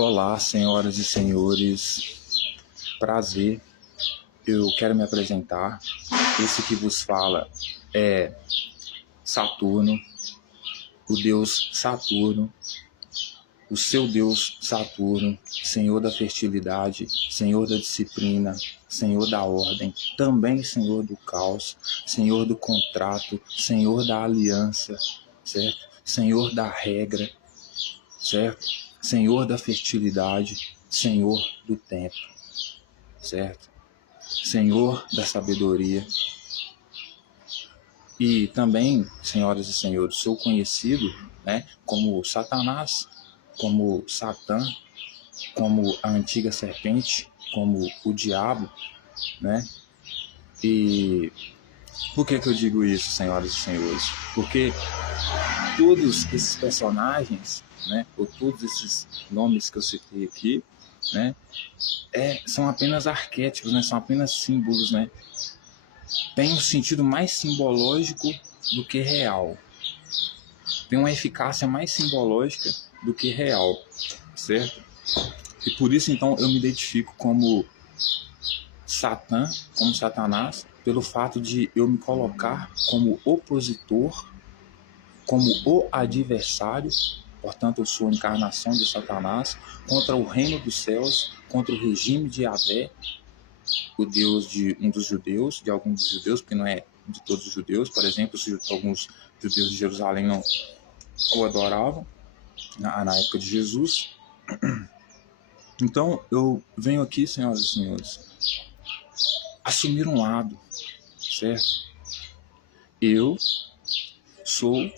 Olá, senhoras e senhores, prazer, eu quero me apresentar. Esse que vos fala é Saturno, o deus Saturno, o seu deus Saturno, senhor da fertilidade, senhor da disciplina, senhor da ordem, também senhor do caos, senhor do contrato, senhor da aliança, certo? Senhor da regra, certo? Senhor da fertilidade, Senhor do tempo, certo? Senhor da sabedoria. E também, senhoras e senhores, sou conhecido, né, como Satanás, como Satã, como a antiga serpente, como o diabo, né? E por que eu digo isso, senhoras e senhores? Porque todos esses personagens, né, ou todos esses nomes que eu citei aqui, né, são apenas arquétipos, né, são apenas símbolos, né? Tem um sentido mais simbológico do que real. Tem uma eficácia mais simbológica do que real, certo? E por isso, então, eu me identifico como Satã, como Satanás, pelo fato de eu me colocar como opositor, como o adversário. Portanto, eu sou a encarnação de Satanás contra o reino dos céus, contra o regime de Yahvé, o Deus de um dos judeus, de alguns dos judeus, porque não é de todos os judeus. Por exemplo, alguns judeus de Jerusalém não o adoravam na época de Jesus. Então, eu venho aqui, senhoras e senhores, assumir um lado, certo? Eu sou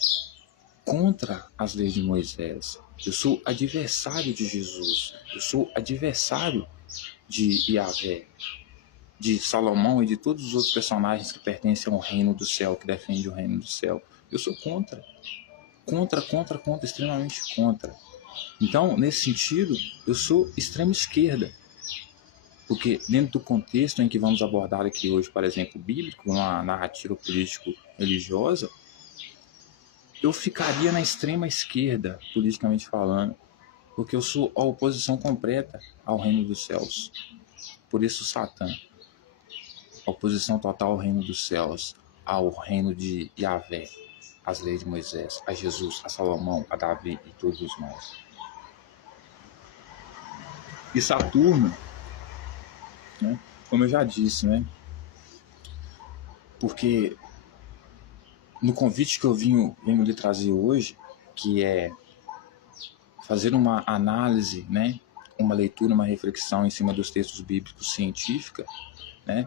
contra as leis de Moisés. Eu sou adversário de Jesus. Eu sou adversário de Yahvé, de Salomão e de todos os outros personagens que pertencem ao reino do céu, que defendem o reino do céu. Eu sou contra. Contra, extremamente contra. Então, nesse sentido, eu sou extrema esquerda. Porque dentro do contexto em que vamos abordar aqui hoje, por exemplo, bíblico, uma narrativa político-religiosa, eu ficaria na extrema esquerda, politicamente falando, porque eu sou a oposição completa ao reino dos céus. Por isso, Satã. A oposição total ao reino dos céus, ao reino de Yahvé, às leis de Moisés, a Jesus, a Salomão, a Davi e todos os mais. E Saturno, né, como eu já disse, né, porque no convite que eu venho lhe trazer hoje, que é fazer uma análise, né, uma leitura, uma reflexão em cima dos textos bíblicos científica, né,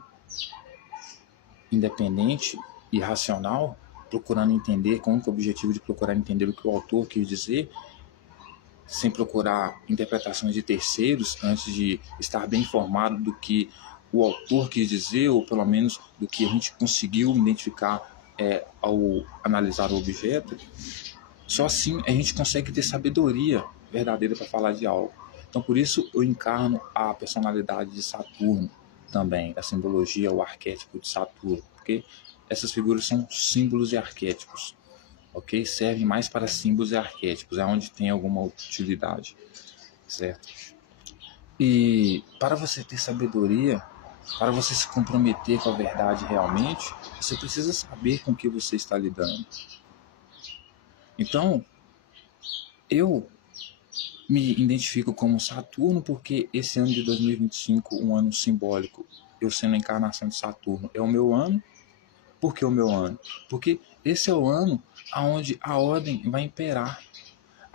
independente e racional, procurando entender, com o objetivo de procurar entender o que o autor quis dizer, sem procurar interpretações de terceiros, antes de estar bem informado do que o autor quis dizer, ou pelo menos do que a gente conseguiu identificar ao analisar o objeto. Só assim a gente consegue ter sabedoria verdadeira para falar de algo. Então, por isso eu encarno a personalidade de Saturno também, a simbologia, o arquétipo de Saturno, porque essas figuras são símbolos e arquétipos, ok? Servem mais para símbolos e arquétipos, é onde tem alguma utilidade, certo? E para você ter sabedoria, para você se comprometer com a verdade realmente, você precisa saber com o que você está lidando. Então, eu me identifico como Saturno porque esse ano de 2025, um ano simbólico, eu sendo a encarnação de Saturno, é o meu ano. Por que o meu ano? Porque esse é o ano onde a ordem vai imperar,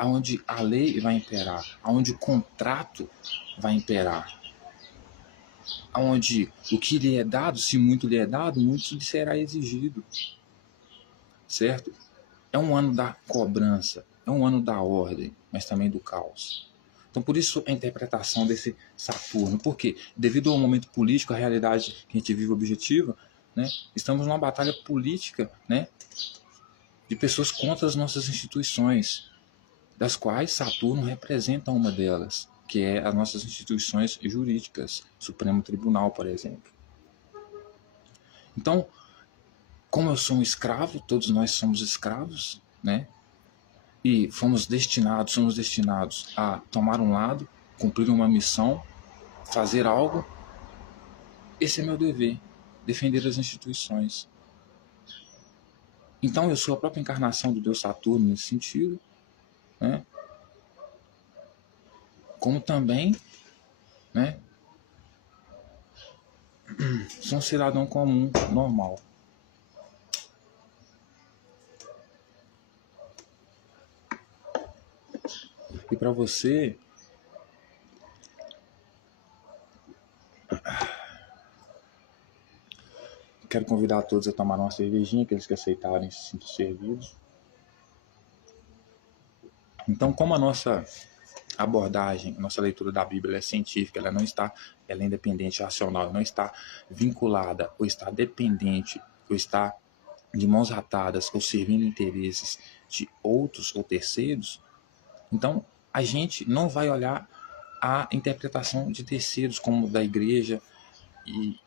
onde a lei vai imperar, onde o contrato vai imperar, onde o que lhe é dado, se muito lhe é dado, muito lhe será exigido, certo? É um ano da cobrança, é um ano da ordem, mas também do caos. Então, por isso a interpretação desse Saturno. Por quê? Devido ao momento político, a realidade que a gente vive objetiva, né, estamos numa batalha política, né, de pessoas contra as nossas instituições, das quais Saturno representa uma delas, que é as nossas instituições jurídicas, Supremo Tribunal, por exemplo. Então, como eu sou um escravo, todos nós somos escravos, né? E somos destinados a tomar um lado, cumprir uma missão, fazer algo. Esse é meu dever, defender as instituições. Então eu sou a própria encarnação do Deus Saturno nesse sentido, né? Como também, né, sou um cidadão comum, normal. E para você, quero convidar todos a tomar uma cervejinha, aqueles que aceitarem se sintam servidos. Então, como a nossa abordagem, a nossa leitura da Bíblia é científica, ela é independente, racional, ela não está vinculada ou está dependente ou está de mãos atadas ou servindo interesses de outros ou terceiros, então a gente não vai olhar a interpretação de terceiros, como da igreja e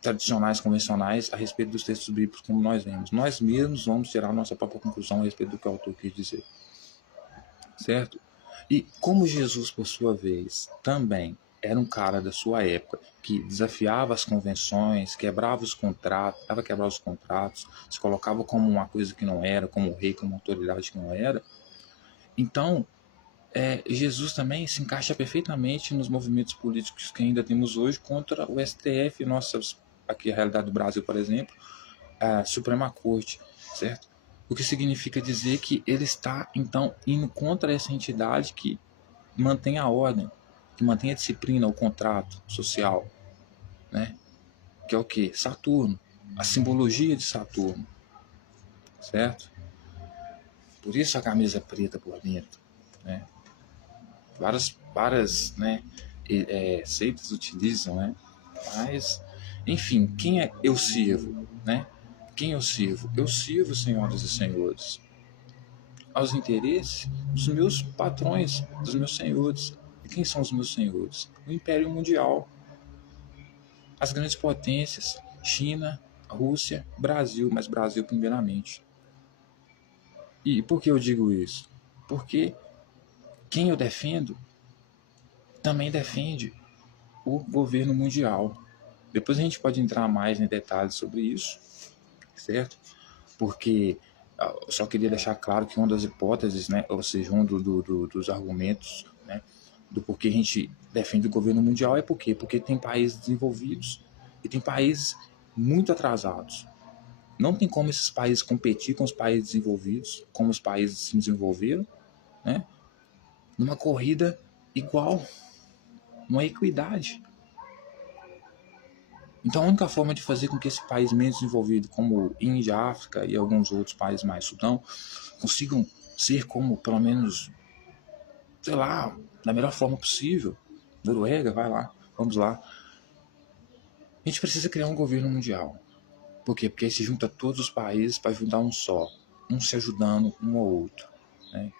tradicionais, convencionais, a respeito dos textos bíblicos, como nós vemos. Nós mesmos vamos tirar a nossa própria conclusão a respeito do que o autor quis dizer. Certo? E como Jesus, por sua vez, também era um cara da sua época que desafiava as convenções, quebrava os contratos, se colocava como uma coisa que não era, como rei, como autoridade que não era. Então, Jesus também se encaixa perfeitamente nos movimentos políticos que ainda temos hoje contra o STF, aqui a realidade do Brasil, por exemplo, a Suprema Corte, certo? O que significa dizer que ele está, então, indo contra essa entidade que mantém a ordem, que mantém a disciplina, o contrato social, né? Que é o quê? Saturno, a simbologia de Saturno, certo? Por isso a camisa preta por dentro, né? Várias né, seitas utilizam, né? Mas, enfim, quem eu sirvo, né? Quem eu sirvo? Eu sirvo, senhoras e senhores, aos interesses dos meus patrões, dos meus senhores. E quem são os meus senhores? O Império Mundial, as grandes potências, China, Rússia, Brasil, mas Brasil primeiramente. E por que eu digo isso? Porque quem eu defendo também defende o governo mundial. Depois a gente pode entrar mais em detalhes sobre isso, certo? Porque eu só queria deixar claro que uma das hipóteses, né, ou seja, dos argumentos, né, do porquê a gente defende o governo mundial é por quê? Porque tem países desenvolvidos e tem países muito atrasados. Não tem como esses países competir com os países desenvolvidos, como os países se desenvolveram, né, numa corrida igual, numa equidade. Então a única forma de fazer com que esse país menos desenvolvido, como Índia, África e alguns outros países mais Sudão, consigam ser como, pelo menos, sei lá, da melhor forma possível. Noruega, vai lá, vamos lá. A gente precisa criar um governo mundial. Por quê? Porque aí se junta todos os países para juntar um só, um se ajudando um ao outro, né?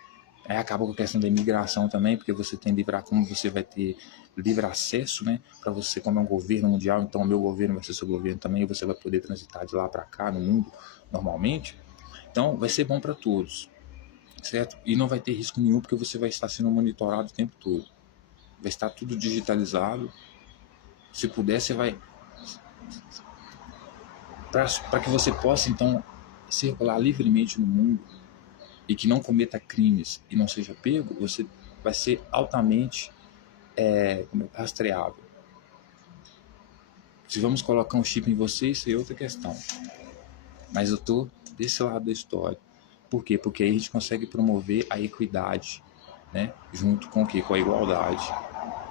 Aí acaba com a questão da imigração também, porque você tem como você vai ter livre acesso, né? Para você, como é um governo mundial, então o meu governo vai ser seu governo também, e você vai poder transitar de lá para cá no mundo normalmente. Então vai ser bom para todos, certo? E não vai ter risco nenhum, porque você vai estar sendo monitorado o tempo todo. Vai estar tudo digitalizado. Se puder, você vai para que você possa então circular livremente no mundo e que não cometa crimes e não seja pego, você vai ser altamente rastreável. Se vamos colocar um chip em você, isso é outra questão. Mas eu tô desse lado da história. Por quê? Porque aí a gente consegue promover a equidade, né? Junto com o quê? Com a igualdade.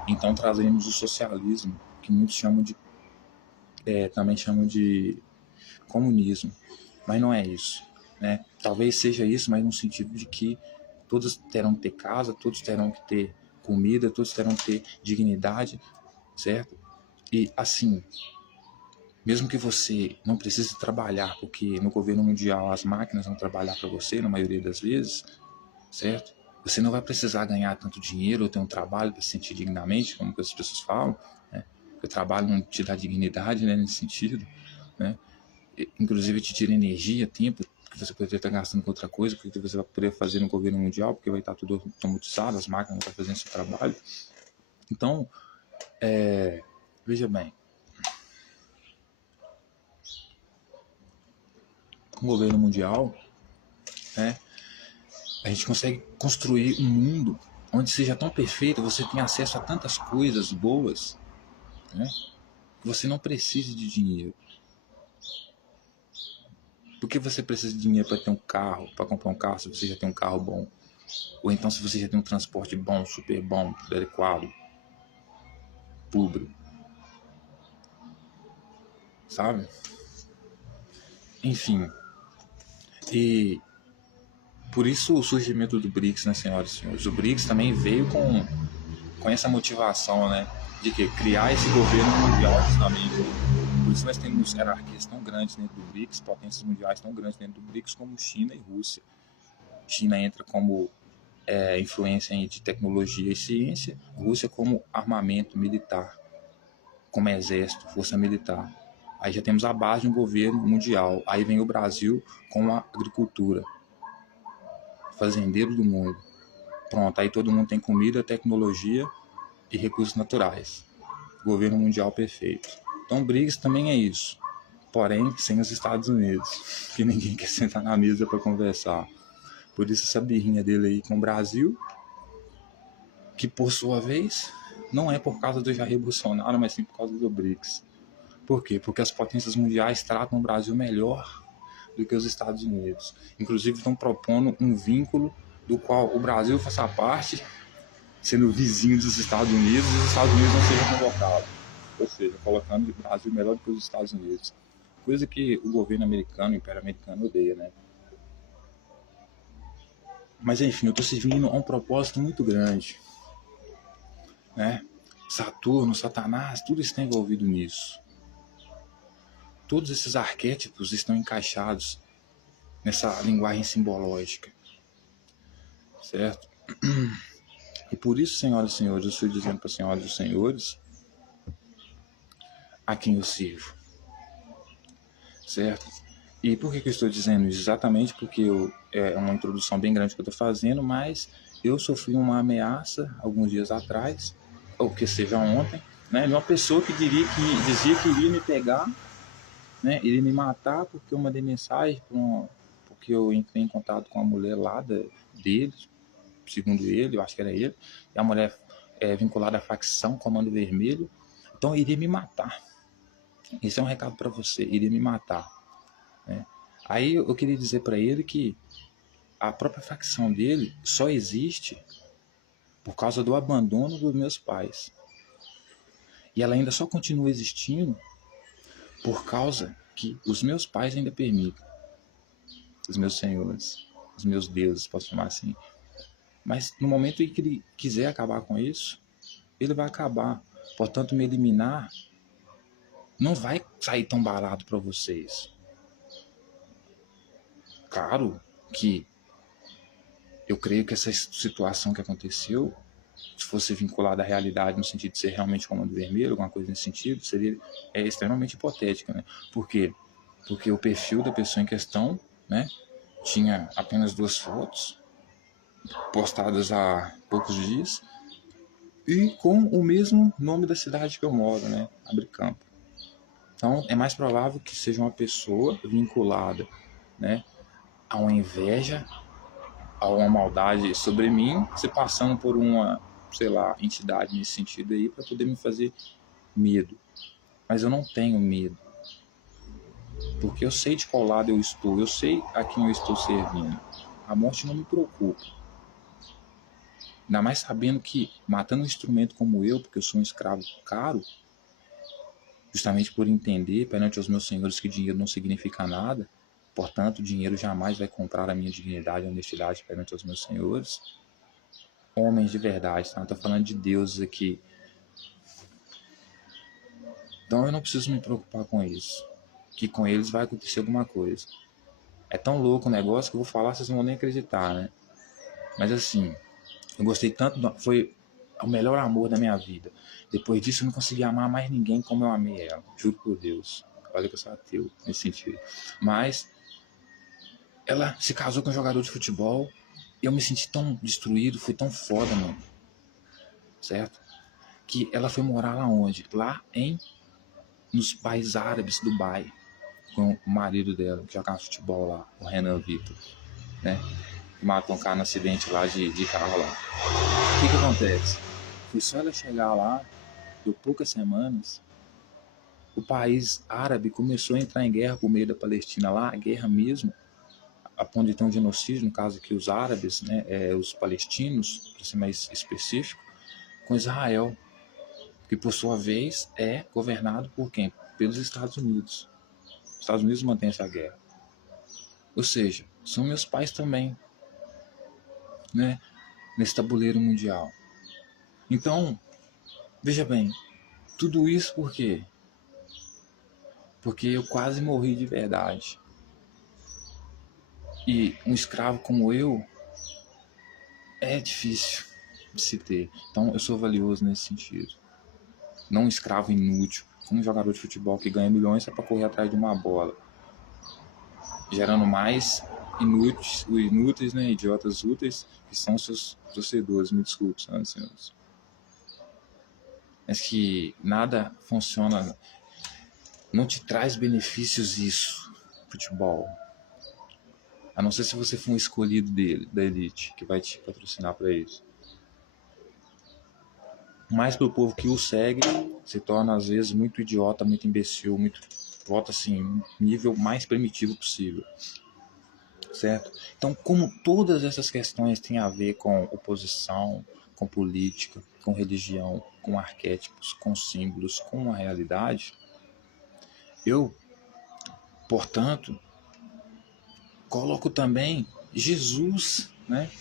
Então trazemos o socialismo, que muitos chamam também chamam de comunismo. Mas não é isso, né? Talvez seja isso, mas no sentido de que todos terão que ter casa, todos terão que ter comida, todos terão que ter dignidade, certo? E assim, mesmo que você não precise trabalhar, porque no governo mundial as máquinas vão trabalhar para você na maioria das vezes, certo? Você não vai precisar ganhar tanto dinheiro ou ter um trabalho para se sentir dignamente, como as pessoas falam, né? Porque o trabalho não te dá dignidade, né, nesse sentido, né? Inclusive te tira energia, tempo que você poderia estar gastando com outra coisa, porque você vai poder fazer no governo mundial, porque vai estar tudo automatizado, as máquinas vão estar fazendo esse trabalho. Então, veja bem, com o governo mundial, né, a gente consegue construir um mundo onde seja tão perfeito, você tem acesso a tantas coisas boas, né, que você não precise de dinheiro. Por que você precisa de dinheiro para ter um carro, para comprar um carro, se você já tem um carro bom? Ou então se você já tem um transporte bom, super bom, adequado, público, sabe? Enfim, e por isso o surgimento do BRICS, né, senhoras e senhores? O BRICS também veio com essa motivação, né, de que criar esse governo mundial justamente. Por isso nós temos hierarquias tão grandes dentro do BRICS, potências mundiais tão grandes dentro do BRICS como China e Rússia. China entra como influência de tecnologia e ciência, Rússia como armamento militar, como exército, força militar. Aí já temos a base de um governo mundial. Aí vem o Brasil com a agricultura, fazendeiro do mundo. Pronto, aí todo mundo tem comida, tecnologia e recursos naturais. Governo mundial perfeito. Então, BRICS também é isso. Porém, sem os Estados Unidos, que ninguém quer sentar na mesa para conversar. Por isso essa birrinha dele aí com o Brasil, que por sua vez não é por causa do Jair Bolsonaro, mas sim por causa do BRICS. Por quê? Porque as potências mundiais tratam o Brasil melhor do que os Estados Unidos. Inclusive estão propondo um vínculo do qual o Brasil faça parte, sendo vizinho dos Estados Unidos, e os Estados Unidos não sejam convocados. Ou seja, colocando o Brasil melhor do que os Estados Unidos. Coisa que o governo americano, o Império Americano odeia, né? Mas enfim, eu estou servindo a um propósito muito grande, né? Saturno, Satanás, tudo está envolvido nisso. Todos esses arquétipos estão encaixados nessa linguagem simbológica, certo? E por isso, senhoras e senhores, eu estou dizendo para as senhoras e senhores a quem eu sirvo, certo? E por que eu estou dizendo isso? Exatamente porque é uma introdução bem grande que eu estou fazendo, mas eu sofri uma ameaça alguns dias atrás, ou que seja ontem, né, de uma pessoa que dizia que iria me pegar, né, iria me matar porque eu mandei mensagem porque eu entrei em contato com a mulher lá dele, segundo ele, eu acho que era ele, e a mulher é vinculada à facção Comando Vermelho, então iria me matar. Esse é um recado para você, iria me matar, né? Aí eu queria dizer para ele que a própria facção dele só existe por causa do abandono dos meus pais. E ela ainda só continua existindo por causa que os meus pais ainda permitem, os meus senhores, os meus deuses, posso chamar assim. Mas no momento em que ele quiser acabar com isso, ele vai acabar. Portanto, me eliminar não vai sair tão barato para vocês. Claro que eu creio que essa situação que aconteceu, se fosse vinculada à realidade no sentido de ser realmente Comando Vermelho, alguma coisa nesse sentido, seria extremamente hipotética, né? Por quê? Porque o perfil da pessoa em questão, né, tinha apenas 2 fotos postadas há poucos dias e com o mesmo nome da cidade que eu moro, né, Abricampo. Então é mais provável que seja uma pessoa vinculada, né, a uma inveja, a uma maldade sobre mim, se passando por uma, sei lá, entidade nesse sentido aí para poder me fazer medo. Mas eu não tenho medo, porque eu sei de qual lado eu estou, eu sei a quem eu estou servindo. A morte não me preocupa. Ainda mais sabendo que matando um instrumento como eu, porque eu sou um escravo caro, justamente por entender perante os meus senhores que dinheiro não significa nada, portanto, dinheiro jamais vai comprar a minha dignidade e honestidade perante os meus senhores. Homens de verdade, tá? Não estou falando de deuses aqui. Então eu não preciso me preocupar com isso, que com eles vai acontecer alguma coisa. É tão louco o negócio que eu vou falar, vocês não vão nem acreditar, né? Mas assim, eu gostei tanto, foi o melhor amor da minha vida. Depois disso eu não consegui amar mais ninguém como eu amei ela, juro por Deus. Olha que eu sou ateu nesse sentido. Mas ela se casou com um jogador de futebol e eu me senti tão destruído, foi tão foda, mano. Certo? que ela foi morar lá onde? Lá nos países árabes, Dubai, com o marido dela, que jogava futebol lá, o Renan Vitor, né? Que matou um cara no acidente lá de carro lá. O que acontece? Foi só ela chegar lá, por poucas semanas, o país árabe começou a entrar em guerra por meio da Palestina lá, guerra mesmo, a ponto de ter um genocídio, no caso aqui os árabes, né, os palestinos, para ser mais específico, com Israel, que por sua vez é governado por quem? Pelos Estados Unidos. Os Estados Unidos mantêm essa guerra. Ou seja, são meus pais também, né, nesse tabuleiro mundial. Então, veja bem, tudo isso por quê? Porque eu quase morri de verdade. E um escravo como eu é difícil de se ter. Então eu sou valioso nesse sentido. Não um escravo inútil, como um jogador de futebol que ganha milhões só para correr atrás de uma bola, gerando mais inúteis, né, idiotas úteis, que são seus torcedores, me desculpe, senhoras e senhores. Mas que nada funciona, não te traz benefícios isso, futebol. A não ser se você for um escolhido dele, da elite, que vai te patrocinar para isso. Mas para o povo que o segue, se torna às vezes muito idiota, muito imbecil, muito volta assim, um nível mais primitivo possível. Certo? Então, como todas essas questões têm a ver com oposição, com política, com religião, com arquétipos, com símbolos, com a realidade, eu, portanto, coloco também Jesus, né,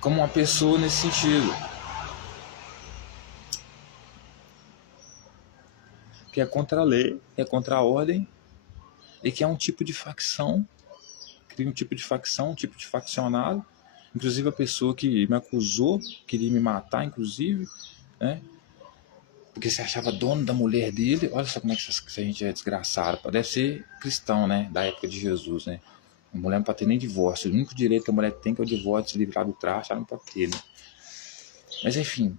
como uma pessoa nesse sentido, que é contra a lei, que é contra a ordem e que é um tipo de facção, cria um tipo de facção, um tipo de faccionado. Inclusive a pessoa que me acusou, queria me matar, inclusive, né? Porque se achava dono da mulher dele. Olha só como é que essa gente é desgraçada. Deve ser cristão, né? Da época de Jesus, né? A mulher não pode ter nem divórcio. O único direito que a mulher tem que é o divórcio, se livrar do traste, ela não pode ter, né? Mas enfim,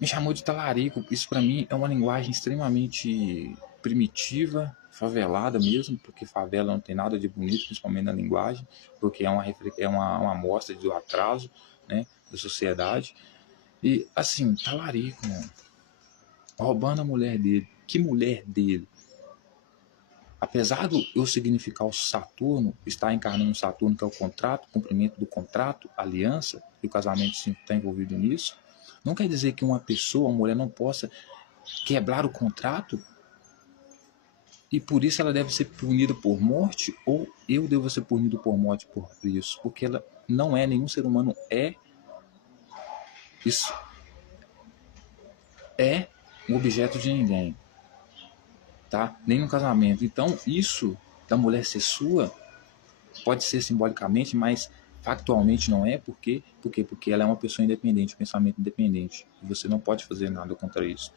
me chamou de talarico. Isso para mim é uma linguagem extremamente primitiva, favelada mesmo, porque favela não tem nada de bonito, principalmente na linguagem, porque é uma amostra do atraso, né, da sociedade. E assim, talarico, mano, roubando a mulher dele. Que mulher dele? Apesar do eu significar o Saturno, estar encarnando o Saturno, que é o contrato, o cumprimento do contrato, aliança, e o casamento sim está envolvido nisso, não quer dizer que uma pessoa, uma mulher, não possa quebrar o contrato e por isso ela deve ser punida por morte, ou eu devo ser punido por morte por isso, porque ela não é, nenhum ser humano é isso, é um objeto de ninguém, tá? Nem no casamento. Então isso da mulher ser sua pode ser simbolicamente, mas factualmente não é. Por quê? Porque ela é uma pessoa independente, um pensamento independente, e você não pode fazer nada contra isso.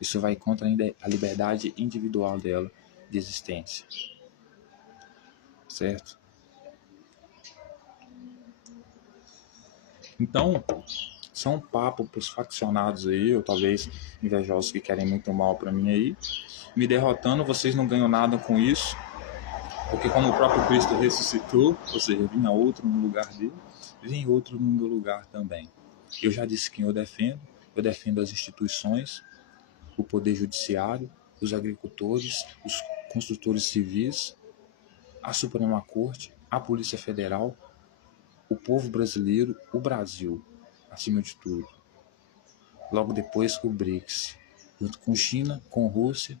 Isso vai contra a liberdade individual dela de existência, certo? Então, são um papo para os faccionados aí, ou talvez invejosos que querem muito mal para mim aí. Me derrotando, vocês não ganham nada com isso, porque como o próprio Cristo ressuscitou, ou seja, vinha outro no lugar dele, vem outro no meu lugar também. Eu já disse quem eu defendo as instituições, o poder judiciário, os agricultores, os construtores civis, a Suprema Corte, a Polícia Federal, o povo brasileiro, o Brasil, acima de tudo. Logo depois o BRICS, junto com China, com Rússia,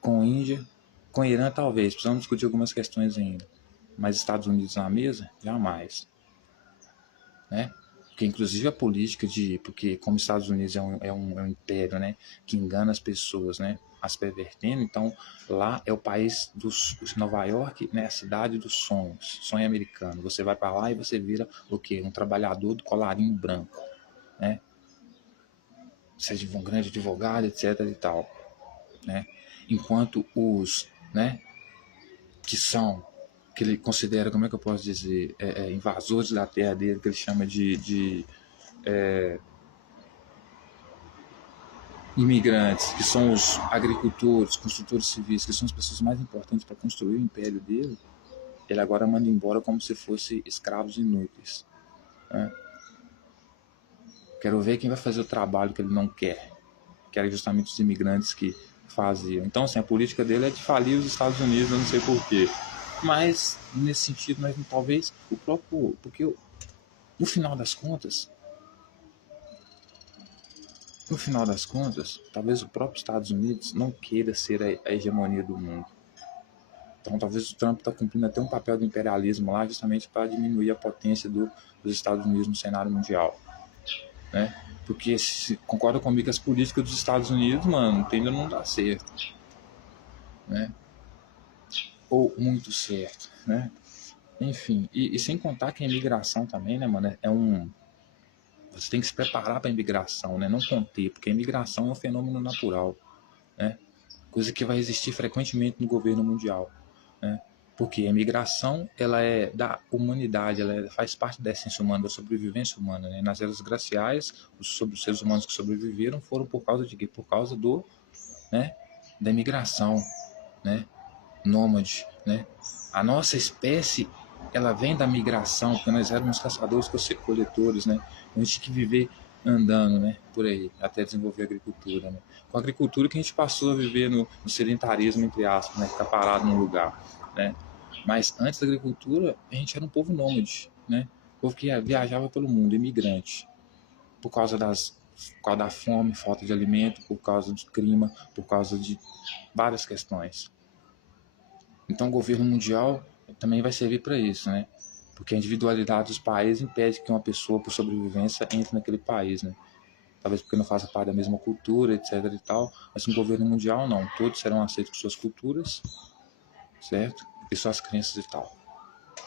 com Índia, com Irã talvez, precisamos discutir algumas questões ainda. Mas Estados Unidos na mesa? Jamais. Né? Porque inclusive a política de... Porque como Estados Unidos é um império, né, que engana as pessoas, né, as pervertendo, então lá é o país dos... Nova York, né, a cidade dos sonhos, sonho americano. Você vai para lá e você vira o quê? Um trabalhador do colarinho branco, né? Seja um grande advogado, etc e tal, né? Enquanto os, né, que são, que ele considera, como é que eu posso dizer, invasores da terra dele, que ele chama de imigrantes, que são os agricultores, construtores civis, que são as pessoas mais importantes para construir o império dele, ele agora manda embora como se fossem escravos inúteis. Né? Quero ver quem vai fazer o trabalho que ele não quer, que era justamente os imigrantes que faziam. Então, assim, a política dele é de falir os Estados Unidos, eu não sei porquê. Mas, nesse sentido, mas talvez o próprio... Porque, no final das contas, talvez o próprio Estados Unidos não queira ser a hegemonia do mundo. Então, talvez o Trump está cumprindo até um papel do imperialismo lá, justamente para diminuir a potência dos Estados Unidos no cenário mundial. Né? Porque, concorda comigo que as políticas dos Estados Unidos, mano, tendem a não dar certo. Né? Ou muito certo, né? Enfim, e sem contar que a imigração também, né, mano, você tem que se preparar para a imigração, né? Não conter, porque a imigração é um fenômeno natural, né? Coisa que vai existir frequentemente no governo mundial, né? Porque a imigração, ela é da humanidade, faz parte da essência humana, da sobrevivência humana, né? Nas eras glaciais, os seres humanos que sobreviveram foram por causa de quê? Por causa né, da imigração, né? Nômade, né? A nossa espécie, ela vem da migração, porque nós éramos caçadores, coletores, né? A gente tinha que viver andando, né? Por aí, até desenvolver a agricultura, né? Com a agricultura que a gente passou a viver no sedentarismo, entre aspas, né? Ficar parado num lugar, né? Mas antes da agricultura, a gente era um povo nômade, né? Um povo que viajava pelo mundo, imigrante, por causa da fome, falta de alimento, por causa do clima, por causa de várias questões. Então o governo mundial também vai servir para isso, né? Porque a individualidade dos países impede que uma pessoa, por sobrevivência, entre naquele país, né? Talvez porque não faça parte da mesma cultura, etc e tal. Mas no governo mundial, não. Todos serão aceitos com suas culturas, certo? E suas crenças e tal.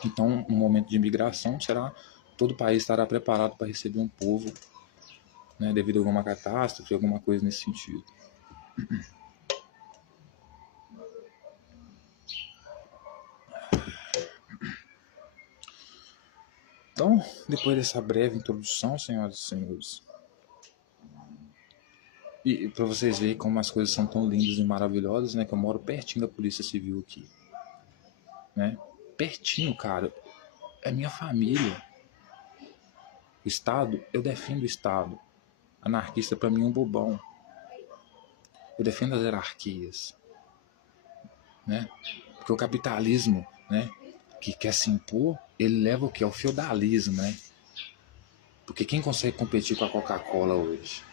Então, no momento de imigração, todo o país estará preparado para receber um povo, né? Devido a alguma catástrofe, alguma coisa nesse sentido. Então, depois dessa breve introdução, senhoras e senhores, e para vocês verem como as coisas são tão lindas e maravilhosas, né? Que eu moro pertinho da Polícia Civil aqui, né? Pertinho, cara. É minha família. O Estado, eu defendo o Estado. Anarquista para mim é um bobão. Eu defendo as hierarquias, né? Porque o capitalismo, né? Que quer se impor, ele leva o que? Ao feudalismo, né? Porque quem consegue competir com a Coca-Cola hoje?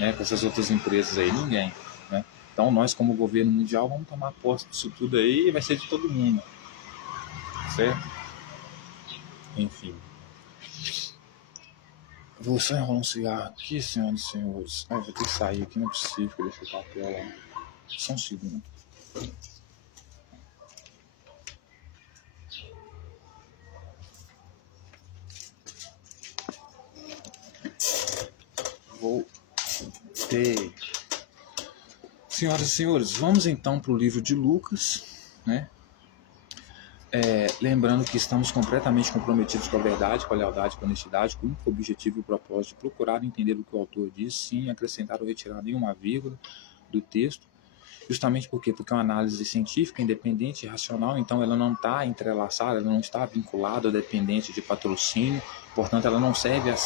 Né? Com essas outras empresas aí? Ninguém, né? Então nós, como governo mundial, vamos tomar posse disso tudo aí e vai ser de todo mundo. Certo? Enfim. Vou só enrolar um cigarro aqui, senhoras e senhores. Vou ter que sair aqui, não é possível que eu deixe o papel lá. Só um segundo. Voltei. Senhoras e senhores, vamos então para o livro de Lucas, né? Lembrando que estamos completamente comprometidos com a verdade, com a lealdade, com a honestidade, com o único objetivo e o propósito de procurar entender o que o autor diz, sem acrescentar ou retirar nenhuma vírgula do texto. Justamente por quê? Porque é uma análise científica, independente e racional, então ela não está entrelaçada, ela não está vinculada ou dependente de patrocínio, portanto ela não serve a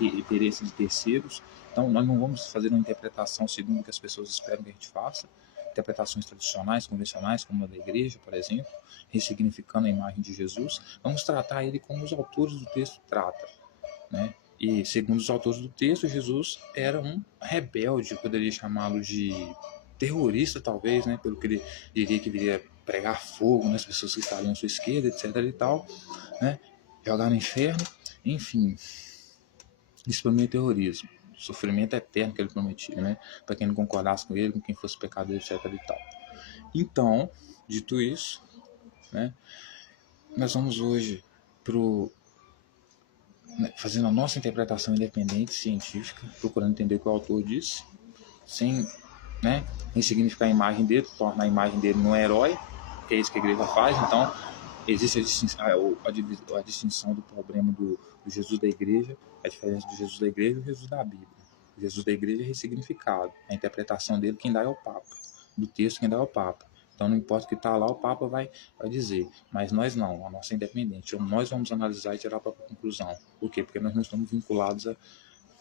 interesse de terceiros. Então nós não vamos fazer uma interpretação segundo o que as pessoas esperam que a gente faça, interpretações tradicionais, convencionais, como a da igreja, por exemplo, ressignificando a imagem de Jesus. Vamos tratar ele como os autores do texto tratam, né? E segundo os autores do texto, Jesus era um rebelde, eu poderia chamá-lo de terrorista, talvez, né? Pelo que ele diria que viria pregar fogo nas pessoas que estariam à sua esquerda, etc e tal, né? Jogar no inferno, enfim. Isso para mim é terrorismo. Sofrimento eterno que ele prometia, né? Para quem não concordasse com ele, com quem fosse pecador, etc e tal. Então, dito isso, né? Nós vamos hoje fazendo a nossa interpretação independente, científica, procurando entender o que o autor disse, sem, né, ressignificar a imagem dele, tornar a imagem dele um herói, que é isso que a igreja faz. Então, existe a distinção do problema do Jesus da igreja, a diferença do Jesus da igreja e o Jesus da Bíblia. Jesus da igreja é ressignificado. A interpretação dele, quem dá é o Papa. Do texto, quem dá é o Papa. Então, não importa o que está lá, o Papa vai dizer. Mas nós não, a nossa é independente. Nós vamos analisar e tirar a própria conclusão. Por quê? Porque nós não estamos vinculados a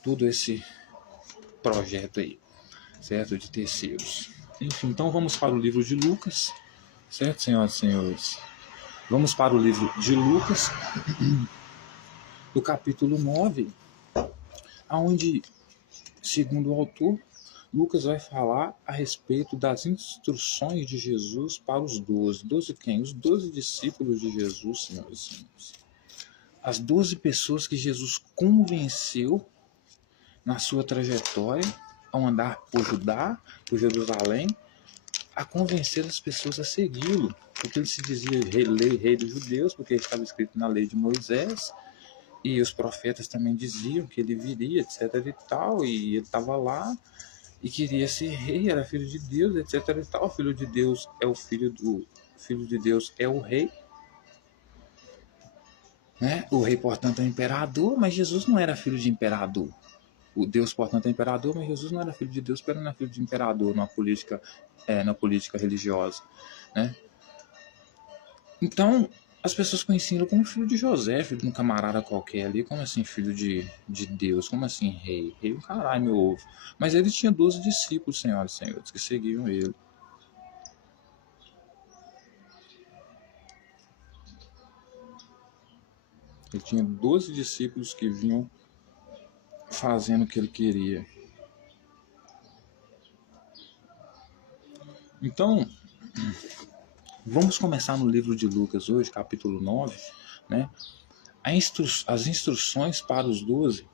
todo esse projeto aí, certo? De terceiros. Enfim, então vamos para o livro de Lucas, certo, senhoras e senhores? Vamos para o livro de Lucas, do capítulo 9, onde, segundo o autor, Lucas vai falar a respeito das instruções de Jesus para os 12. 12 quem? Os 12 discípulos de Jesus, senhoras e senhores. As 12 pessoas que Jesus convenceu na sua trajetória ao andar por Judá, por Jerusalém, a convencer as pessoas a segui-lo, porque ele se dizia rei dos judeus, porque estava escrito na lei de Moisés, e os profetas também diziam que ele viria, etc e tal, e ele estava lá e queria ser rei, era filho de Deus, etc e tal. O filho de Deus é o filho de Deus é o rei, né? O rei, portanto, é o imperador, mas Jesus não era filho de imperador. O Deus, portanto, é imperador, mas Jesus não era filho de Deus, porque não era filho de imperador na política religiosa, né? Então, as pessoas conheciam como filho de José, filho de um camarada qualquer ali. Como assim filho de Deus? Como assim rei? Rei, um caralho, meu ovo. Mas ele tinha 12 discípulos, senhoras e senhores, que seguiam ele. Ele tinha 12 discípulos que vinham fazendo o que ele queria. Então, vamos começar no livro de Lucas hoje, capítulo 9, né? As instruções para os 12.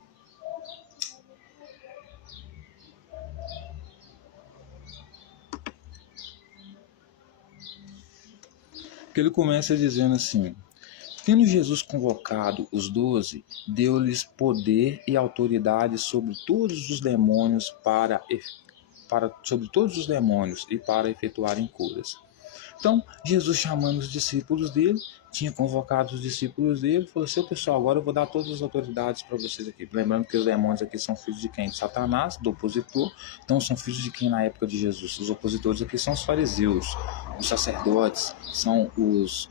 Que ele começa dizendo assim: tendo Jesus convocado os 12, deu-lhes poder e autoridade sobre todos os demônios sobre todos os demônios e para efetuarem curas. Então, Jesus, chamando os discípulos dele, tinha convocado os discípulos dele, falou assim: pessoal, agora eu vou dar todas as autoridades para vocês aqui. Lembrando que os demônios aqui são filhos de quem? De Satanás, do opositor. Então, são filhos de quem na época de Jesus? Os opositores aqui são os fariseus, os sacerdotes, são os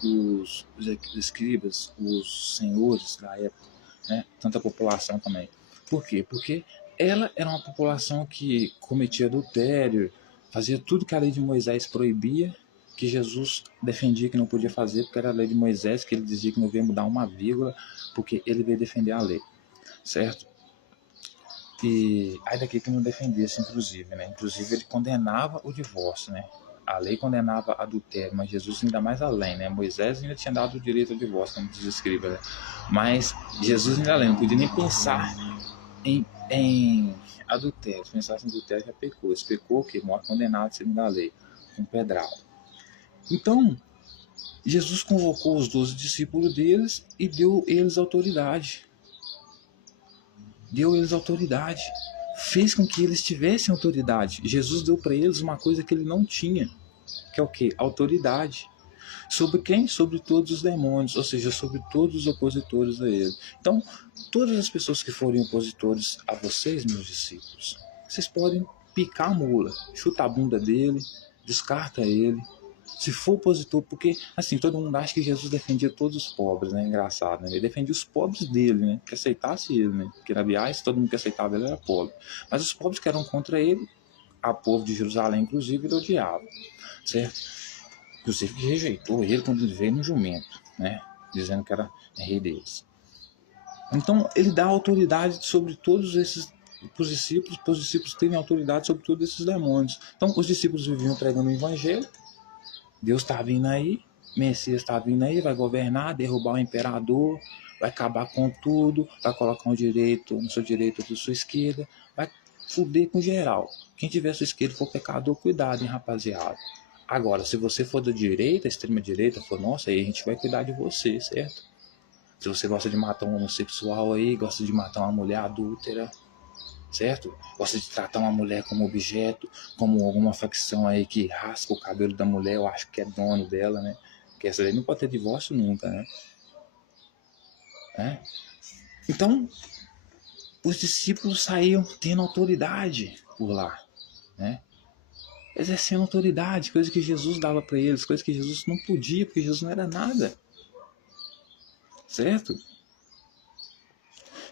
escribas, os senhores da época, né? Tanta população também. Por quê? Porque ela era uma população que cometia adultério, fazia tudo que a lei de Moisés proibia, que Jesus defendia que não podia fazer, porque era a lei de Moisés, que ele dizia que não veio mudar uma vírgula, porque ele veio defender a lei, certo? E aí daqui que não defendia isso, inclusive, né? Inclusive ele condenava o divórcio, né? A lei condenava adultério, mas Jesus ainda mais além, né? Moisés ainda tinha dado o direito ao divórcio, como diz o escriba, né? Mas Jesus ainda além, não podia nem pensar em adultério. Se pensasse em adultério, já pecou. Se pecou, que morre condenado segundo a lei, com pedrada. Então, Jesus convocou os 12 discípulos deles e deu eles autoridade. Deu eles autoridade. Fez com que eles tivessem autoridade. Jesus deu para eles uma coisa que ele não tinha, que é o quê? Autoridade. Sobre quem? Sobre todos os demônios, ou seja, sobre todos os opositores a ele. Então, todas as pessoas que forem opositores a vocês, meus discípulos, vocês podem picar a mula, chuta a bunda dele, descarta ele. Se for opositor, porque assim, todo mundo acha que Jesus defendia todos os pobres, né? Engraçado, né? Ele defendia os pobres dele, né? Que aceitasse ele, né? Porque na Biais, todo mundo que aceitava ele era pobre. Mas os pobres que eram contra ele, a povo de Jerusalém, inclusive, ele odiava, certo? Inclusive que rejeitou ele quando ele veio no jumento, né? Dizendo que era rei deles. Então, ele dá autoridade sobre todos esses os discípulos terem autoridade sobre todos esses demônios. Então, os discípulos viviam pregando o evangelho. Deus está vindo aí, Messias está vindo aí, vai governar, derrubar o imperador, vai acabar com tudo, vai colocar um direito no seu direito, outro na sua esquerda, vai fuder com geral. Quem tiver a sua esquerda for pecador, cuidado, hein, rapaziada. Agora, se você for da direita, extrema direita, for nossa, aí a gente vai cuidar de você, certo? Se você gosta de matar um homossexual aí, gosta de matar uma mulher adúltera, certo? Gosta de tratar uma mulher como objeto, como alguma facção aí que rasca o cabelo da mulher, eu acho que é dono dela, né? Porque essa aí não pode ter divórcio nunca, né? Então, os discípulos saíam tendo autoridade por lá, né? Exercendo autoridade, coisa que Jesus dava para eles, coisa que Jesus não podia, porque Jesus não era nada, certo?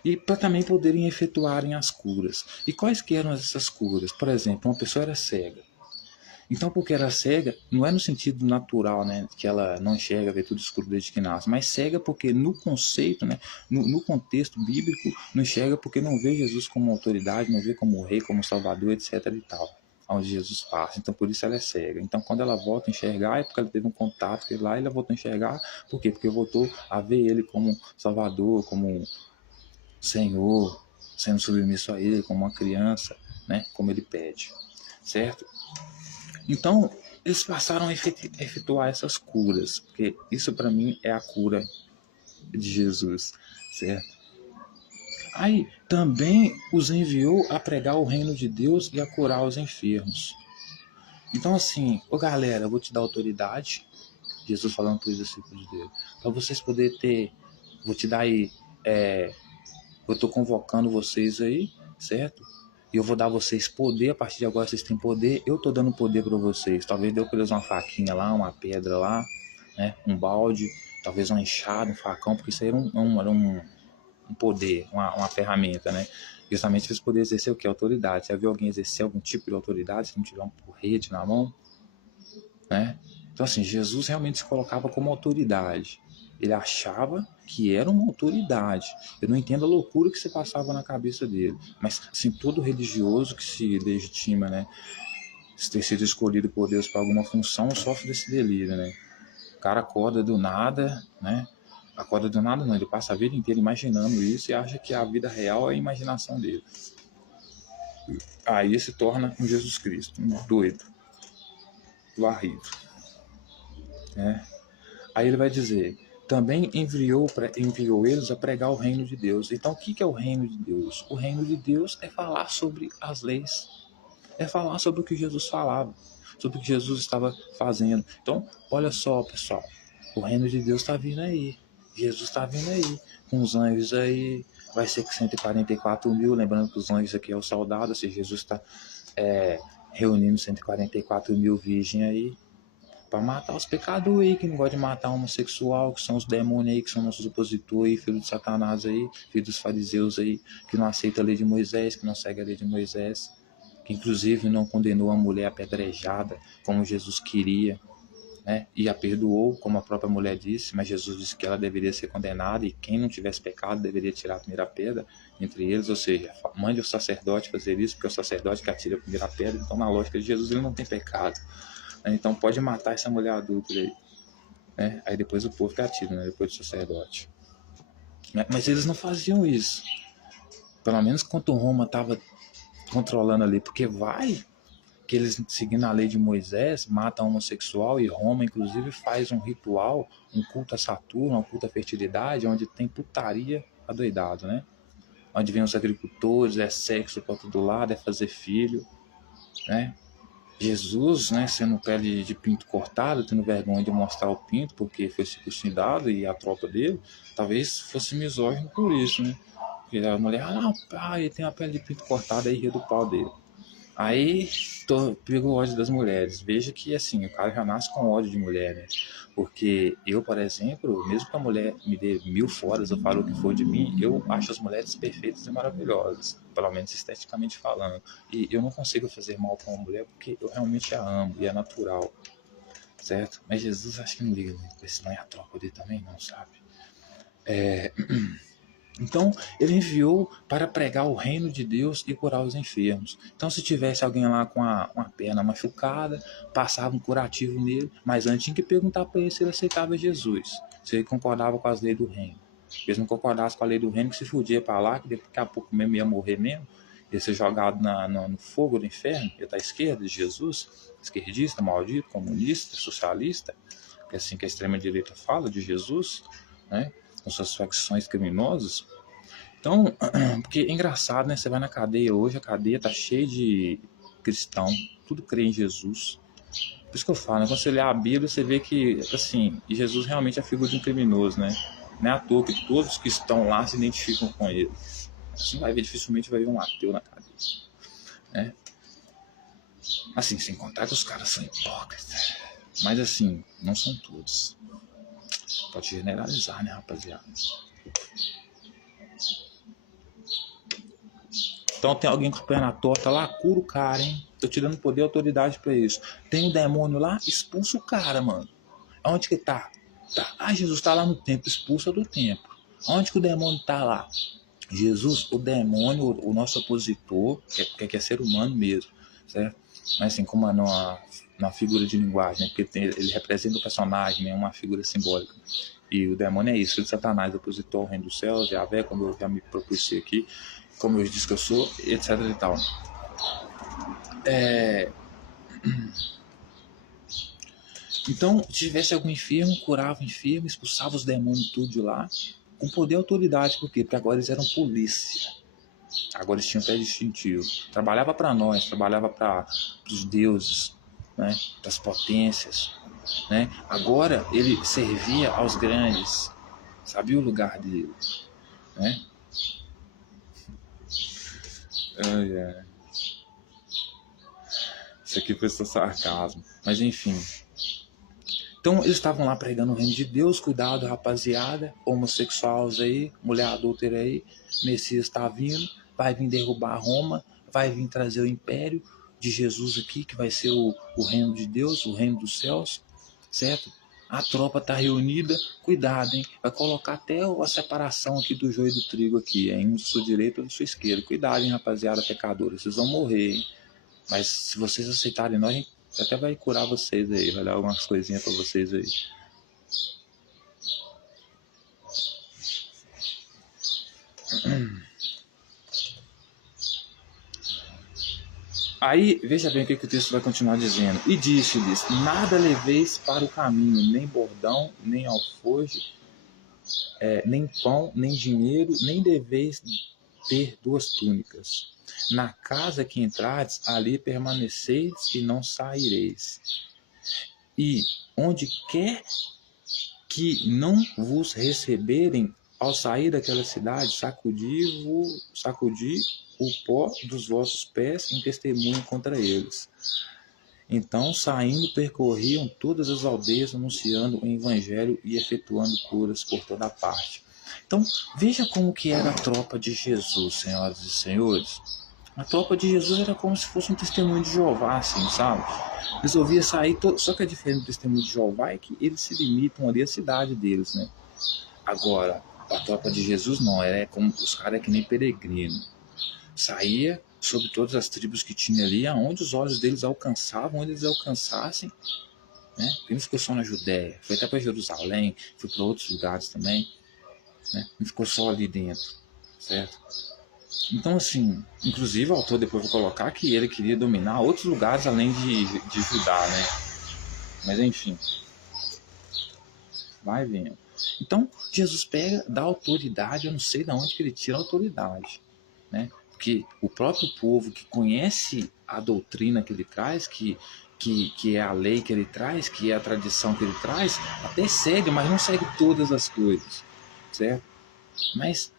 E para também poderem efetuarem as curas. E quais que eram essas curas? Por exemplo, uma pessoa era cega. Então, porque era cega, não é no sentido natural, né, que ela não enxerga, vê tudo escuro desde que nasce, mas cega porque no conceito, né, no contexto bíblico, não enxerga porque não vê Jesus como autoridade, não vê como rei, como salvador, etc e tal, onde Jesus passa. Então, por isso ela é cega. Então, quando ela volta a enxergar, é porque ela teve um contato lá e ela voltou a enxergar. Por quê? Porque voltou a ver ele como salvador, como Senhor, sendo submisso a ele, como uma criança, né, como ele pede, certo? Então, eles passaram a efetuar essas curas, porque isso para mim é a cura de Jesus, certo? Aí também os enviou a pregar o reino de Deus e a curar os enfermos. Então assim, galera, eu vou te dar autoridade, Jesus falando para os discípulos dele, para vocês poderem ter, vou te dar aí, eu estou convocando vocês aí, certo? E eu vou dar a vocês poder, a partir de agora vocês têm poder, eu estou dando poder para vocês. Talvez deu para eles uma faquinha lá, uma pedra lá, né? Um balde, talvez uma enxada, um facão, porque isso aí era um poder, uma ferramenta, né? Justamente para eles poderem exercer o que? Autoridade. Já viu alguém exercer algum tipo de autoridade se não tiver um porrete na mão? Né? Então assim, Jesus realmente se colocava como autoridade. Ele achava que era uma autoridade. Eu não entendo a loucura que se passava na cabeça dele. Mas, assim, todo religioso que se legitima, né, se ter sido escolhido por Deus para alguma função, sofre desse delírio, né? O cara acorda do nada, né? Acorda do nada não, ele passa a vida inteira imaginando isso e acha que a vida real é a imaginação dele. Aí se torna um Jesus Cristo, um doido, varrido, né? Aí ele vai dizer, também enviou eles a pregar o reino de Deus. Então, o que é o reino de Deus? O reino de Deus é falar sobre as leis, é falar sobre o que Jesus falava, sobre o que Jesus estava fazendo. Então, olha só, pessoal, o reino de Deus está vindo aí, Jesus está vindo aí, com os anjos aí, vai ser com 144 mil, lembrando que os anjos aqui é o soldado, se Jesus está reunindo 144 mil virgens aí, para matar os pecadores aí, que não gosta de matar homossexual, que são os demônios aí, que são nossos opositores aí, filhos de Satanás aí, filhos dos fariseus aí, que não aceita a lei de Moisés, que não segue a lei de Moisés, que inclusive não condenou a mulher apedrejada, como Jesus queria, né? E a perdoou, como a própria mulher disse, mas Jesus disse que ela deveria ser condenada e quem não tivesse pecado deveria tirar a primeira pedra entre eles, ou seja, mande o sacerdote fazer isso, porque é o sacerdote que atira a primeira pedra. Então, na lógica de Jesus, ele não tem pecado. Então pode matar essa mulher adulta aí, né? Aí depois o povo que atira, né? Depois do sacerdote. Mas eles não faziam isso. Pelo menos quando Roma estava controlando ali, porque vai que eles, seguindo a lei de Moisés, matam homossexual e Roma, inclusive, faz um ritual, um culto a Saturno, um culto à fertilidade, onde tem putaria adoidado, né? Onde vem os agricultores, é sexo para todo lado, é fazer filho, né? Jesus, né, sendo pele de pinto cortado, tendo vergonha de mostrar o pinto porque foi circuncidado e a tropa dele, talvez fosse misógino por isso, né? Porque a mulher, não, pai, ele tem a pele de pinto cortada e ria do pau dele. Aí, pego o ódio das mulheres. Veja que, assim, o cara já nasce com ódio de mulher, né? Porque eu, por exemplo, mesmo que a mulher me dê 1000 foras ou fale o que for de mim, eu acho as mulheres perfeitas e maravilhosas, pelo menos esteticamente falando. E eu não consigo fazer mal para uma mulher porque eu realmente a amo e é natural, certo? Mas Jesus acho que não liga muito, porque senão é a tropa dele também, não, sabe? Então, ele enviou para pregar o reino de Deus e curar os enfermos. Então, se tivesse alguém lá com uma perna machucada, passava um curativo nele, mas antes tinha que perguntar para ele se ele aceitava Jesus, se ele concordava com as leis do reino. Se ele não concordasse com a lei do reino, que se fudia para lá, que daqui a pouco mesmo ia morrer mesmo, ia ser jogado no fogo do inferno, ia estar à esquerda de Jesus, esquerdista, maldito, comunista, socialista, que é assim que a extrema-direita fala de Jesus, né? Com suas facções criminosas. Então, porque é engraçado, né? Você vai na cadeia hoje, a cadeia tá cheia de cristão, tudo crê em Jesus. Por isso que eu falo, né? Quando você lê a Bíblia, você vê que, assim, Jesus realmente é a figura de um criminoso, né? Não é à toa que todos que estão lá se identificam com ele, Assim vai ver, dificilmente vai ver um ateu na cadeia, né? Assim, sem contar que os caras são hipócritas. Mas assim, não são todos. Pode generalizar, né, rapaziada? Então tem alguém com o pé na torta lá, cura o cara, hein? Tô te dando poder e autoridade pra isso. Tem um demônio lá, expulsa o cara, mano. Onde que tá? Jesus tá lá no templo, expulsa do templo. Onde que o demônio tá lá? Jesus, o demônio, o nosso opositor, que é ser humano mesmo, certo? Mas assim, como na figura de linguagem, né? Porque ele representa o personagem, né? Uma figura simbólica. E o demônio é isso, filho de Satanás, opositor ao reino dos céus, Yahvé, como eu já me propus aqui, como eu disse que eu sou, etc e tal. Então, se tivesse algum enfermo, curava o enfermo, expulsava os demônios tudo de lá, com poder e autoridade. Por quê? Porque agora eles eram polícia. Agora eles tinham até distintivo. Trabalhava para nós, trabalhava para os deuses, né? Para as potências. Né? Agora ele servia aos grandes, sabia o lugar dele. Né? Isso aqui foi só sarcasmo. Mas enfim. Então eles estavam lá pregando o reino de Deus. Cuidado, rapaziada, homossexuais aí, mulher adúltera aí, Messias está vindo, vai vir derrubar Roma, vai vir trazer o império de Jesus aqui, que vai ser o reino de Deus, o reino dos céus, certo? A tropa está reunida, cuidado, hein? Vai colocar até a separação aqui do joio e do trigo aqui, hein? Um da sua direita ou da sua esquerda. Cuidado, hein, rapaziada pecadora, vocês vão morrer, hein? Mas se vocês aceitarem nós, a gente até vai curar vocês aí, vai dar algumas coisinhas pra vocês aí. Aí, veja bem o que o texto vai continuar dizendo. E disse-lhes, nada leveis para o caminho, nem bordão, nem alforje, nem pão, nem dinheiro, nem deveis ter 2 túnicas. Na casa que entrardes, ali permaneceis e não saireis. E onde quer que não vos receberem, ao sair daquela cidade, sacudi o pó dos vossos pés em testemunho contra eles. Então, saindo, percorriam todas as aldeias, anunciando o evangelho e efetuando curas por toda parte. Então, veja como que era a tropa de Jesus, senhoras e senhores. A tropa de Jesus era como se fosse um testemunho de Jeová, assim, sabe? Resolvia sair, só que a diferença do testemunho de Jeová é que eles se limitam ali à cidade deles, né? Agora, a tropa de Jesus não, é como os caras é que nem peregrino. Saía sobre todas as tribos que tinha ali, aonde os olhos deles alcançavam, onde eles alcançassem, né? Ele não ficou só na Judéia, foi até para Jerusalém, foi para outros lugares também, né? Não ficou só ali dentro, certo? Então, assim, inclusive o autor depois vai colocar que ele queria dominar outros lugares além de Judá, né? Mas enfim, vai vendo. Então, Jesus pega, dá autoridade, eu não sei de onde que ele tira a autoridade, né? Porque o próprio povo que conhece a doutrina que ele traz, que é a lei que ele traz, que é a tradição que ele traz, até segue, mas não segue todas as coisas, certo? Mas,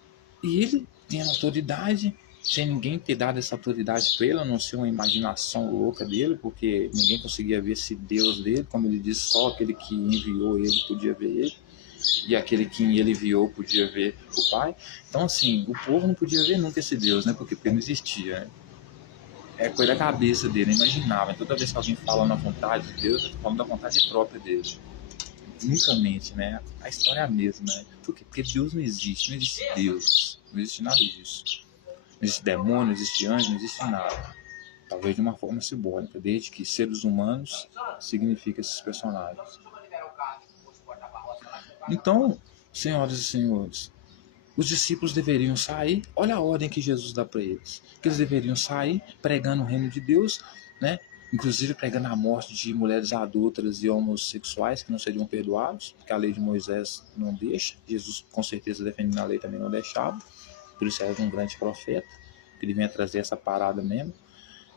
e ele tem a autoridade, sem ninguém ter dado essa autoridade para ele, a não ser uma imaginação louca dele, porque ninguém conseguia ver esse Deus dele, como ele disse, só aquele que enviou ele podia ver ele, e aquele que ele enviou podia ver o Pai. Então, assim, o povo não podia ver nunca esse Deus, né? Porque não existia, né? É coisa da cabeça dele, imaginava. Toda vez que alguém fala na vontade de Deus, eu tô falando da vontade própria dele. Nunca mente, né? A história é a mesma, né? Por quê? Porque Deus não existe Deus, não existe nada disso. Não existe demônio, não existe anjo, não existe nada. Talvez de uma forma simbólica, desde que seres humanos significa esses personagens. Então, senhoras e senhores, os discípulos deveriam sair, olha a ordem que Jesus dá para eles, que eles deveriam sair pregando o reino de Deus, né? Inclusive pregando a morte de mulheres adúlteras e homossexuais que não seriam perdoados, porque a lei de Moisés não deixa, Jesus com certeza defendendo a lei também não deixava, por isso era um grande profeta, que ele vinha trazer essa parada mesmo.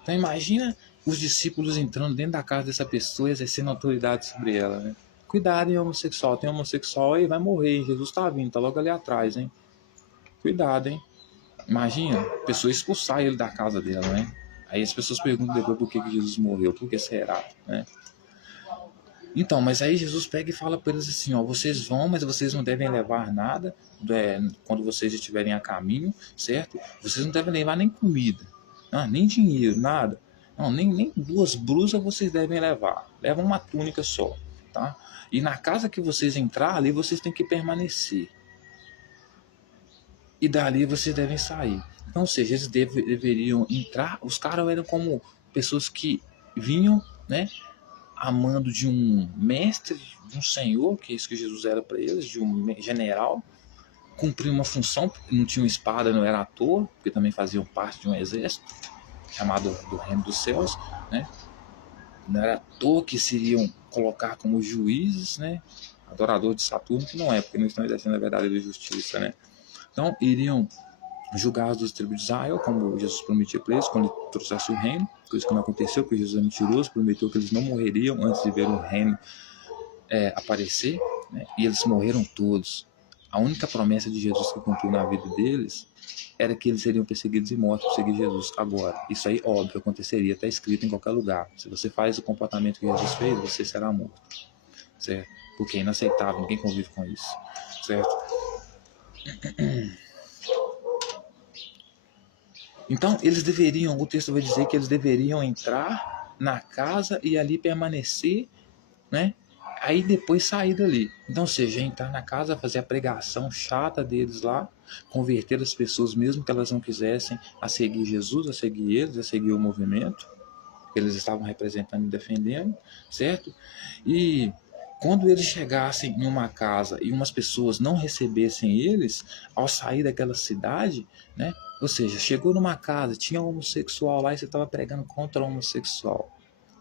Então imagina os discípulos entrando dentro da casa dessa pessoa e exercendo autoridade sobre ela, né? Cuidado, hein, homossexual, tem homossexual aí, vai morrer, hein? Jesus tá vindo, tá logo ali atrás, hein? Cuidado, hein? Imagina, a pessoa expulsar ele da casa dela, né? Aí as pessoas perguntam depois por que Jesus morreu, por que será, né? Então, mas aí Jesus pega e fala para eles assim, ó, vocês vão, mas vocês não devem levar nada quando vocês estiverem a caminho, certo? Vocês não devem levar nem comida, nem dinheiro, nada. Não, nem duas blusas vocês devem levar. Leva uma túnica só, tá? E na casa que vocês entrar, ali vocês têm que permanecer. E dali vocês devem sair. Então, ou seja, eles deveriam entrar. Os caras eram como pessoas que vinham, né? Amando de um mestre, de um senhor, que é isso que Jesus era para eles, de um general, cumprir uma função, porque não tinham espada, não era à toa, porque também faziam parte de um exército, chamado do Reino dos Céus, né? Não era à toa que se iriam colocar como juízes, né? Adorador de Saturno, que não é, porque não estão exercendo a verdadeira justiça, né? Então, iriam julgar as tribos de Israel, como Jesus prometia para eles, quando ele trouxesse o reino, coisa que não aconteceu, porque Jesus é mentiroso, prometeu que eles não morreriam antes de ver o reino aparecer, né? E eles morreram todos. A única promessa de Jesus que cumpriu na vida deles era que eles seriam perseguidos e mortos por seguir Jesus. Agora, isso aí, óbvio, aconteceria, está escrito em qualquer lugar. Se você faz o comportamento que Jesus fez, você será morto, certo? Porque é inaceitável, ninguém convive com isso, certo? Então, eles deveriam, o texto vai dizer que eles deveriam entrar na casa e ali permanecer, né? Aí depois sair dali. Então, ou seja, entrar na casa, fazer a pregação chata deles lá, converter as pessoas, mesmo que elas não quisessem, a seguir Jesus, a seguir eles, a seguir o movimento que eles estavam representando e defendendo, certo? E quando eles chegassem em uma casa e umas pessoas não recebessem eles, ao sair daquela cidade, né? Ou seja, chegou numa casa, tinha um homossexual lá e você estava pregando contra o homossexual.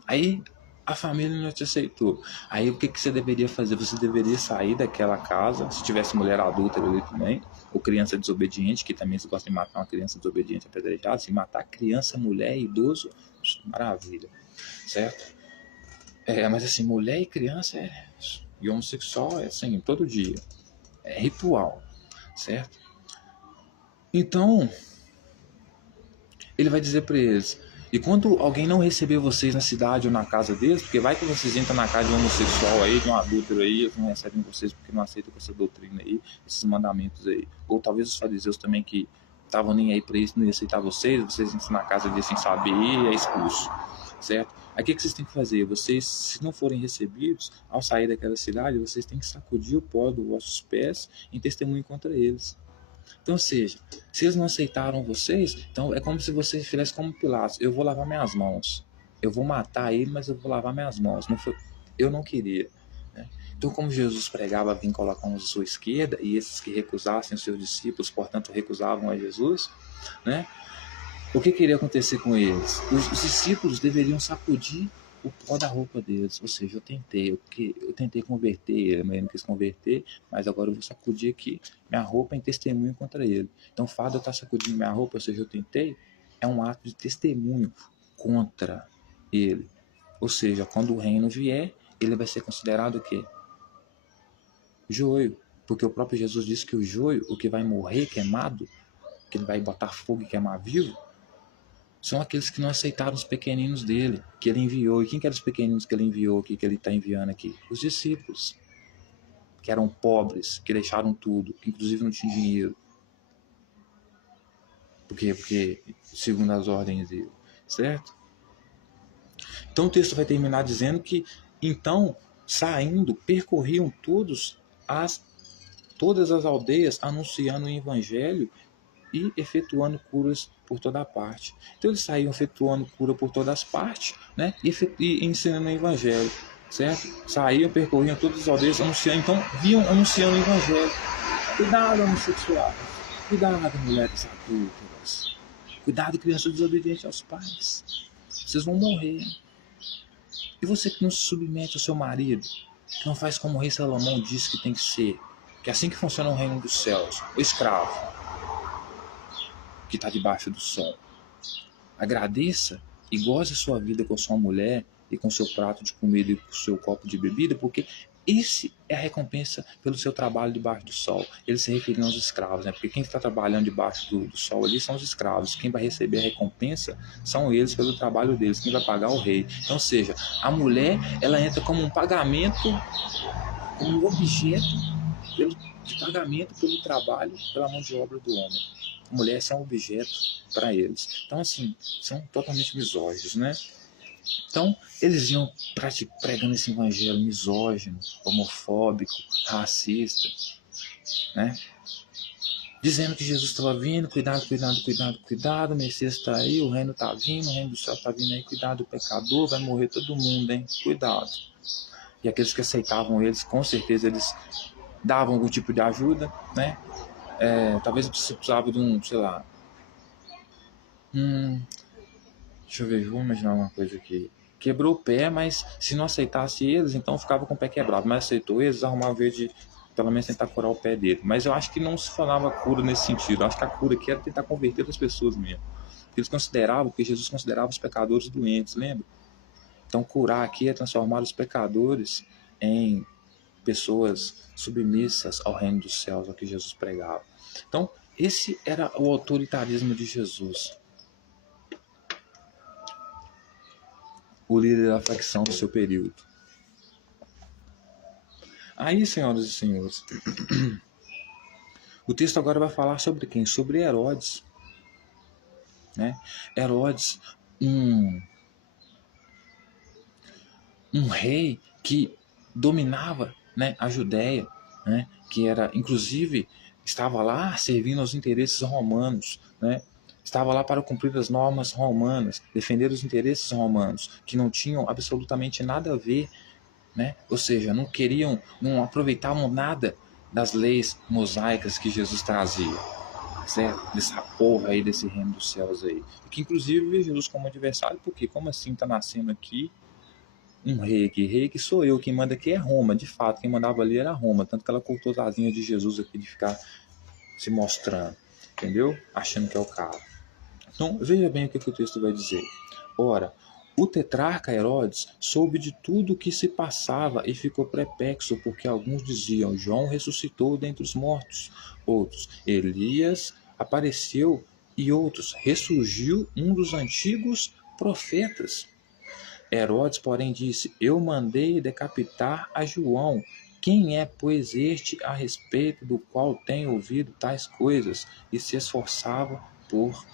Aí a família não te aceitou. Aí o que você deveria fazer? Você deveria sair daquela casa, se tivesse mulher adulta ali também, ou criança desobediente, que também se gosta de matar uma criança desobediente apedrejada, se matar criança, mulher, idoso, maravilha, certo? Mas assim, mulher e criança e homossexual é assim, todo dia. É ritual, certo? Então, ele vai dizer para eles, e quando alguém não receber vocês na cidade ou na casa deles, porque vai que vocês entram na casa de um homossexual aí, de um adúltero aí, eles não recebem vocês porque não aceitam com essa doutrina aí, esses mandamentos aí. Ou talvez os fariseus também que estavam nem aí para isso, não iam aceitar vocês entram na casa deles sem saber e é expulso, certo? Aí o que vocês têm que fazer? Vocês, se não forem recebidos, ao sair daquela cidade, vocês têm que sacudir o pó dos vossos pés em testemunho contra eles. Então, ou seja, se eles não aceitaram vocês, então é como se vocês fizessem como Pilatos. Eu vou lavar minhas mãos. Eu vou matar ele, mas eu vou lavar minhas mãos. Eu não queria. Né? Então, como Jesus pregava vir colocar uns à sua esquerda, e esses que recusassem os seus discípulos, portanto, recusavam a Jesus, né? O que iria acontecer com eles? Os discípulos deveriam sacudir o pó da roupa deles. Ou seja, eu tentei converter ele, mas ele não quis converter, mas agora eu vou sacudir aqui minha roupa em testemunho contra ele. Então, o fato de eu estar sacudindo minha roupa, ou seja, eu tentei, é um ato de testemunho contra ele. Ou seja, quando o reino vier, ele vai ser considerado o quê? Joio. Porque o próprio Jesus disse que o joio, o que vai morrer queimado, que ele vai botar fogo e queimar vivo, são aqueles que não aceitaram os pequeninos dele, que ele enviou. E quem que eram os pequeninos que ele enviou aqui, que ele está enviando aqui? Os discípulos, que eram pobres, que deixaram tudo, que inclusive não tinham dinheiro. Por quê? Porque segundo as ordens dele, certo? Então o texto vai terminar dizendo que, então, saindo, percorriam todas as aldeias, anunciando o evangelho e efetuando curas por toda parte. Então eles saíam efetuando cura por todas as partes, né? E ensinando o evangelho, certo? Saíam, percorriam todas as aldeias anunciando, então viam anunciando o evangelho. Cuidado, homossexuais. Cuidado, mulheres adúlteras. Cuidado, crianças desobedientes aos pais. Vocês vão morrer. E você que não se submete ao seu marido, que não faz como o rei Salomão disse que tem que ser, que é assim que funciona o reino dos céus, o escravo que está debaixo do sol. Agradeça e goze a sua vida com sua mulher e com seu prato de comida e com seu copo de bebida, porque esse é a recompensa pelo seu trabalho debaixo do sol. Eles se referiam aos escravos, né? Porque quem está trabalhando debaixo do sol ali são os escravos. Quem vai receber a recompensa são eles pelo trabalho deles. Quem vai pagar é o rei. Então, ou seja, a mulher, ela entra como um pagamento, como um objeto de pagamento pelo trabalho, pela mão de obra do homem. A mulher é só um objeto para eles. Então, assim, são totalmente misóginos, né? Então, eles iam pregando esse evangelho misógino, homofóbico, racista, né? Dizendo que Jesus estava vindo, cuidado, cuidado, cuidado, cuidado, o Messias está aí, o reino está vindo, o reino do céu está vindo aí, cuidado, o pecador, vai morrer todo mundo, hein? Cuidado. E aqueles que aceitavam eles, com certeza, eles davam algum tipo de ajuda, né? Talvez você precisava de um, sei lá, deixa eu ver, vou imaginar uma coisa aqui. Quebrou o pé, mas se não aceitasse eles, então ficava com o pé quebrado. Mas aceitou eles, arrumava o jeito de pelo menos tentar curar o pé dele. Mas eu acho que não se falava cura nesse sentido. Eu acho que a cura aqui era tentar converter as pessoas mesmo. Eles consideravam, porque Jesus considerava os pecadores doentes, lembra? Então curar aqui é transformar os pecadores em pessoas submissas ao reino dos céus, ao que Jesus pregava. Então, esse era o autoritarismo de Jesus. O líder da facção do seu período. Aí, senhoras e senhores, o texto agora vai falar sobre quem? Sobre Herodes. Né? Herodes, um rei que dominava, né, a Judéia, né, que era, inclusive, estava lá servindo aos interesses romanos, né? Estava lá para cumprir as normas romanas, defender os interesses romanos, que não tinham absolutamente nada a ver, né? Ou seja, não queriam, não aproveitavam nada das leis mosaicas que Jesus trazia, certo? Dessa porra aí, desse reino dos céus aí. E que inclusive vê Jesus como adversário, porque como assim tá nascendo aqui um rei que sou eu, quem manda aqui é Roma, de fato, quem mandava ali era Roma, tanto que ela cortou as asinhas de Jesus aqui de ficar se mostrando, entendeu? Achando que é o cara. Então, veja bem o que o texto vai dizer. Ora, o tetrarca Herodes soube de tudo o que se passava e ficou perplexo, porque alguns diziam: João ressuscitou dentre os mortos, outros, Elias apareceu, e outros, ressurgiu um dos antigos profetas. Herodes, porém, disse: Eu mandei decapitar a João. Quem é, pois, este a respeito do qual tenho ouvido tais coisas? E se esforçava por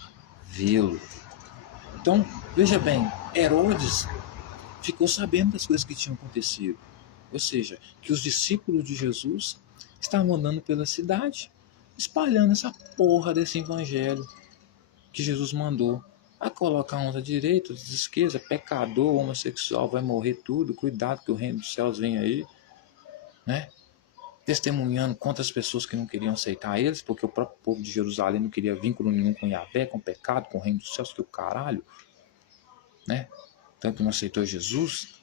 vê-lo. Então, veja bem, Herodes ficou sabendo das coisas que tinham acontecido. Ou seja, que os discípulos de Jesus estavam andando pela cidade, espalhando essa porra desse evangelho que Jesus mandou. A colocar uns à direita, outros à esquerda, pecador, homossexual, vai morrer tudo, cuidado que o reino dos céus vem aí, né? Testemunhando contra as pessoas que não queriam aceitar eles, porque o próprio povo de Jerusalém não queria vínculo nenhum com Yahvé, com pecado, com o reino dos céus, que o caralho, né? Tanto que não aceitou Jesus,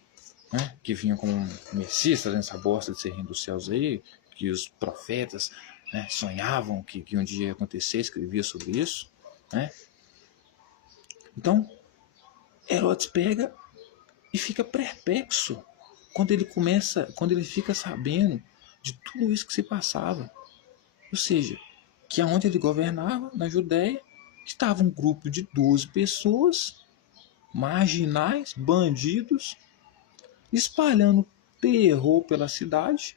né? Que vinha como um Messias, trazendo essa bosta desse reino dos céus aí, que os profetas, né, sonhavam que um dia ia acontecer, escrevia sobre isso, né? Então, Herodes pega e fica perplexo quando ele fica sabendo de tudo isso que se passava. Ou seja, que aonde ele governava, na Judéia, estava um grupo de 12 pessoas, marginais, bandidos, espalhando terror pela cidade,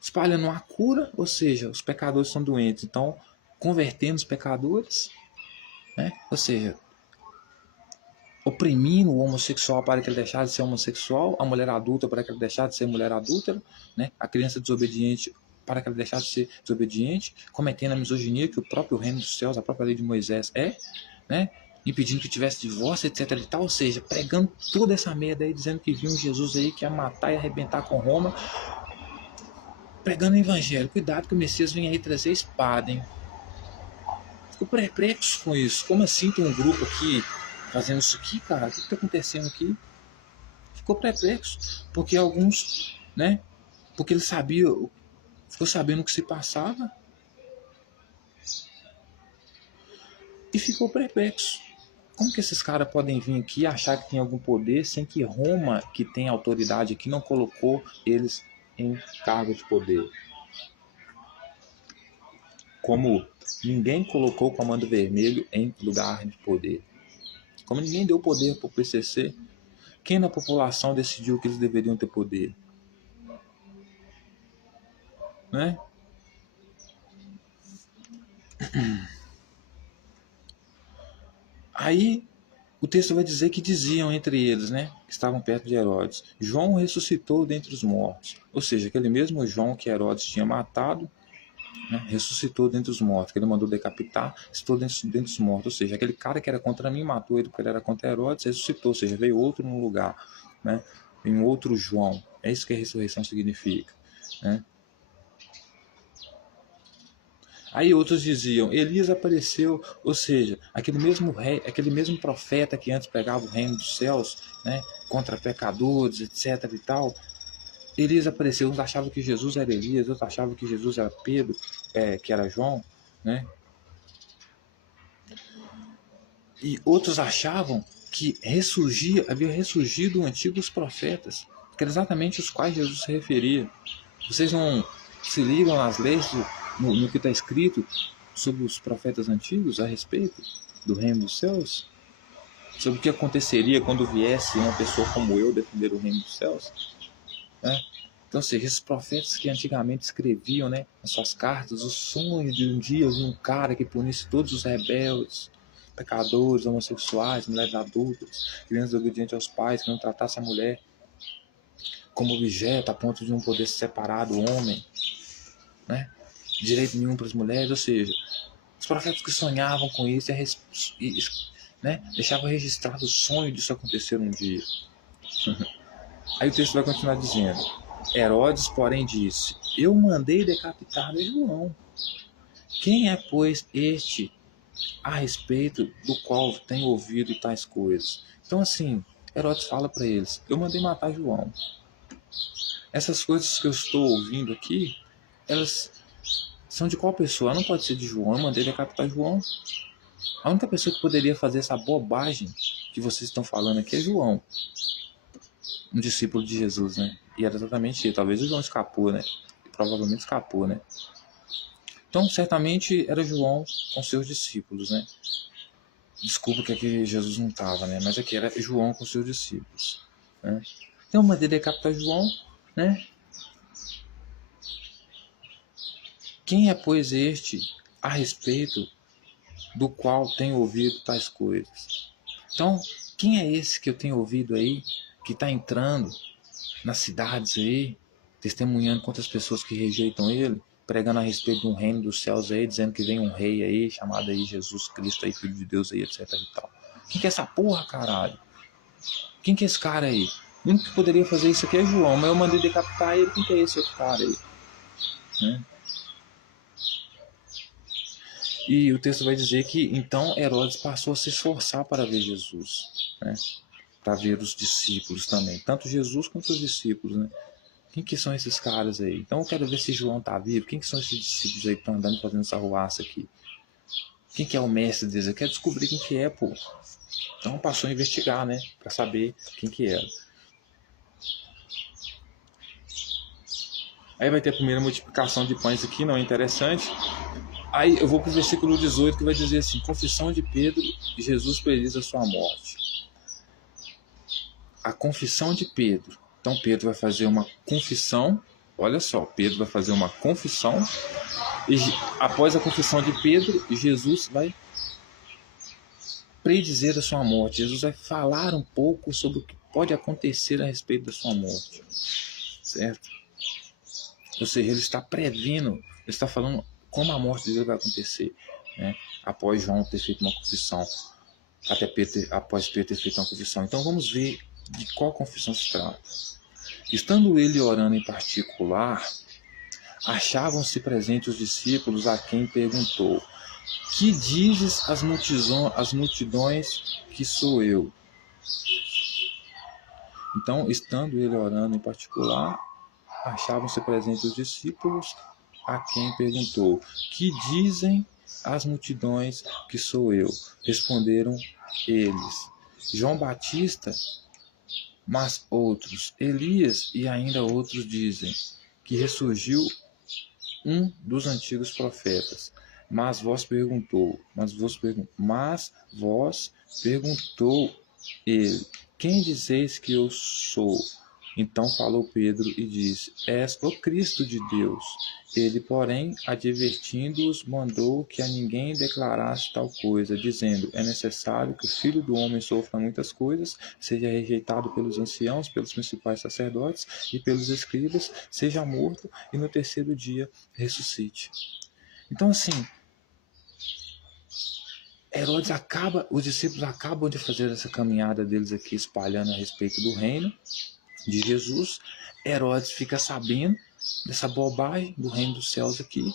espalhando a cura, ou seja, os pecadores são doentes, então convertendo os pecadores, né? Ou seja, oprimindo o homossexual para que ele deixasse de ser homossexual, a mulher adulta para que ele deixasse de ser mulher adúltera, né? A criança desobediente para que ela deixasse de ser desobediente, cometendo a misoginia que o próprio reino dos céus, a própria lei de Moisés né? Impedindo que tivesse divórcio, etc e tal, ou seja, pregando toda essa merda aí, dizendo que viu um Jesus aí que ia matar e arrebentar com Roma, pregando o evangelho. Cuidado que o Messias vem aí trazer espada, hein? Fico perplexo com isso. Como assim tem um grupo aqui fazendo isso aqui, cara? O que está acontecendo aqui? Ficou perplexo, porque alguns, né? Porque ele sabia, ficou sabendo o que se passava e ficou perplexo. como que esses caras podem vir aqui e achar que tem algum poder, sem que Roma, que tem autoridade aqui, não colocou eles em cargo de poder? Como ninguém colocou o Comando Vermelho em lugar de poder. Como ninguém deu poder para o PCC, quem na população decidiu que eles deveriam ter poder? Né? Aí o texto vai dizer que diziam entre eles, né, que estavam perto de Herodes: João ressuscitou dentre os mortos. Ou seja, aquele mesmo João que Herodes tinha matado, né, ressuscitou dentre os mortos, que ele mandou decapitar, estou dentro dos mortos. Ou seja, aquele cara que era contra mim, matou ele porque ele era contra Herodes, ressuscitou. Ou seja, veio outro no lugar, né? Veio um outro João. É isso que a ressurreição significa, né? Aí outros diziam: Elias apareceu. Ou seja, aquele mesmo rei, aquele mesmo profeta que antes pregava o reino dos céus, né, contra pecadores, etc. e tal. Elias apareceu. Uns achavam que Jesus era Elias, outros achavam que Jesus era Pedro, que era João, né? E outros achavam que havia ressurgido antigos profetas, que eram exatamente os quais Jesus se referia. Vocês não se ligam nas leis, no que está escrito sobre os profetas antigos a respeito do reino dos céus? Sobre o que aconteceria quando viesse uma pessoa como eu defender o reino dos céus? Né? Então, ou seja, esses profetas que antigamente escreviam, né, nas suas cartas o sonho de um dia vir um cara que punisse todos os rebeldes, pecadores, homossexuais, mulheres adultas, crianças obedientes aos pais, que não tratasse a mulher como objeto a ponto de não poder se separar do homem, né? Direito nenhum para as mulheres. Ou seja, os profetas que sonhavam com isso né, deixavam registrado o sonho disso acontecer um dia. Aí o texto vai continuar dizendo: Herodes, porém, disse: Eu mandei decapitar João. Quem é, pois, este a respeito do qual tem ouvido tais coisas? Então, assim, Herodes fala para eles: Eu mandei matar João. Essas coisas que eu estou ouvindo aqui, elas são de qual pessoa? Não pode ser de João. Eu mandei decapitar João. A única pessoa que poderia fazer essa bobagem que vocês estão falando aqui é João, um discípulo de Jesus, né? E era exatamente ele. Talvez o João escapou, né? Provavelmente escapou, né? Então, certamente era João com seus discípulos, né? Desculpa que aqui Jesus não estava, né? Mas aqui era João com seus discípulos, né? Então, eu mandei decapitar João, né? Quem é, pois, este a respeito do qual tenho ouvido tais coisas? Então, quem é esse que eu tenho ouvido aí, que está entrando nas cidades aí, testemunhando contra as pessoas que rejeitam ele, pregando a respeito do reino dos céus aí, dizendo que vem um rei aí, chamado aí Jesus Cristo aí, Filho de Deus aí, etc e tal. Quem que é essa porra, caralho? Quem que é esse cara aí? O único que poderia fazer isso aqui é João, mas eu mandei decapitar ele. Quem que é esse outro cara aí? Né? E o texto vai dizer que então Herodes passou a se esforçar para ver Jesus, né? Para ver os discípulos também, tanto Jesus quanto os discípulos, né? Quem que são esses caras aí? Então eu quero ver se João tá vivo. Quem que são esses discípulos aí que estão andando fazendo essa ruaça aqui? Quem que é o mestre deles? Eu quero descobrir quem que é, pô. Então passou a investigar, né? Para saber quem que era. Aí vai ter a primeira multiplicação de pães aqui, não é interessante. Aí eu vou para o versículo 18, que vai dizer assim: confissão de Pedro, Jesus prediz a sua morte. A confissão de Pedro. Então Pedro vai fazer uma confissão. Olha só, Pedro vai fazer uma confissão. E após a confissão de Pedro, Jesus vai predizer a sua morte. Jesus vai falar um pouco sobre o que pode acontecer a respeito da sua morte. Certo? Ou seja, ele está prevendo, ele está falando como a morte dele vai acontecer, né? Após João ter feito uma confissão, após Pedro ter feito uma confissão. Então vamos ver de qual confissão se trata. Estando ele orando em particular, achavam-se presentes os discípulos, a quem perguntou: que dizes às multidões que sou eu? Então, estando ele orando em particular, achavam-se presentes os discípulos, a quem perguntou: que dizem as multidões que sou eu? Responderam eles: João Batista, mas outros, Elias, e ainda outros dizem que ressurgiu um dos antigos profetas. Mas vós perguntou ele: quem dizeis que eu sou? Então falou Pedro e disse: és o Cristo de Deus. Ele, porém, advertindo-os, mandou que a ninguém declarasse tal coisa, dizendo: é necessário que o Filho do Homem sofra muitas coisas, seja rejeitado pelos anciãos, pelos principais sacerdotes e pelos escribas, seja morto e no terceiro dia ressuscite. Então, assim, Herodes os discípulos acabam de fazer essa caminhada deles aqui, espalhando a respeito do reino de Jesus. Herodes fica sabendo dessa bobagem do reino dos céus aqui.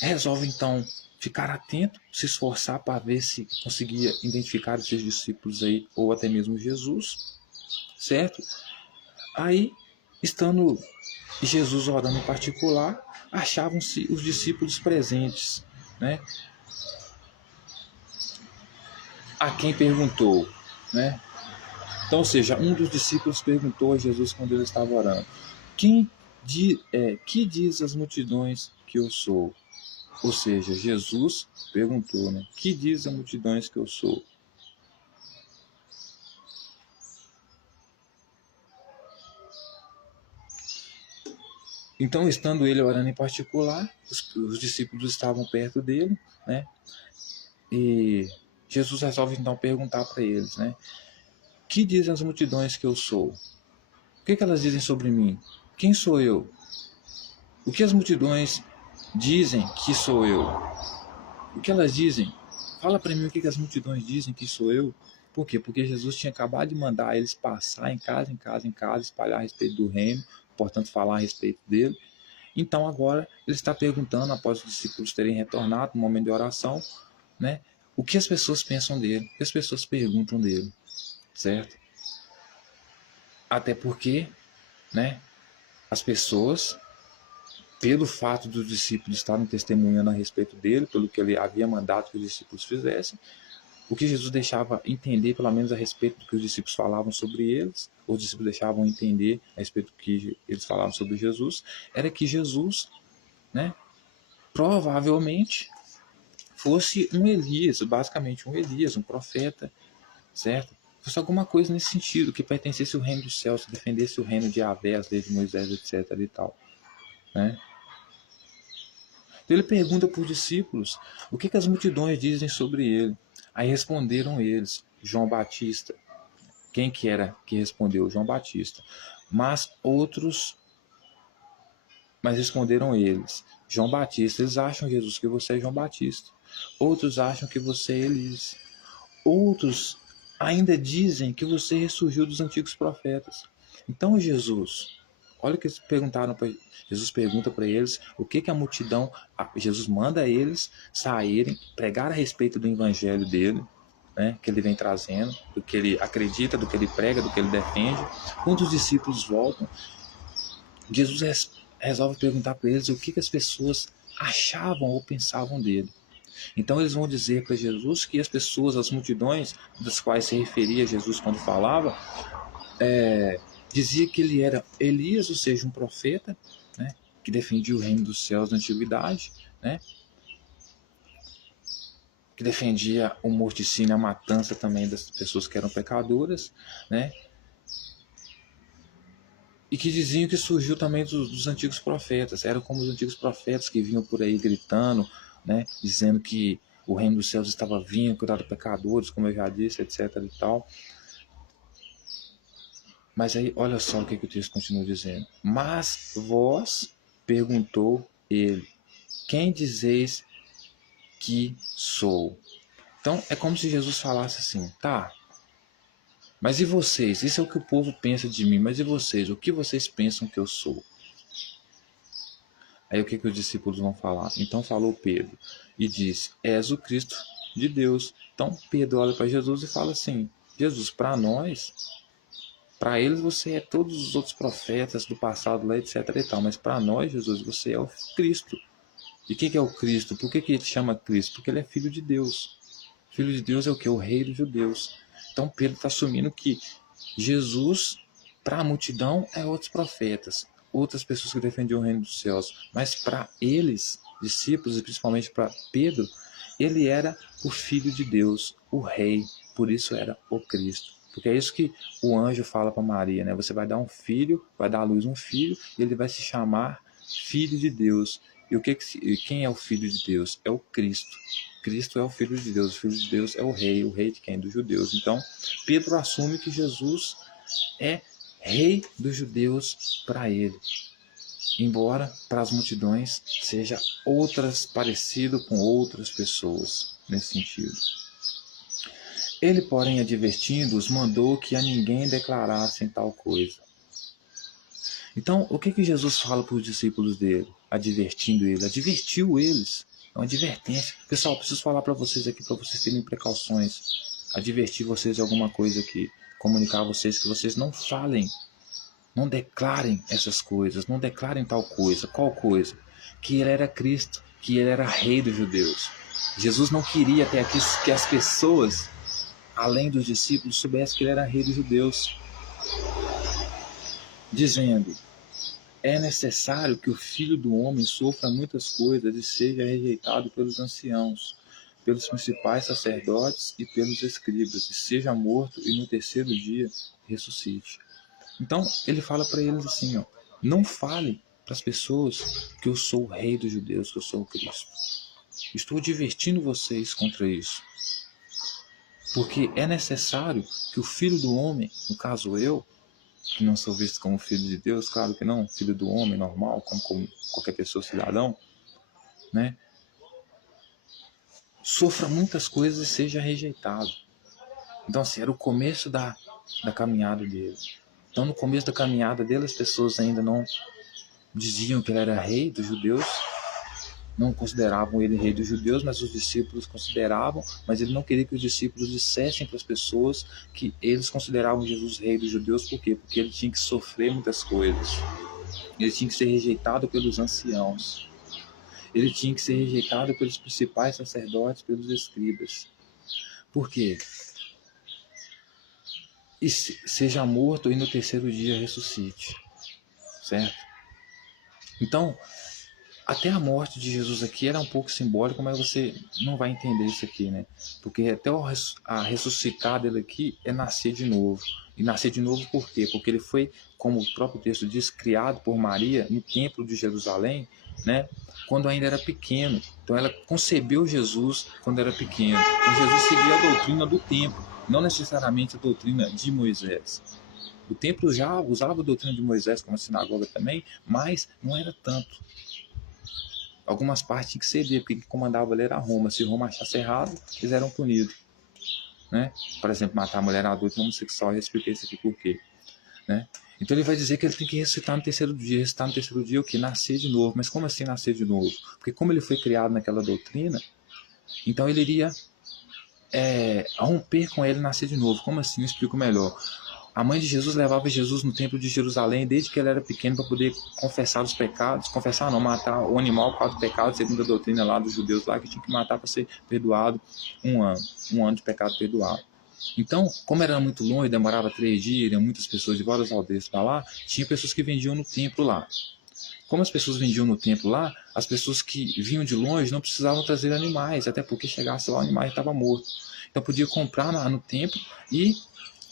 Resolve então ficar atento, se esforçar para ver se conseguia identificar esses discípulos aí, ou até mesmo Jesus, certo? Aí, estando Jesus orando em particular, achavam-se os discípulos presentes, né? A quem perguntou, né? Então, ou seja, um dos discípulos perguntou a Jesus quando ele estava orando: que diz as multidões que eu sou? Ou seja, Jesus perguntou, né? Que diz as multidões que eu sou? Então, estando ele orando em particular, os discípulos estavam perto dele, né? E Jesus resolve então perguntar para eles, né? Que dizem as multidões que eu sou? O que elas dizem sobre mim? Quem sou eu? O que as multidões dizem que sou eu? O que elas dizem? Fala para mim o que as multidões dizem que sou eu. Por quê? Porque Jesus tinha acabado de mandar eles passar em casa, em casa, em casa, espalhar a respeito do reino, portanto falar a respeito dele. Então agora ele está perguntando, após os discípulos terem retornado no momento de oração, né, o que as pessoas pensam dele, o que as pessoas perguntam dele, certo? Até porque, né, as pessoas, pelo fato dos discípulos estarem testemunhando a respeito dele, pelo que ele havia mandado que os discípulos fizessem, o que Jesus deixava entender, pelo menos a respeito do que os discípulos falavam sobre eles, os discípulos deixavam entender a respeito do que eles falavam sobre Jesus, era que Jesus, né, provavelmente fosse um Elias, basicamente um Elias, um profeta, certo? Fosse alguma coisa nesse sentido, que pertencesse ao reino dos céus, que defendesse o reino de Yahvé, as leis de Moisés, etc. e tal, né? Então ele pergunta para os discípulos o que as multidões dizem sobre ele. Aí responderam eles: João Batista. Quem que era que respondeu? João Batista. Mas responderam eles: João Batista. Eles acham, Jesus, que você é João Batista. Outros acham que você é Elias. Outros ainda dizem que você ressurgiu dos antigos profetas. Então, Jesus, olha o que eles perguntaram para Jesus, pergunta para eles o que a multidão, Jesus manda eles saírem, pregar a respeito do evangelho dele, né, que ele vem trazendo, do que ele acredita, do que ele prega, do que ele defende. Quando os discípulos voltam, Jesus resolve perguntar para eles o que as pessoas achavam ou pensavam dele. Então eles vão dizer para Jesus que as pessoas, as multidões das quais se referia Jesus quando falava, dizia que ele era Elias, ou seja, um profeta, né, que defendia o reino dos céus na antiguidade, né, que defendia o morticínio, a matança também das pessoas que eram pecadoras, né, e que diziam que surgiu também dos antigos profetas. Eram como os antigos profetas que vinham por aí gritando, né, dizendo que o reino dos céus estava vindo, cuidar dos pecadores, como eu já disse, etc. e tal. Mas aí, olha só o que o texto continua dizendo. Mas vós, perguntou ele, quem dizeis que sou? Então, é como se Jesus falasse assim, tá, mas e vocês? Isso é o que o povo pensa de mim, mas e vocês? O que vocês pensam que eu sou? Aí o que os discípulos vão falar? Então falou Pedro e disse, és o Cristo de Deus. Então Pedro olha para Jesus e fala assim, Jesus, para nós, para eles você é todos os outros profetas do passado lá, etc e tal, mas para nós, Jesus, você é o Cristo. E o que é o Cristo? Por que ele chama Cristo? Porque ele é filho de Deus. Filho de Deus é o que? O rei dos judeus. Então Pedro está assumindo que Jesus, para a multidão, é outros profetas, outras pessoas que defendiam o reino dos céus. Mas para eles, discípulos, e principalmente para Pedro, ele era o filho de Deus, o rei. Por isso era o Cristo. Porque é isso que o anjo fala para Maria, né? Você vai dar um filho, vai dar à luz um filho, e ele vai se chamar Filho de Deus. E quem é o Filho de Deus? É o Cristo. Cristo é o Filho de Deus. O Filho de Deus é o rei de quem? Dos judeus. Então, Pedro assume que Jesus é rei dos judeus para ele. Embora para as multidões seja parecido com outras pessoas nesse sentido. Ele, porém, advertindo-os, mandou que a ninguém declarassem tal coisa. Então, o que Jesus fala para os discípulos dele? Advertindo ele, advertiu eles. É uma advertência. Pessoal, preciso falar para vocês aqui, para vocês terem precauções. Advertir vocês de alguma coisa aqui. Comunicar a vocês que vocês não falem, não declarem essas coisas, não declarem tal coisa. Qual coisa? Que ele era Cristo, que ele era rei dos judeus. Jesus não queria até aqui que as pessoas, além dos discípulos, soubessem que ele era rei dos judeus. Dizendo: é necessário que o Filho do Homem sofra muitas coisas e seja rejeitado pelos anciãos, pelos principais sacerdotes e pelos escribas, e seja morto e no terceiro dia ressuscite. Então, ele fala para eles assim, ó, não fale para as pessoas que eu sou o rei dos judeus, que eu sou o Cristo. Estou advertindo vocês contra isso. Porque é necessário que o Filho do Homem, no caso eu, que não sou visto como filho de Deus, claro que não, filho do homem normal, como qualquer pessoa, cidadão, né? Sofra muitas coisas e seja rejeitado. Então, assim, era o começo da caminhada dele. Então, no começo da caminhada dele, as pessoas ainda não diziam que ele era rei dos judeus, não consideravam ele rei dos judeus, mas os discípulos consideravam, mas ele não queria que os discípulos dissessem para as pessoas que eles consideravam Jesus rei dos judeus. Por quê? Porque ele tinha que sofrer muitas coisas. Ele tinha que ser rejeitado pelos anciãos. Ele tinha que ser rejeitado pelos principais sacerdotes, pelos escribas. Por quê? E seja morto e no terceiro dia ressuscite. Certo? Então, até a morte de Jesus aqui era um pouco simbólico, mas você não vai entender isso aqui, né? Porque até a ressuscitar dele aqui é nascer de novo. E nascer de novo por quê? Porque ele foi, como o próprio texto diz, criado por Maria no templo de Jerusalém, né? Quando ainda era pequeno. Então ela concebeu Jesus quando era pequeno. Então Jesus seguia a doutrina do templo, não necessariamente a doutrina de Moisés. O templo já usava a doutrina de Moisés como a sinagoga também, mas não era tanto. Algumas partes tinham que ceder, porque quem comandava ali era Roma. Se Roma achasse errado, eles eram punidos. Né? Por exemplo, matar a mulher adulta e homossexual, eu expliquei isso aqui por quê. Né? Então ele vai dizer que ele tem que ressuscitar no terceiro dia. Ressuscitar no terceiro dia o quê? Nascer de novo. Mas como assim nascer de novo? Porque como ele foi criado naquela doutrina, então ele iria romper com ele e nascer de novo. Como assim? Eu explico melhor. A mãe de Jesus levava Jesus no templo de Jerusalém desde que ele era pequeno para poder confessar os pecados, confessar não, matar o animal por causa do pecado, segundo a doutrina lá dos judeus lá, que tinha que matar para ser perdoado um ano de pecado perdoado. Então, como era muito longe, demorava 3 dias, iam muitas pessoas de várias aldeias para lá, tinha pessoas que vendiam no templo lá. Como as pessoas vendiam no templo lá, as pessoas que vinham de longe não precisavam trazer animais, até porque chegasse lá o animal estava morto. Então podia comprar no templo e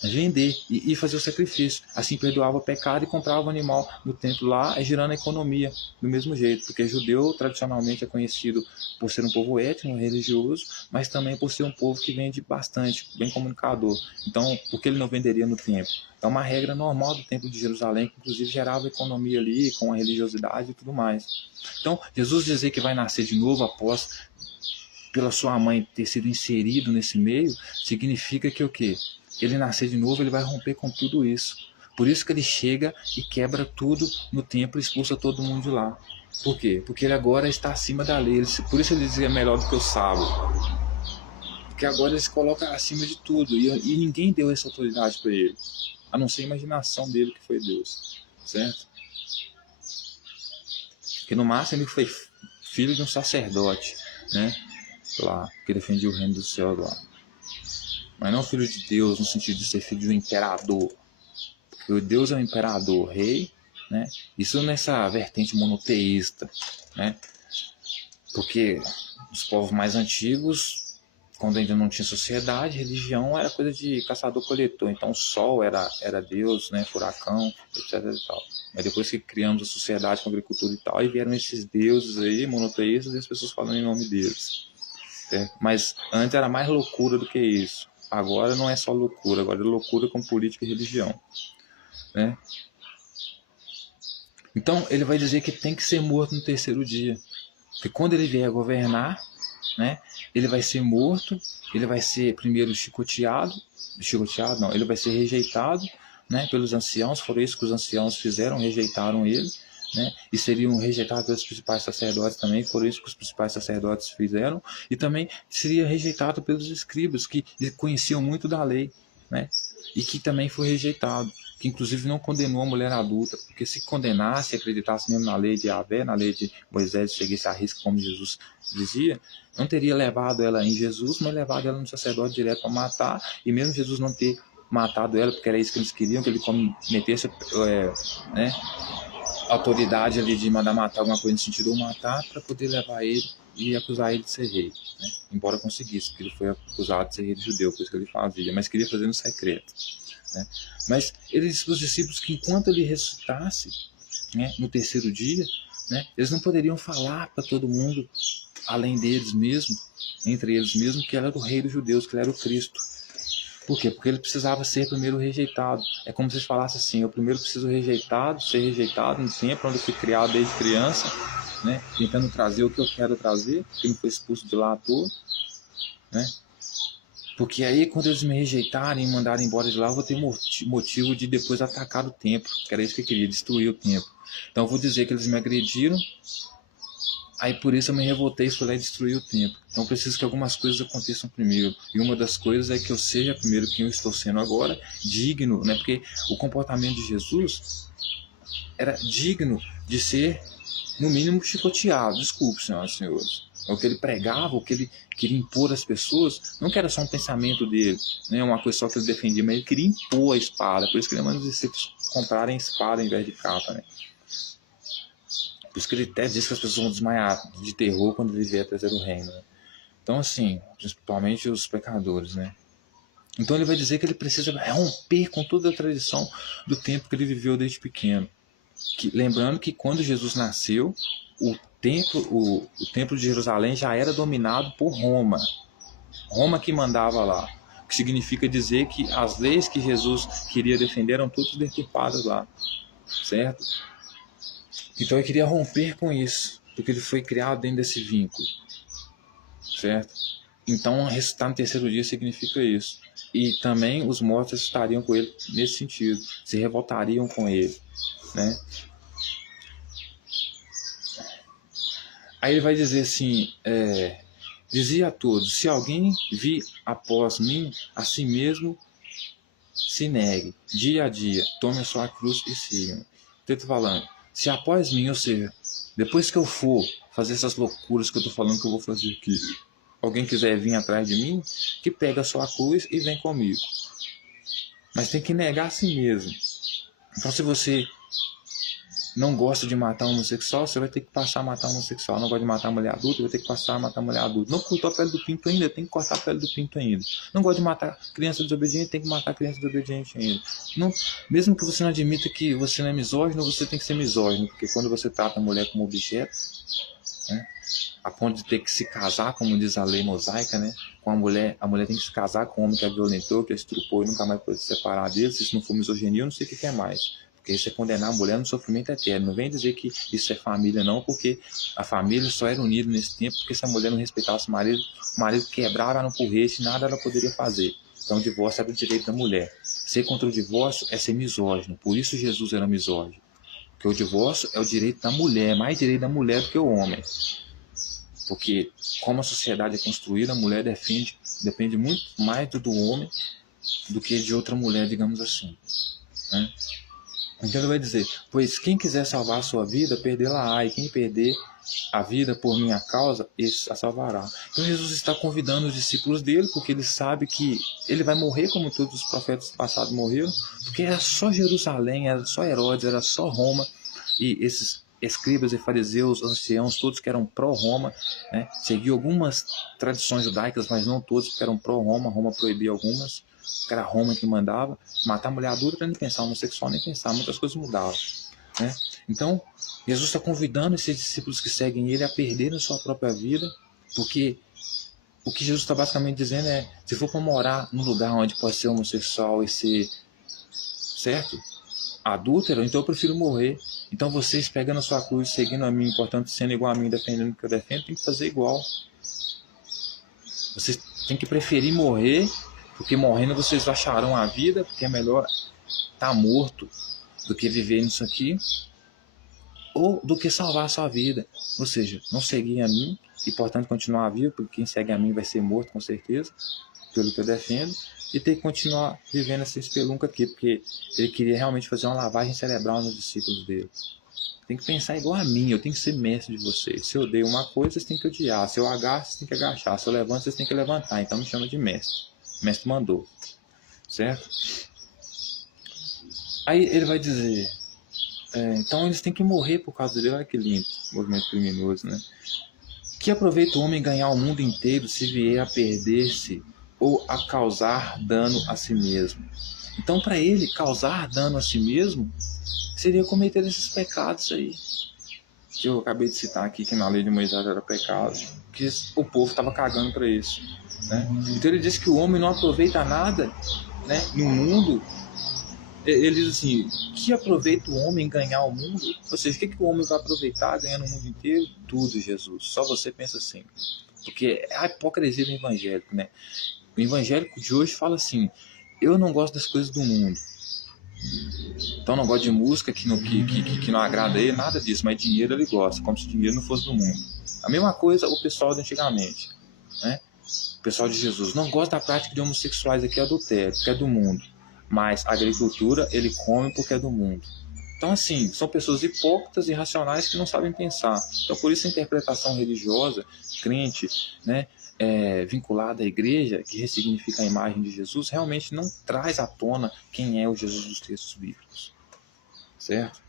vender e fazer o sacrifício. Assim perdoava o pecado e comprava o animal no templo lá, gerando a economia do mesmo jeito, porque judeu tradicionalmente é conhecido por ser um povo étnico, religioso, mas também por ser um povo que vende bastante, bem comunicador. Então, por que ele não venderia no templo? É uma regra normal do templo de Jerusalém, que inclusive gerava economia ali, com a religiosidade e tudo mais. Então, Jesus dizer que vai nascer de novo após, pela sua mãe ter sido inserido nesse meio, significa que o quê? Ele nascer de novo, ele vai romper com tudo isso. Por isso que ele chega e quebra tudo no templo e expulsa todo mundo de lá. Por quê? Porque ele agora está acima da lei. Por isso ele dizia melhor do que o sábio. Porque agora ele se coloca acima de tudo. E ninguém deu essa autoridade para ele. A não ser a imaginação dele, que foi Deus. Certo? Porque no máximo ele foi filho de um sacerdote, né? Lá, que defendia o reino do céu lá. Mas não filho de Deus no sentido de ser filho do imperador. Porque o Deus é o imperador, rei, né? Isso nessa vertente monoteísta, né? Porque os povos mais antigos, quando ainda não tinha sociedade, religião era coisa de caçador-coletor. Então o sol era Deus, né? Furacão, etc. E tal. Mas depois que criamos a sociedade com agricultura e tal, aí vieram esses deuses aí, monoteístas, e as pessoas falando em nome deles. Certo? Mas antes era mais loucura do que isso. Agora não é só loucura, agora é loucura com política e religião, né? Então ele vai dizer que tem que ser morto no terceiro dia. Porque quando ele vier governar, né, ele vai ser morto, ele vai ser primeiro chicoteado não, ele vai ser rejeitado, né, pelos anciãos. Foi isso que os anciãos fizeram, rejeitaram ele, né, e seriam rejeitados pelos principais sacerdotes também. Foi isso que os principais sacerdotes fizeram, e também seria rejeitado pelos escribas, que conheciam muito da lei, né, e que também foi rejeitado, que inclusive não condenou a mulher adulta, porque se condenasse, acreditasse mesmo na lei de Yahvé, na lei de Moisés, seguisse a risca como Jesus dizia, não teria levado ela em Jesus, mas levado ela no sacerdote direto para matar, e mesmo Jesus não ter matado ela, porque era isso que eles queriam, que ele cometesse né, autoridade ali de mandar matar alguma coisa no sentido ou matar, para poder levar ele e acusar ele de ser rei, né? Embora conseguisse, porque ele foi acusado de ser rei judeu, por isso que ele fazia, mas queria fazer no secreto, né? Mas ele disse para os discípulos que enquanto ele ressuscitasse, né, no terceiro dia, né, eles não poderiam falar para todo mundo, além deles mesmos, entre eles mesmos, que ele era o rei dos judeus, que ele era o Cristo. Por quê? Porque ele precisava ser primeiro rejeitado. É como se eles falassem assim: eu primeiro preciso ser rejeitado no tempo onde eu fui criado desde criança, né, tentando trazer o que eu quero trazer, que não foi expulso de lá à toa, né? Porque aí, quando eles me rejeitarem e mandarem embora de lá, eu vou ter motivo de depois atacar o templo, que era isso que eu queria, destruir o templo. Então eu vou dizer que eles me agrediram, aí por isso eu me revoltei e fui lá e destruí o templo. Então eu preciso que algumas coisas aconteçam primeiro. E uma das coisas é que eu seja primeiro quem eu estou sendo agora, digno, né? Porque o comportamento de Jesus era digno de ser, no mínimo, chicoteado. Desculpe, senhoras e senhores. O que ele pregava, o que ele queria impor às pessoas, não que era só um pensamento dele, né, uma coisa só que ele defendia, mas ele queria impor a espada. Por isso que ele manda os discípulos comprarem espada ao invés de capa, né? Por isso que ele até diz que as pessoas vão desmaiar de terror quando ele vier trazer o reino, né? Então, assim, principalmente os pecadores, né? Então ele vai dizer que ele precisa romper com toda a tradição do tempo que ele viveu desde pequeno. Lembrando que quando Jesus nasceu, o templo de Jerusalém já era dominado por Roma. Roma que mandava lá. O que significa dizer que as leis que Jesus queria defender eram todas deturpadas lá. Certo? Então ele queria romper com isso, porque ele foi criado dentro desse vínculo. Certo? Então ressuscitar no terceiro dia significa isso. E também os mortos estariam com ele nesse sentido, se revoltariam com ele, né? Aí ele vai dizer assim, dizia a todos: se alguém vir após mim, a si mesmo se negue, dia a dia, tome a sua cruz e siga-me. Eu estou falando, se após mim, ou seja, depois que eu for fazer essas loucuras que eu estou falando que eu vou fazer aqui, alguém quiser vir atrás de mim, que pega a sua cruz e vem comigo. Mas tem que negar a si mesmo. Então, se você não gosta de matar um homossexual, você vai ter que passar a matar um homossexual. Não gosta de matar uma mulher adulta, vai ter que passar a matar uma mulher adulta. Não cortou a pele do pinto ainda, tem que cortar a pele do pinto ainda. Não gosta de matar criança desobediente, tem que matar criança desobediente ainda. Não, mesmo que você não admita que você não é misógino, você tem que ser misógino, porque quando você trata a mulher como objeto, né, a ponto de ter que se casar, como diz a lei mosaica, né, com a mulher tem que se casar com o homem que a violentou, que a estrupou e nunca mais pode se separar dele. Se isso não for misoginia, eu não sei o que é mais. Porque isso é condenar a mulher no sofrimento eterno. Não vem dizer que isso é família, não, porque a família só era unida nesse tempo porque se a mulher não respeitasse o marido quebrava no porrete e nada ela poderia fazer. Então o divórcio era o direito da mulher. Ser contra o divórcio é ser misógino. Por isso Jesus era misógino. Porque o divórcio é o direito da mulher, mais direito da mulher do que o homem. Porque como a sociedade é construída, a mulher depende muito mais do homem do que de outra mulher, digamos assim, né? Então ele vai dizer, pois quem quiser salvar a sua vida, perdê-la-á, e quem perder a vida por minha causa, esse a salvará. Então Jesus está convidando os discípulos dele, porque ele sabe que ele vai morrer como todos os profetas passados morreram, porque era só Jerusalém, era só Herodes, era só Roma, e esses escribas e fariseus, anciãos, todos que eram pró-Roma, né, seguiam algumas tradições judaicas, mas não todos, porque eram pró-Roma, Roma proibia algumas, que era Roma que mandava. Matar mulher adulta, nem pensar, homossexual nem pensar, muitas coisas mudavam, né? Então Jesus está convidando esses discípulos que seguem ele a perderem sua própria vida, porque o que Jesus está basicamente dizendo é, se for para morar num lugar onde pode ser homossexual e ser, certo, adúltero, então eu prefiro morrer. Então vocês pegando a sua cruz, seguindo a mim, portanto sendo igual a mim, defendendo o que eu defendo, tem que fazer igual. Vocês têm que preferir morrer, porque morrendo vocês acharão a vida, porque é melhor estar morto do que viver nisso aqui, ou do que salvar a sua vida. Ou seja, não seguir a mim e, portanto, continuar vivo, porque quem segue a mim vai ser morto, com certeza, pelo que eu defendo, e ter que continuar vivendo essa espelunca aqui, porque ele queria realmente fazer uma lavagem cerebral nos discípulos dele. Tem que pensar igual a mim, eu tenho que ser mestre de vocês. Se eu odeio uma coisa, vocês têm que odiar. Se eu agacho, vocês têm que agachar. Se eu levanto, vocês têm que levantar. Então me chama de mestre. O mestre mandou. Certo? Aí ele vai dizer... então eles têm que morrer por causa dele. Olha que lindo, movimento criminoso, né? Que aproveita o homem ganhar o mundo inteiro se vier a perder-se ou a causar dano a si mesmo. Então, para ele, causar dano a si mesmo seria cometer esses pecados aí, que eu acabei de citar aqui, que na lei de Moisés era pecado, que o povo estava cagando para isso, né? Então ele diz que o homem não aproveita nada, né, no mundo. Ele diz assim, que aproveita o homem ganhar o mundo? Ou seja, o que o homem vai aproveitar ganhando o mundo inteiro? Tudo, Jesus. Só você pensa assim. Porque é a hipocrisia do evangélico, né? O evangélico de hoje fala assim, eu não gosto das coisas do mundo. Então não gosta de música que não agrada ele, nada disso, mas dinheiro ele gosta, como se dinheiro não fosse do mundo. A mesma coisa o pessoal de antigamente, né? O pessoal de Jesus não gosta da prática de homossexuais aqui, é adultério, porque é do mundo. Mas a agricultura ele come porque é do mundo. Então, assim, são pessoas hipócritas e irracionais que não sabem pensar. Então, por isso a interpretação religiosa, crente, né, vinculada à igreja, que ressignifica a imagem de Jesus, realmente não traz à tona quem é o Jesus dos textos bíblicos. Certo?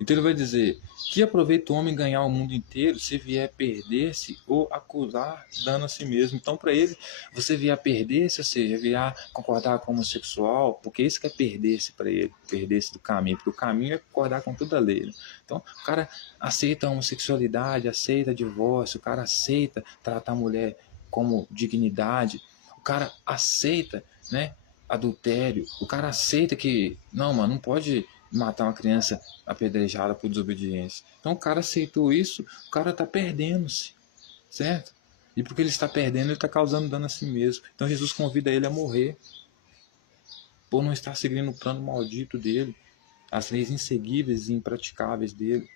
Então ele vai dizer, que aproveita o homem ganhar o mundo inteiro se vier perder-se ou acusar dano a si mesmo. Então, para ele, você vier perder-se, ou seja, vier concordar com o homossexual, porque isso que é perder-se para ele, perder-se do caminho, porque o caminho é concordar com toda a lei. Né? Então, o cara aceita a homossexualidade, aceita divórcio, o cara aceita tratar a mulher como dignidade, o cara aceita, né, adultério, o cara aceita que, não, mano, não pode matar uma criança apedrejada por desobediência. Então o cara aceitou isso, o cara está perdendo-se, certo? E porque ele está perdendo, ele está causando dano a si mesmo. Então Jesus convida ele a morrer, por não estar seguindo o plano maldito dele, as leis inseguíveis e impraticáveis dele.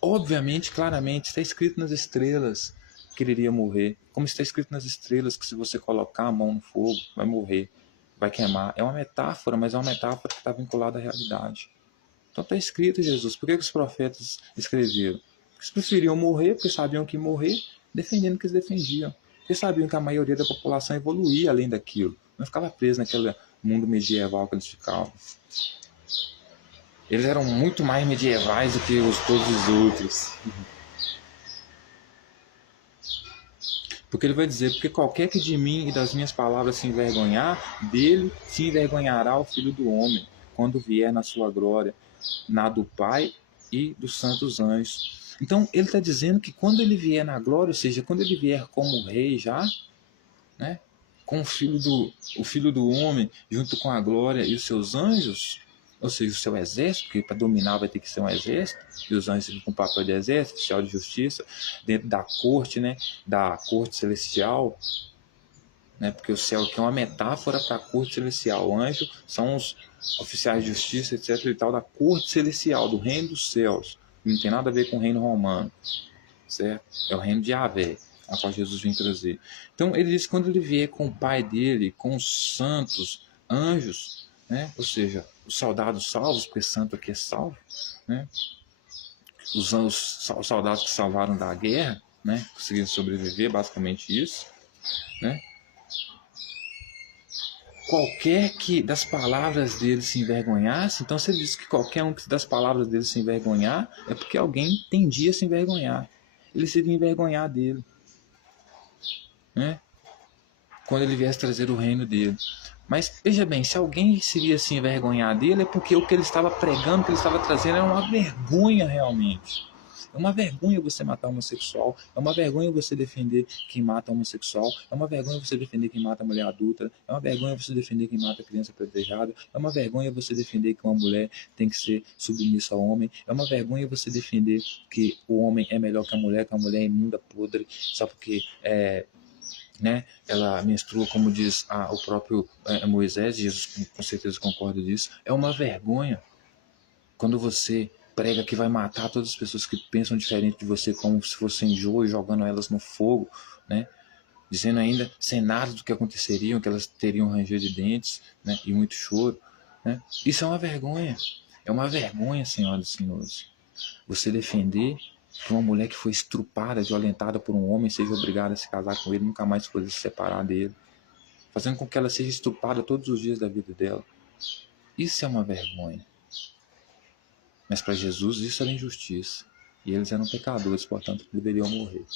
Obviamente, claramente, está escrito nas estrelas que ele iria morrer. Como está escrito nas estrelas que se você colocar a mão no fogo, vai morrer, vai queimar. É uma metáfora, mas é uma metáfora que está vinculada à realidade. Então está escrito, Jesus. Por que os profetas escreveram? Porque eles preferiam morrer, porque sabiam que morrer, defendendo o que eles defendiam. Porque sabiam que a maioria da população evoluía além daquilo. Não ficava preso naquele mundo medieval que eles ficavam. Eles eram muito mais medievais do que todos os outros. Porque ele vai dizer, porque qualquer que de mim e das minhas palavras se envergonhar, dele se envergonhará o Filho do Homem, quando vier na sua glória, na do Pai e dos santos anjos. Então ele está dizendo que quando ele vier na glória, ou seja, quando ele vier como rei já, né, com o Filho do Homem, junto com a glória e os seus anjos, ou seja, o seu exército, porque para dominar vai ter que ser um exército, e os anjos ficam com o papel de exército, oficial de justiça, dentro da corte, né, da corte celestial, né, porque o céu aqui é uma metáfora para a corte celestial. O anjo são os oficiais de justiça, etc. e tal, da corte celestial, do reino dos céus. Não tem nada a ver com o reino romano, certo? É o reino de Yahvé. a qual Jesus vem trazer. Então ele diz que quando ele vier com o Pai dele, com os santos anjos, né? Ou seja, os soldados salvos, porque santo aqui é salvo, né? Os soldados que salvaram da guerra, né? Conseguiram sobreviver, basicamente isso, né? Qualquer que das palavras dele se envergonhasse, então se ele diz que qualquer um que das palavras dele se envergonhar, é porque alguém tendia a se envergonhar. Ele se iria envergonhar dele, né? Quando ele viesse trazer o reino dele. Mas veja bem, se alguém seria se envergonhar dele, é porque o que ele estava pregando, o que ele estava trazendo era uma vergonha realmente. É uma vergonha você matar homossexual, é uma vergonha você defender quem mata homossexual, é uma vergonha você defender quem mata mulher adulta, é uma vergonha você defender quem mata criança apedrejada, é uma vergonha você defender que uma mulher tem que ser submissa ao homem, é uma vergonha você defender que o homem é melhor que a mulher é imunda, podre, só porque né, ela menstrua, como diz o próprio Moisés, Jesus com certeza concorda disso. É uma vergonha quando você prega que vai matar todas as pessoas que pensam diferente de você, como se fosse enjoo, jogando elas no fogo, né? Dizendo ainda sem nada do que aconteceria, que elas teriam ranger de dentes, né? E muito choro, né? Isso é uma vergonha, senhoras e senhores. Você defender que uma mulher que foi estrupada, violentada por um homem, seja obrigada a se casar com ele, nunca mais poder se separar dele, fazendo com que ela seja estuprada todos os dias da vida dela. Isso é uma vergonha. Mas para Jesus isso era injustiça. E eles eram pecadores, portanto deveriam morrer.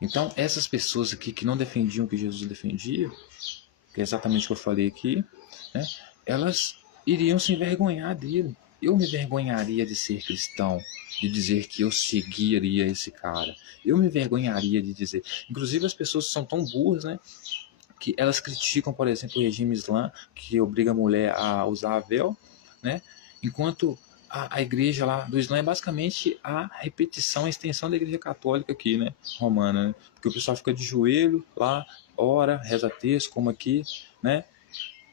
Então essas pessoas aqui que não defendiam o que Jesus defendia, que é exatamente o que eu falei aqui, né, elas iriam se envergonhar dele. Eu me envergonharia de ser cristão, de dizer que eu seguiria esse cara. Eu me envergonharia de dizer. Inclusive as pessoas são tão burras, né, que elas criticam, por exemplo, o regime islã, que obriga a mulher a usar véu, né, enquanto a igreja lá do Islã é basicamente a repetição, a extensão da igreja católica aqui, né, romana, né? Porque o pessoal fica de joelho lá, ora, reza texto, como aqui, né?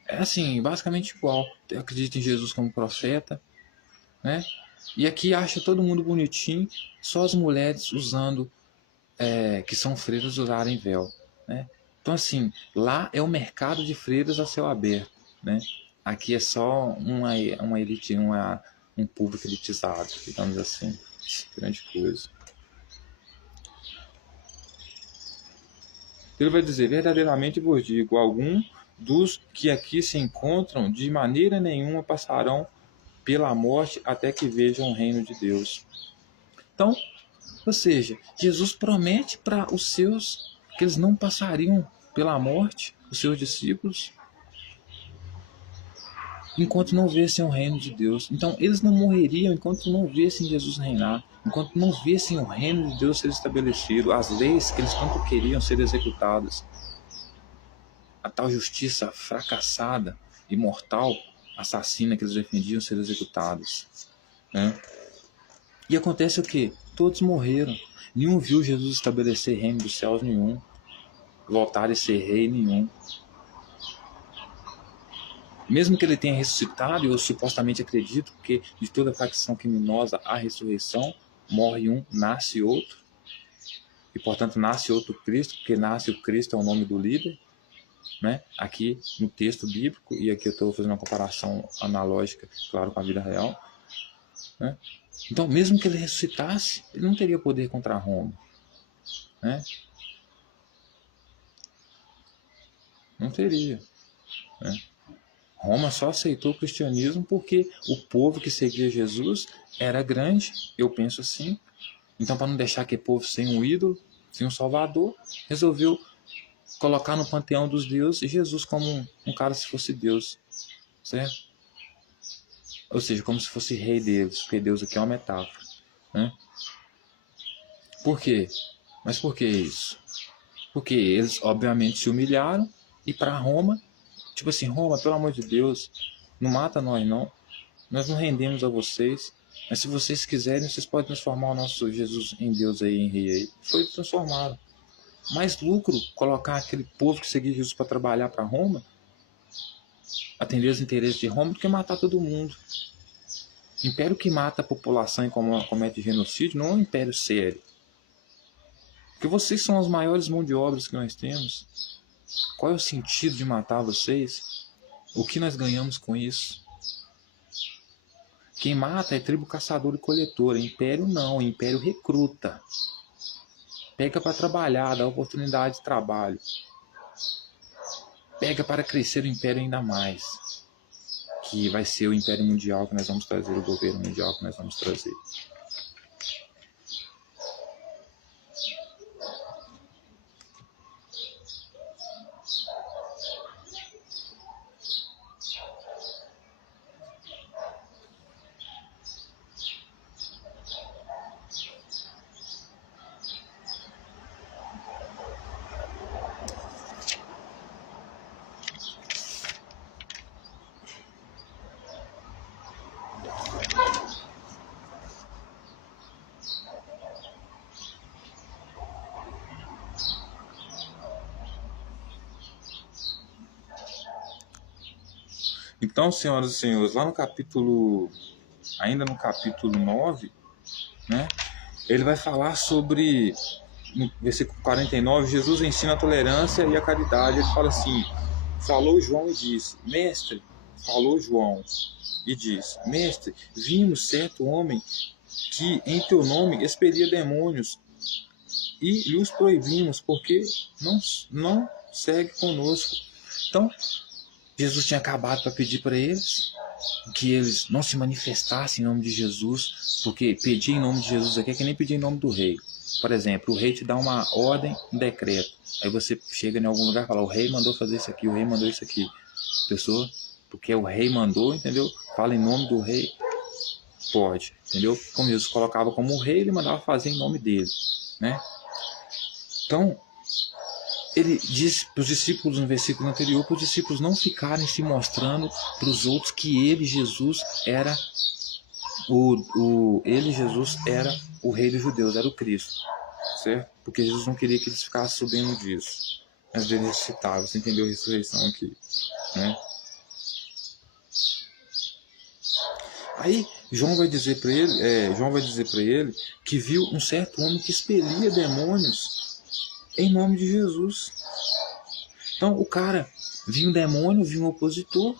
É assim, basicamente igual. Acredita em Jesus como profeta, né? E aqui acha todo mundo bonitinho, só as mulheres usando, que são freiras, usarem véu, né? Então assim, lá é o mercado de freiras a céu aberto, né? Aqui é só uma elite, um público elitizado, digamos assim. Grande coisa. Ele vai dizer: verdadeiramente vos digo, algum dos que aqui se encontram de maneira nenhuma passarão pela morte até que vejam o reino de Deus. Então, ou seja, Jesus promete para os seus que eles não passariam pela morte, os seus discípulos, enquanto não vissem o reino de Deus. Então, eles não morreriam enquanto não vissem Jesus reinar, enquanto não vissem o reino de Deus ser estabelecido, as leis que eles tanto queriam ser executadas. A tal justiça fracassada, imortal, assassina que eles defendiam ser executadas, né? E acontece o quê? Todos morreram. Nenhum viu Jesus estabelecer reino dos céus, nenhum. Voltar a ser rei, nenhum. Mesmo que ele tenha ressuscitado, eu supostamente acredito, porque de toda facção criminosa há ressurreição, morre um, nasce outro. E portanto nasce outro Cristo, porque nasce o Cristo é o nome do líder, né? Aqui no texto bíblico, e aqui eu estou fazendo uma comparação analógica, claro, com a vida real, né? Então, mesmo que ele ressuscitasse, ele não teria poder contra Roma, né? Não teria, né? Roma só aceitou o cristianismo porque o povo que seguia Jesus era grande, eu penso assim. Então, para não deixar aquele povo sem um ídolo, sem um salvador, resolveu colocar no panteão dos deuses Jesus como um cara se fosse Deus, certo? Ou seja, como se fosse rei deles, porque Deus aqui é uma metáfora, né? Por quê? Mas por que isso? Porque eles, obviamente, se humilharam e para Roma, tipo assim, Roma, pelo amor de Deus, não mata nós não, nós não rendemos a vocês, mas se vocês quiserem, vocês podem transformar o nosso Jesus em Deus aí, em rei aí. Foi transformado. Mais lucro colocar aquele povo que seguia Jesus para trabalhar para Roma, atender os interesses de Roma, do que matar todo mundo. Império que mata a população e comete genocídio não é um império sério. Porque vocês são as maiores mãos de obras que nós temos. Qual é o sentido de matar vocês? O que nós ganhamos com isso? Quem mata é tribo caçador e coletora. Império não, império recruta. Pega para trabalhar, dá oportunidade de trabalho. Pega para crescer o império ainda mais. Que vai ser o império mundial que nós vamos trazer, o governo mundial que nós vamos trazer. Então, senhoras e senhores, lá no capítulo, ainda no capítulo 9, né, ele vai falar sobre, no versículo 49, Jesus ensina a tolerância e a caridade. Ele fala assim, falou João e disse, mestre, falou João e disse, mestre, vimos certo homem que em teu nome expelia demônios e lhes proibimos, porque não segue conosco. Então, Jesus tinha acabado para pedir para eles que eles não se manifestassem em nome de Jesus, porque pedir em nome de Jesus aqui é que nem pedir em nome do rei. Por exemplo, o rei te dá uma ordem, um decreto. Aí você chega em algum lugar e fala, o rei mandou fazer isso aqui, o rei mandou isso aqui. Pessoa, porque o rei mandou, entendeu? Fala em nome do rei, pode, entendeu? Como Jesus colocava como o rei, ele mandava fazer em nome dele, né? Então, ele diz para os discípulos no versículo anterior, para os discípulos não ficarem se mostrando para os outros que ele, Jesus, era Jesus era o rei dos judeus, era o Cristo, certo? Porque Jesus não queria que eles ficassem sabendo disso. Às vezes ressuscitava, você entendeu a ressurreição aqui, né? Aí João vai dizer para ele que viu um certo homem que expelia demônios em nome de Jesus. Então o cara viu um demônio, viu um opositor,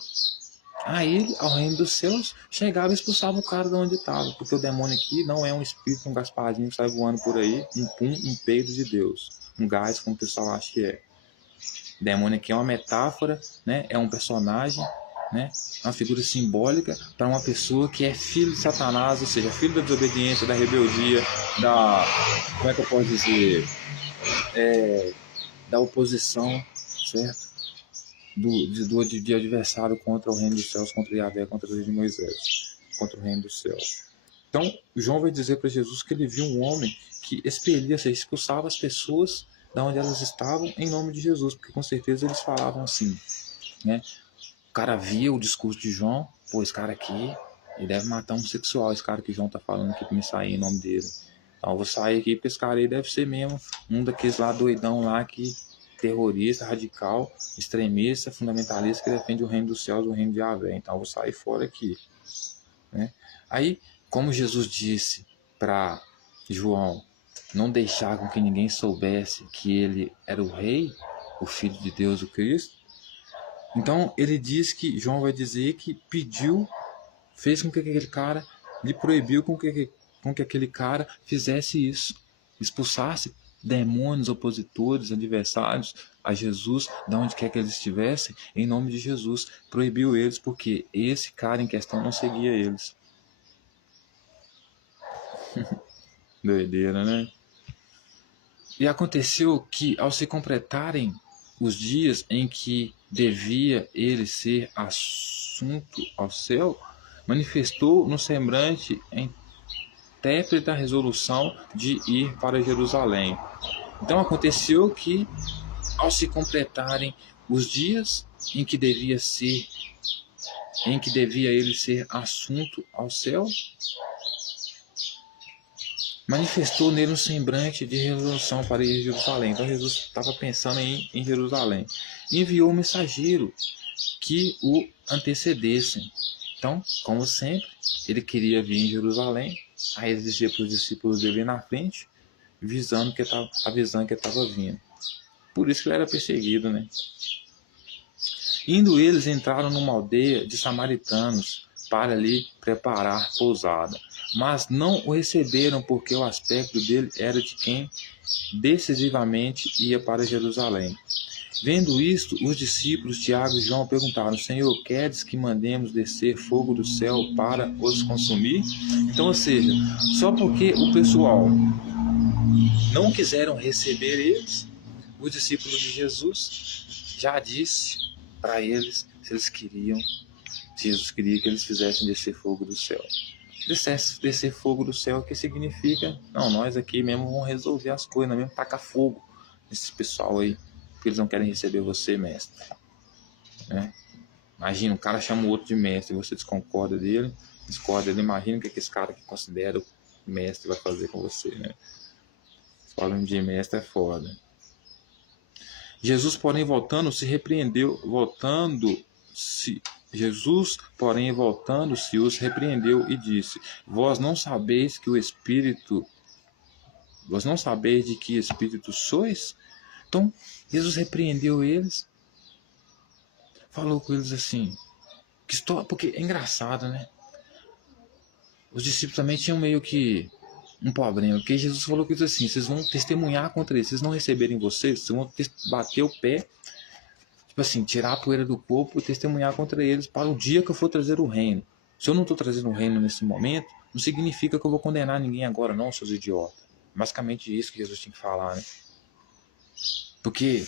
a ele, ao reino dos céus, chegava e expulsava o cara de onde estava, porque o demônio aqui não é um espírito, um Gasparzinho que sai voando por aí, um peido de Deus, um gás, como o pessoal acha que é. O demônio aqui é uma metáfora, né? É um personagem, né? Uma figura simbólica para uma pessoa que é filho de Satanás, ou seja, filho da desobediência, da rebeldia, como é que eu posso dizer, da oposição, certo? De adversário contra o reino dos céus, contra Yahvé, contra a lei de Moisés, contra o reino dos céus. Então, João vai dizer para Jesus que ele viu um homem que expelia, ou seja, expulsava as pessoas da onde elas estavam em nome de Jesus, porque com certeza eles falavam assim, né? O cara via o discurso de João, pô, esse cara aqui, ele deve matar um sexual, esse cara que João tá falando aqui para me sair em nome dele. Então eu vou sair aqui, porque esse cara aí deve ser mesmo um daqueles lá doidão lá que terrorista, radical, extremista, fundamentalista que defende o reino dos céus, o reino de Yahvé. Então eu vou sair fora aqui, né? Aí, como Jesus disse para João não deixar com que ninguém soubesse que ele era o rei, o filho de Deus, o Cristo, então ele diz que João vai dizer que pediu, fez com que aquele cara, lhe proibiu com que aquele cara fizesse isso, expulsasse demônios, opositores, adversários a Jesus, de onde quer que eles estivessem, em nome de Jesus. Proibiu eles porque esse cara em questão não seguia eles. Doideira, né? E aconteceu que, ao se completarem os dias em que devia ele ser assunto ao céu, manifestou no semblante em intérprete a resolução de ir para Jerusalém. Então aconteceu que, ao se completarem os dias em que devia ele ser assunto ao céu, manifestou nele um semblante de resolução para ir a Jerusalém. Então Jesus estava pensando em Jerusalém. Enviou um mensageiro que o antecedessem. Então, como sempre, ele queria vir em Jerusalém. Aí ele dizia para os discípulos dele na frente, avisando que ele estava vindo. Por isso que ele era perseguido, né? Indo eles, entraram numa aldeia de samaritanos para ali preparar pousada. Mas não o receberam, porque o aspecto dele era de quem decisivamente ia para Jerusalém. Vendo isto, os discípulos Tiago e João perguntaram: Senhor, queres que mandemos descer fogo do céu para os consumir? Então, ou seja, só porque o pessoal não quiseram receber eles, os discípulos de Jesus já disse para eles se Jesus queria que eles fizessem descer fogo do céu. Descer fogo do céu, que significa, não, nós aqui mesmo vamos resolver as coisas, nós mesmo tacar fogo nesse pessoal aí, porque eles não querem receber você, mestre. Né? Imagina, um cara chama o outro de mestre, você discorda dele, imagina o que esse cara que considera o mestre vai fazer com você, né? Falando de mestre é foda. Jesus, porém, voltando-se, os repreendeu e disse: Vós não sabeis de que espírito sois? Então, Jesus repreendeu eles, falou com eles assim, porque é engraçado, né? Os discípulos também tinham meio que um problema, porque Jesus falou que assim, vocês vão testemunhar contra eles, vocês não receberem vocês vão bater o pé, tipo assim, tirar a poeira do corpo e testemunhar contra eles para o dia que eu for trazer o reino. Se eu não estou trazendo o reino nesse momento, não significa que eu vou condenar ninguém agora, não, seus idiotas. Basicamente isso que Jesus tinha que falar, né? Porque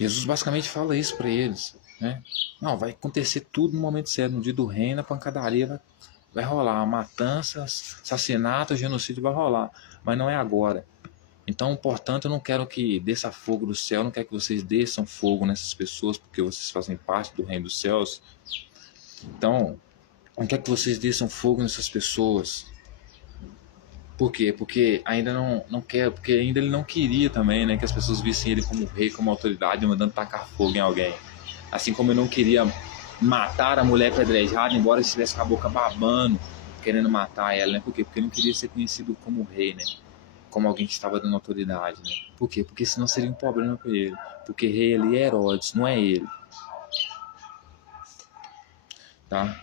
Jesus basicamente fala isso para eles, né? Não, vai acontecer tudo no momento certo, no dia do reino, a pancadaria vai rolar, matanças, assassinato, genocídio vai rolar, mas não é agora. Então, portanto, eu não quero que desça fogo do céu, não quero que vocês desçam fogo nessas pessoas, porque vocês fazem parte do reino dos céus. Então, não quero que vocês desçam fogo nessas pessoas. Por quê? Porque ainda não quer, porque ainda ele não queria também, né, que as pessoas vissem ele como rei, como autoridade, mandando tacar fogo em alguém. Assim como eu não queria matar a mulher apedrejada, embora estivesse com a boca babando, querendo matar ela, né? Por quê? Porque eu não queria ser conhecido como rei, né? Como alguém que estava dando autoridade, né? Por quê? Porque senão seria um problema para ele. Porque rei ali é Herodes, não é ele. Tá?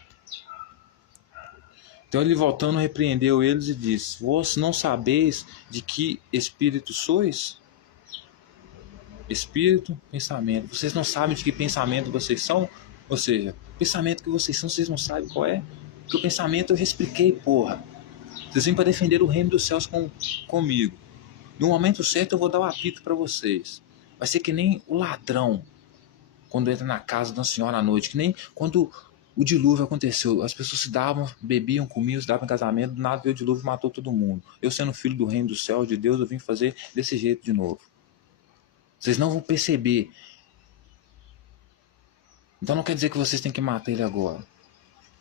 Então ele, voltando, repreendeu eles e disse: Vós não sabeis de que espírito sois? Espírito, pensamento. Vocês não sabem de que pensamento vocês são? Ou seja, o pensamento que vocês são, vocês não sabem qual é? Porque o pensamento eu já expliquei, porra. Vocês vêm para defender o reino dos céus comigo. No momento certo eu vou dar o apito para vocês. Vai ser que nem o ladrão quando entra na casa da senhora à noite. Que nem quando o dilúvio aconteceu. As pessoas se davam, bebiam, comiam, se davam em casamento. Do nada veio o dilúvio e matou todo mundo. Eu, sendo filho do reino dos céus, de Deus, eu vim fazer desse jeito de novo. Vocês não vão perceber. Então não quer dizer que vocês têm que matar ele agora.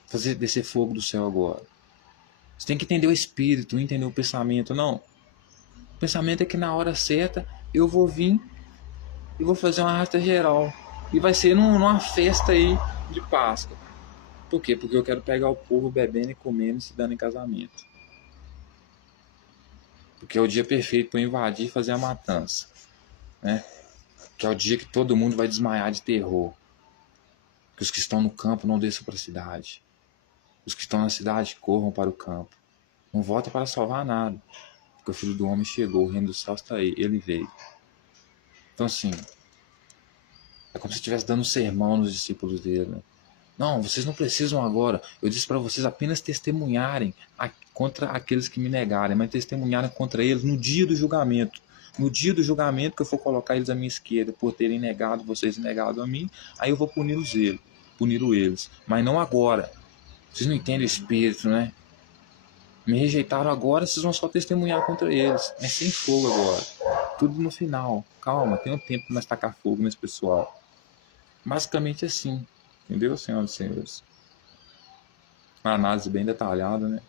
Fazer descer fogo do céu agora. Você tem que entender o espírito, entender o pensamento. Não. O pensamento é que na hora certa eu vou vir e vou fazer uma arrasta geral. E vai ser numa festa aí de Páscoa. Por quê? Porque eu quero pegar o povo bebendo e comendo e se dando em casamento. Porque é o dia perfeito para invadir e fazer a matança. Né? Que é o dia que todo mundo vai desmaiar de terror. Que os que estão no campo não desçam para a cidade. Os que estão na cidade corram para o campo. Não voltem para salvar nada. Porque o Filho do Homem chegou, o reino dos céus está aí, ele veio. Então assim, é como se estivesse dando um sermão nos discípulos dele. Né? Não, vocês não precisam agora. Eu disse para vocês apenas testemunharem contra aqueles que me negarem, mas testemunharem contra eles no dia do julgamento. No dia do julgamento que eu for colocar eles à minha esquerda por terem negado vocês e negado a mim, aí eu vou punir eles. Mas não agora. Vocês não entendem o espírito, né? Me rejeitaram agora, vocês vão só testemunhar contra eles. É sem fogo agora. Tudo no final. Calma, tem um tempo para nós tacar fogo nesse pessoal. Basicamente assim. Entendeu, senhoras e senhores? Uma análise bem detalhada, né?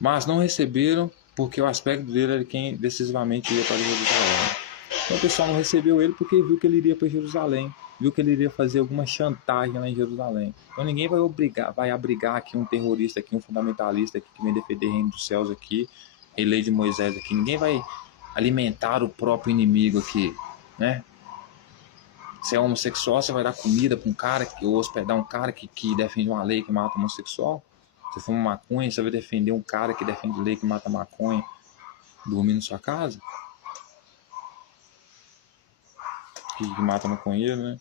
Mas não receberam, porque o aspecto dele era quem decisivamente ia para Jerusalém. Então o pessoal não recebeu ele porque viu que ele iria para Jerusalém. viu que ele iria fazer alguma chantagem lá em Jerusalém. Então ninguém vai abrigar aqui um terrorista, aqui um fundamentalista aqui, que vem defender o reino dos céus aqui, a lei de Moisés aqui. Ninguém vai alimentar o próprio inimigo aqui, né? Se é homossexual, você vai dar comida para um cara, ou hospedar um cara que defende uma lei que mata homossexual? Se for uma maconha, você vai defender um cara que defende lei que mata maconha, dormindo na sua casa? Que mata maconheiro, né?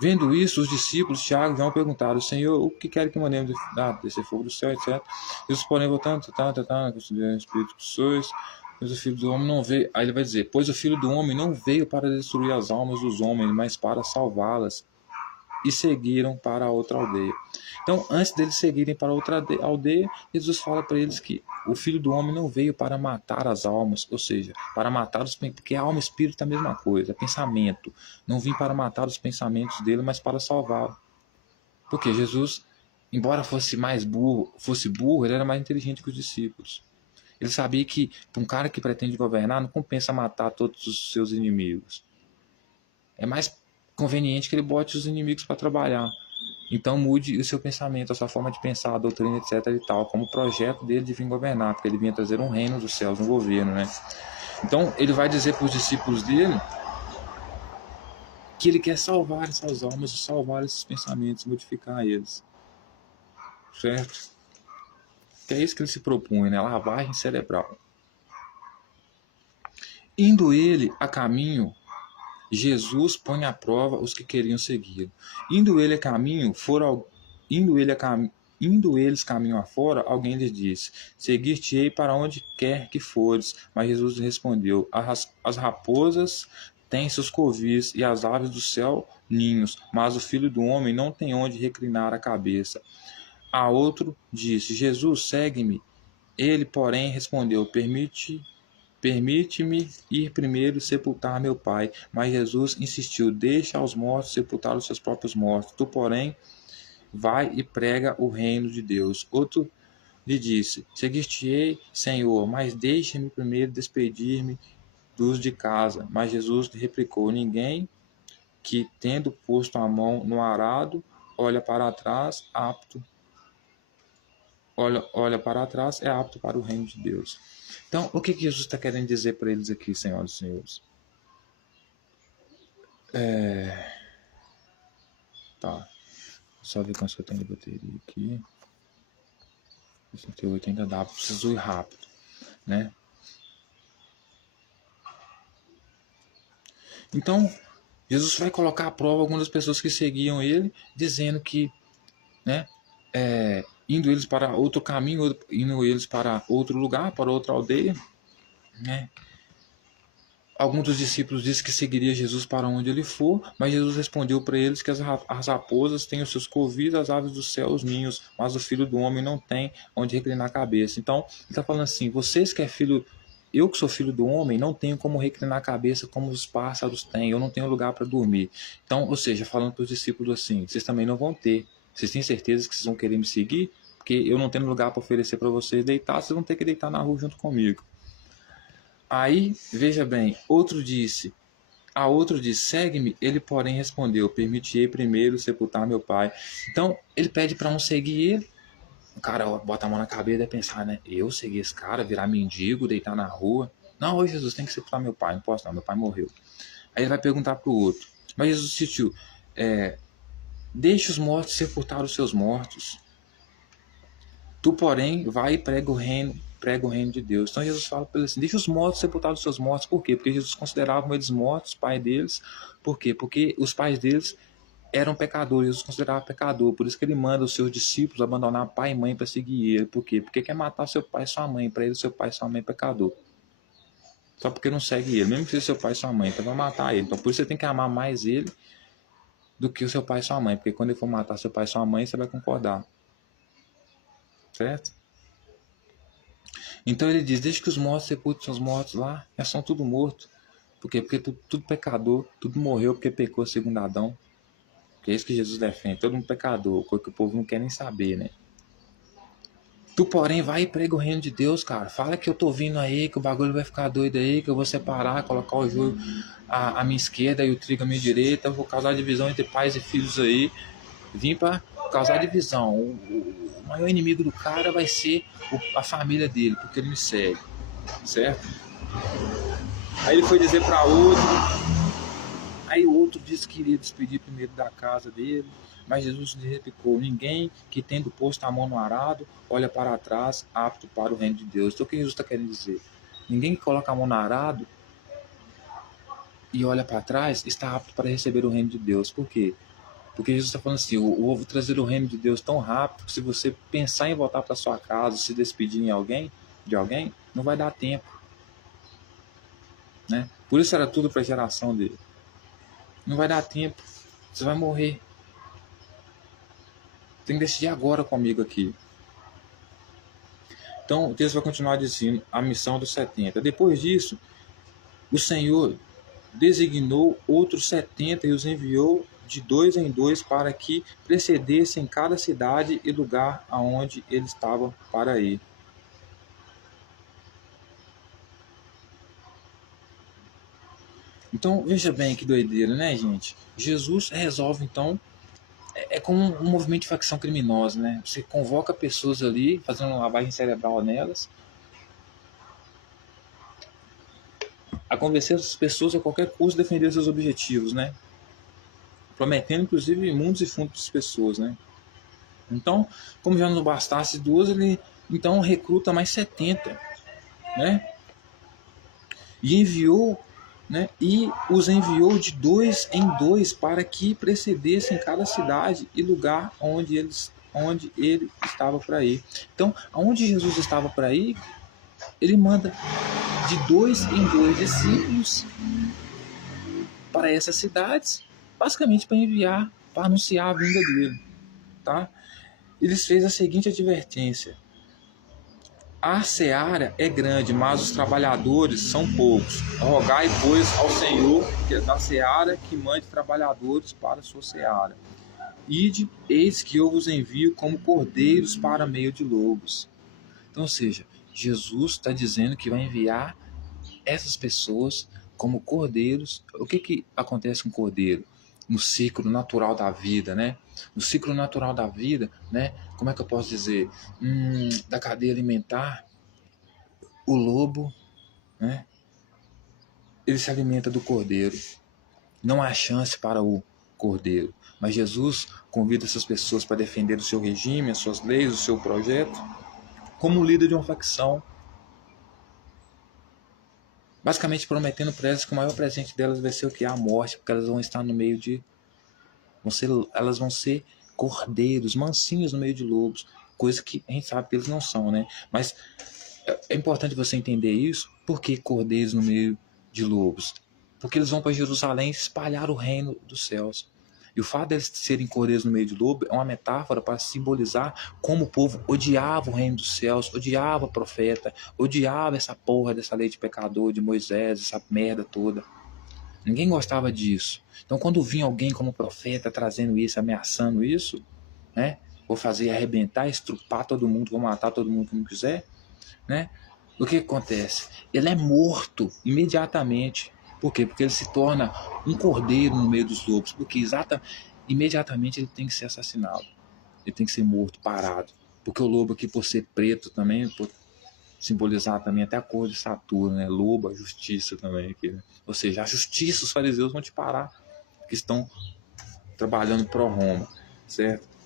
Vendo isso, os discípulos, Tiago e João perguntaram: Senhor, o que quer que mandemos descer fogo do céu, etc. Jesus, porém, voltando, espírito que sois, pois o Filho do Homem não veio. Aí ele vai dizer: pois o Filho do Homem não veio para destruir as almas dos homens, mas para salvá-las. E seguiram para outra aldeia. Então, antes deles seguirem para outra aldeia, Jesus fala para eles que o Filho do Homem não veio para matar as almas, ou seja, para matar os pensamentos, porque a alma e espírito é a mesma coisa, é pensamento. Não vim para matar os pensamentos dele, mas para salvá-lo. Porque Jesus, embora fosse burro, ele era mais inteligente que os discípulos. Ele sabia que para um cara que pretende governar, não compensa matar todos os seus inimigos. É mais conveniente que ele bote os inimigos para trabalhar. Então mude o seu pensamento, a sua forma de pensar, a doutrina, etc. e tal, como o projeto dele de vir governar, porque ele vinha trazer um reino dos céus, um governo, né? Então ele vai dizer para os discípulos dele que ele quer salvar essas almas, salvar esses pensamentos, modificar eles, certo? Que é isso que ele se propõe, né? Lavagem cerebral. Indo ele a caminho, Jesus põe à prova os que queriam segui-lo. Indo eles caminho afora, alguém lhes disse: seguir-te-ei para onde quer que fores. Mas Jesus respondeu: as raposas têm seus covis e as aves do céu ninhos, mas o Filho do Homem não tem onde reclinar a cabeça. A outro disse: Jesus, segue-me. Ele, porém, respondeu: Permite-me ir primeiro sepultar meu pai. Mas Jesus insistiu: deixa aos mortos sepultar os seus próprios mortos. Tu, porém, vai e prega o reino de Deus. Outro lhe disse: seguir-te-ei, Senhor, mas deixa-me primeiro despedir-me dos de casa. Mas Jesus replicou: ninguém que, tendo posto a mão no arado, olha para trás é apto para o reino de Deus. Então, o que Jesus está querendo dizer para eles aqui, senhoras e senhores? Tá. Só ver quanto que eu tenho de bateria aqui. 68 ainda dá, preciso ir rápido, né? Então, Jesus vai colocar à prova algumas das pessoas que seguiam ele, dizendo que, né, indo eles para outro caminho, indo eles para outro lugar, para outra aldeia, né? Alguns dos discípulos disse que seguiria Jesus para onde ele for, mas Jesus respondeu para eles que as raposas têm os seus covis, as aves do céu os ninhos, mas o Filho do Homem não tem onde reclinar a cabeça. Então, ele está falando assim: vocês que é filho, eu que sou filho do homem, não tenho como reclinar a cabeça como os pássaros têm, eu não tenho lugar para dormir. Então, ou seja, falando para os discípulos assim: vocês também não vão ter. Vocês têm certeza que vocês vão querer me seguir? Porque eu não tenho lugar para oferecer para vocês deitar, vocês vão ter que deitar na rua junto comigo. Aí, veja bem, outro disse, segue-me. Ele, porém, respondeu: permiti-ei primeiro sepultar meu pai. Então, ele pede para um seguir ele. O cara bota a mão na cabeça e pensar, né? Eu seguir esse cara, virar mendigo, deitar na rua. Não, hoje Jesus, tem que sepultar meu pai. Não posso não, meu pai morreu. Aí ele vai perguntar para o outro. Mas Jesus insistiu: deixe os mortos sepultar os seus mortos. Tu, porém, vai e prega o reino de Deus. Então Jesus fala para eles assim: deixa os mortos sepultar os seus mortos. Por quê? Porque Jesus considerava eles mortos, pai deles. Por quê? Porque os pais deles eram pecadores, Jesus considerava pecador. Por isso que ele manda os seus discípulos abandonar pai e mãe para seguir ele. Por quê? Porque quer matar seu pai e sua mãe. Para ele, seu pai e sua mãe é pecador. Só porque não segue ele, mesmo que seja seu pai e sua mãe, então vai matar ele. Então por isso você tem que amar mais ele do que o seu pai e sua mãe. Porque quando ele for matar seu pai e sua mãe, você vai concordar. Certo? Então ele diz: deixa que os mortos sepultem seus mortos lá, já são tudo mortos. Por quê? Porque tudo pecador, tudo morreu porque pecou segundo Adão. Que é isso que Jesus defende, todo mundo pecador, coisa que o povo não quer nem saber, né? Tu, porém, vai e prega o reino de Deus, cara. Fala que eu tô vindo aí, que o bagulho vai ficar doido aí, que eu vou separar, colocar o joio à minha esquerda e o trigo à minha direita. Eu vou causar divisão entre pais e filhos aí. Vim pra causar divisão. O maior inimigo do cara vai ser a família dele, porque ele me segue, certo? Aí ele foi dizer para outro. Aí o outro disse que iria despedir primeiro da casa dele. Mas Jesus lhe replicou: ninguém que tendo posto a mão no arado olha para trás, apto para o reino de Deus. Então o que Jesus está querendo dizer? Ninguém que coloca a mão no arado e olha para trás está apto para receber o reino de Deus. Por quê? Porque Jesus está falando assim: eu vou trazer o reino de Deus tão rápido que se você pensar em voltar para sua casa, se despedir de alguém, não vai dar tempo, né? Por isso era tudo para a geração dele. Não vai dar tempo, você vai morrer. Tem que decidir agora comigo aqui. Então, o texto vai continuar dizendo a missão dos 70. Depois disso, o Senhor designou outros 70 e os enviou de 2 em 2 para que precedessem cada cidade e lugar aonde ele estava para ir. Então, veja bem que doideira, né, gente? Jesus resolve, então, é como um movimento de facção criminosa, né? Você convoca pessoas ali, fazendo uma lavagem cerebral nelas, a convencer as pessoas a qualquer custo defender seus objetivos, né? Prometendo, inclusive, mundos e fundos das pessoas, né? Então, como já não bastasse 12, ele então recruta mais 70, né? E enviou, né? E os enviou de 2 em 2 para que precedessem cada cidade e lugar onde ele estava para ir. Então, aonde Jesus estava para ir, ele manda de 2 em 2 discípulos para essas cidades, basicamente para enviar, para anunciar a vinda dele, tá? Eles fez a seguinte advertência: a seara é grande, mas os trabalhadores são poucos. Rogai, pois, ao Senhor da seara que mande trabalhadores para a sua seara. Ide, eis que eu vos envio como cordeiros para meio de lobos. Então, ou seja, Jesus está dizendo que vai enviar essas pessoas como cordeiros. O que acontece com o cordeiro? No ciclo natural da vida, né? No ciclo natural da vida, né? Como é que eu posso dizer? Da cadeia alimentar, o lobo, né? Ele se alimenta do cordeiro. Não há chance para o cordeiro. Mas Jesus convida essas pessoas para defender o seu regime, as suas leis, o seu projeto, como líder de uma facção, basicamente prometendo para elas que o maior presente delas vai ser o que? A morte, porque elas vão estar no meio de... elas vão ser cordeiros, mansinhos no meio de lobos, coisa que a gente sabe que eles não são, né? Mas é importante você entender isso. Por que cordeiros no meio de lobos? Porque eles vão para Jerusalém espalhar o reino dos céus. E o fato deles serem cordeiros no meio de lobo é uma metáfora para simbolizar como o povo odiava o reino dos céus, odiava o profeta, odiava essa porra dessa lei de pecador, de Moisés, essa merda toda. Ninguém gostava disso. Então, quando vinha alguém como profeta trazendo isso, ameaçando isso, né? Vou fazer arrebentar, estrupar todo mundo, vou matar todo mundo que não quiser, né? O que acontece? Ele é morto imediatamente. Por quê? Porque ele se torna um cordeiro no meio dos lobos. Porque imediatamente ele tem que ser assassinado. Ele tem que ser morto, parado. Porque o lobo aqui, por ser preto também, por simbolizar também até a cor de Saturno, né? Lobo, a justiça também aqui, né? Ou seja, a justiça, os fariseus vão te parar, que estão trabalhando pro Roma, certo?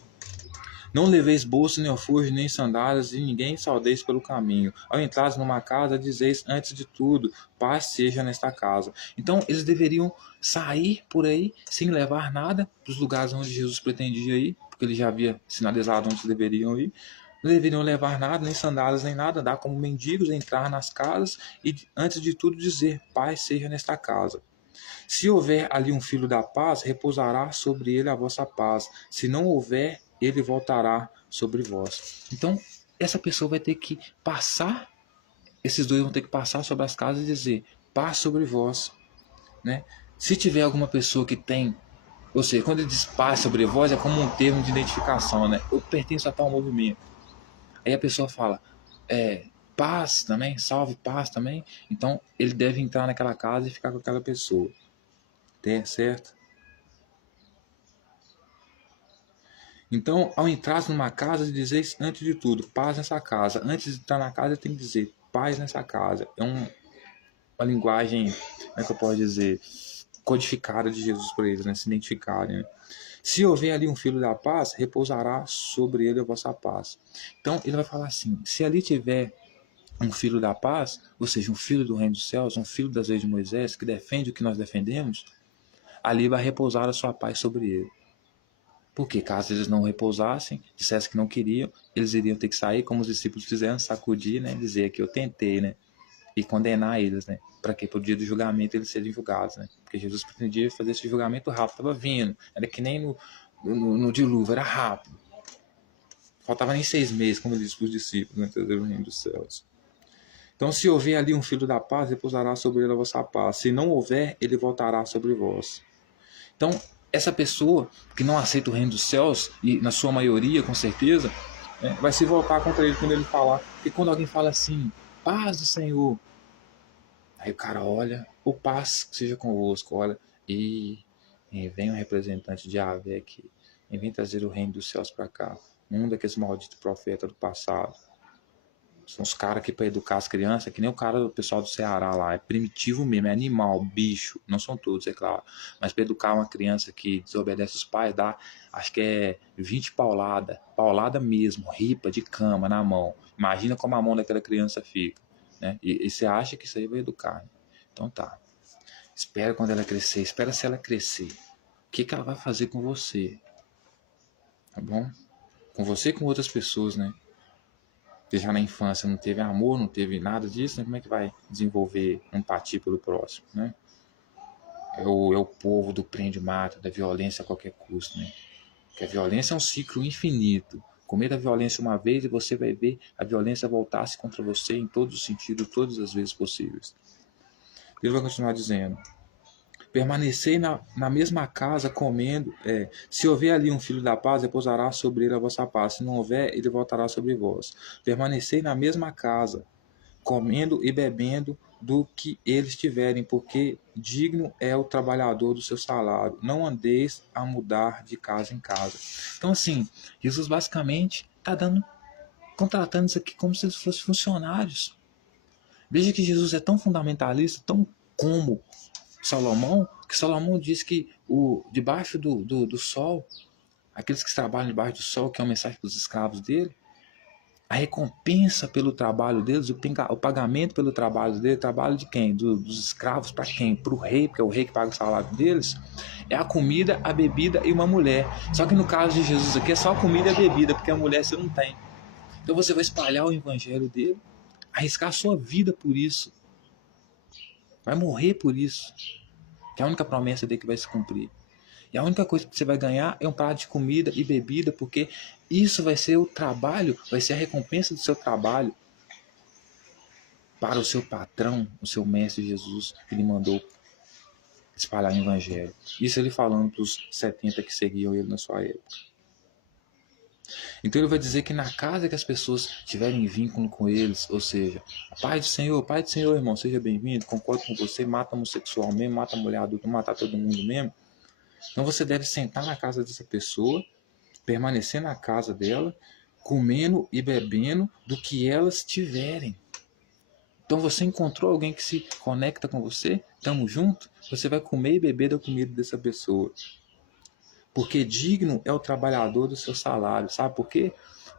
Não leveis bolsa, nem alforje, nem sandálias, e ninguém saudeis pelo caminho. Ao entrares numa casa, dizeis antes de tudo, paz seja nesta casa. Então, eles deveriam sair por aí, sem levar nada, para os lugares onde Jesus pretendia ir, porque ele já havia sinalizado onde deveriam ir. Não deveriam levar nada, nem sandálias, nem nada, andar como mendigos, entrar nas casas e, antes de tudo, dizer, paz seja nesta casa. Se houver ali um filho da paz, repousará sobre ele a vossa paz. Se não houver, ele voltará sobre vós. Então, essa pessoa vai ter que passar, esses dois vão ter que passar sobre as casas e dizer, paz sobre vós, né? Se tiver alguma pessoa que tem, ou seja, quando ele diz paz sobre vós, é como um termo de identificação, né? Eu pertenço a tal movimento. Aí a pessoa fala, paz também, salve, paz também. Então ele deve entrar naquela casa e ficar com aquela pessoa. Certo? Então, ao entrar numa casa, dizer antes de tudo, paz nessa casa. Antes de entrar na casa, tem que dizer paz nessa casa. É uma linguagem, como é que eu posso dizer, codificada de Jesus para eles, né? Se identificarem. Né? Se houver ali um filho da paz, repousará sobre ele a vossa paz. Então, ele vai falar assim, se ali tiver um filho da paz, ou seja, um filho do reino dos céus, um filho das leis de Moisés, que defende o que nós defendemos, ali vai repousar a sua paz sobre ele. Porque caso eles não repousassem, dissessem que não queriam, eles iriam ter que sair, como os discípulos fizeram, sacudir, né? Dizer que eu tentei, né? E condenar eles, né? Para que pro dia do julgamento eles serem julgados, né? Porque Jesus pretendia fazer esse julgamento rápido, estava vindo. Era que nem no dilúvio, era rápido. Faltava nem 6 meses, como ele disse para os discípulos, né? Trazer o reino dos céus. Então, se houver ali um filho da paz, repousará sobre ele a vossa paz. Se não houver, ele voltará sobre vós. Então, essa pessoa que não aceita o reino dos céus, e na sua maioria, com certeza, né, vai se voltar contra ele quando ele falar. E quando alguém fala assim, paz do Senhor, aí o cara olha, o paz seja convosco, olha, e vem um representante de Yahvé aqui, e vem trazer o reino dos céus para cá. Um daqueles malditos profetas do passado. São os caras que para educar as crianças, que nem o cara do pessoal do Ceará lá, é primitivo mesmo, é animal, bicho, não são todos, é claro, mas para educar uma criança que desobedece os pais, dá, acho que é 20 paulada mesmo, ripa de cama na mão. Imagina como a mão daquela criança fica, né? E você acha que isso aí vai educar, né? Então tá. Espera quando ela crescer, espera se ela crescer. O que ela vai fazer com você? Tá bom? Com você e com outras pessoas, né? Que já na infância não teve amor, não teve nada disso, né? Como é que vai desenvolver empatia pelo próximo, né? É o povo do prende-mata, da violência a qualquer custo, né? Porque a violência é um ciclo infinito. Comer a violência uma vez e você vai ver a violência voltar-se contra você em todos os sentidos, todas as vezes possíveis. Ele vai continuar dizendo, permanecei na mesma casa comendo, se houver ali um filho da paz, repousará sobre ele a vossa paz, se não houver, ele voltará sobre vós. Permanecei na mesma casa, comendo e bebendo do que eles tiverem, porque digno é o trabalhador do seu salário. Não andeis a mudar de casa em casa. Então, assim, Jesus basicamente está contratando isso aqui como se eles fossem funcionários. Veja que Jesus é tão fundamentalista, tão como Salomão, que Salomão diz que debaixo do sol, aqueles que trabalham debaixo do sol, que é uma mensagem para os escravos dele, a recompensa pelo trabalho deles, o pagamento pelo trabalho deles, trabalho de quem? Dos escravos para quem? Para o rei, porque é o rei que paga o salário deles, é a comida, a bebida e uma mulher. Só que no caso de Jesus aqui é só a comida e a bebida, porque a mulher você não tem. Então você vai espalhar o evangelho dele, arriscar a sua vida por isso, vai morrer por isso, que é a única promessa dele que vai se cumprir. E a única coisa que você vai ganhar é um prato de comida e bebida, porque isso vai ser o trabalho, vai ser a recompensa do seu trabalho para o seu patrão, o seu mestre Jesus, que lhe mandou espalhar o evangelho. Isso ele falando para os 70 que seguiam ele na sua época. Então ele vai dizer que na casa que as pessoas tiverem vínculo com eles, ou seja, Pai do Senhor, irmão, seja bem-vindo, concordo com você, mata homossexual mesmo, mata mulher adulta, mata todo mundo mesmo. Então você deve sentar na casa dessa pessoa, permanecer na casa dela, comendo e bebendo do que elas tiverem. Então você encontrou alguém que se conecta com você, estamos juntos, você vai comer e beber da comida dessa pessoa. Porque digno é o trabalhador do seu salário. Sabe por quê?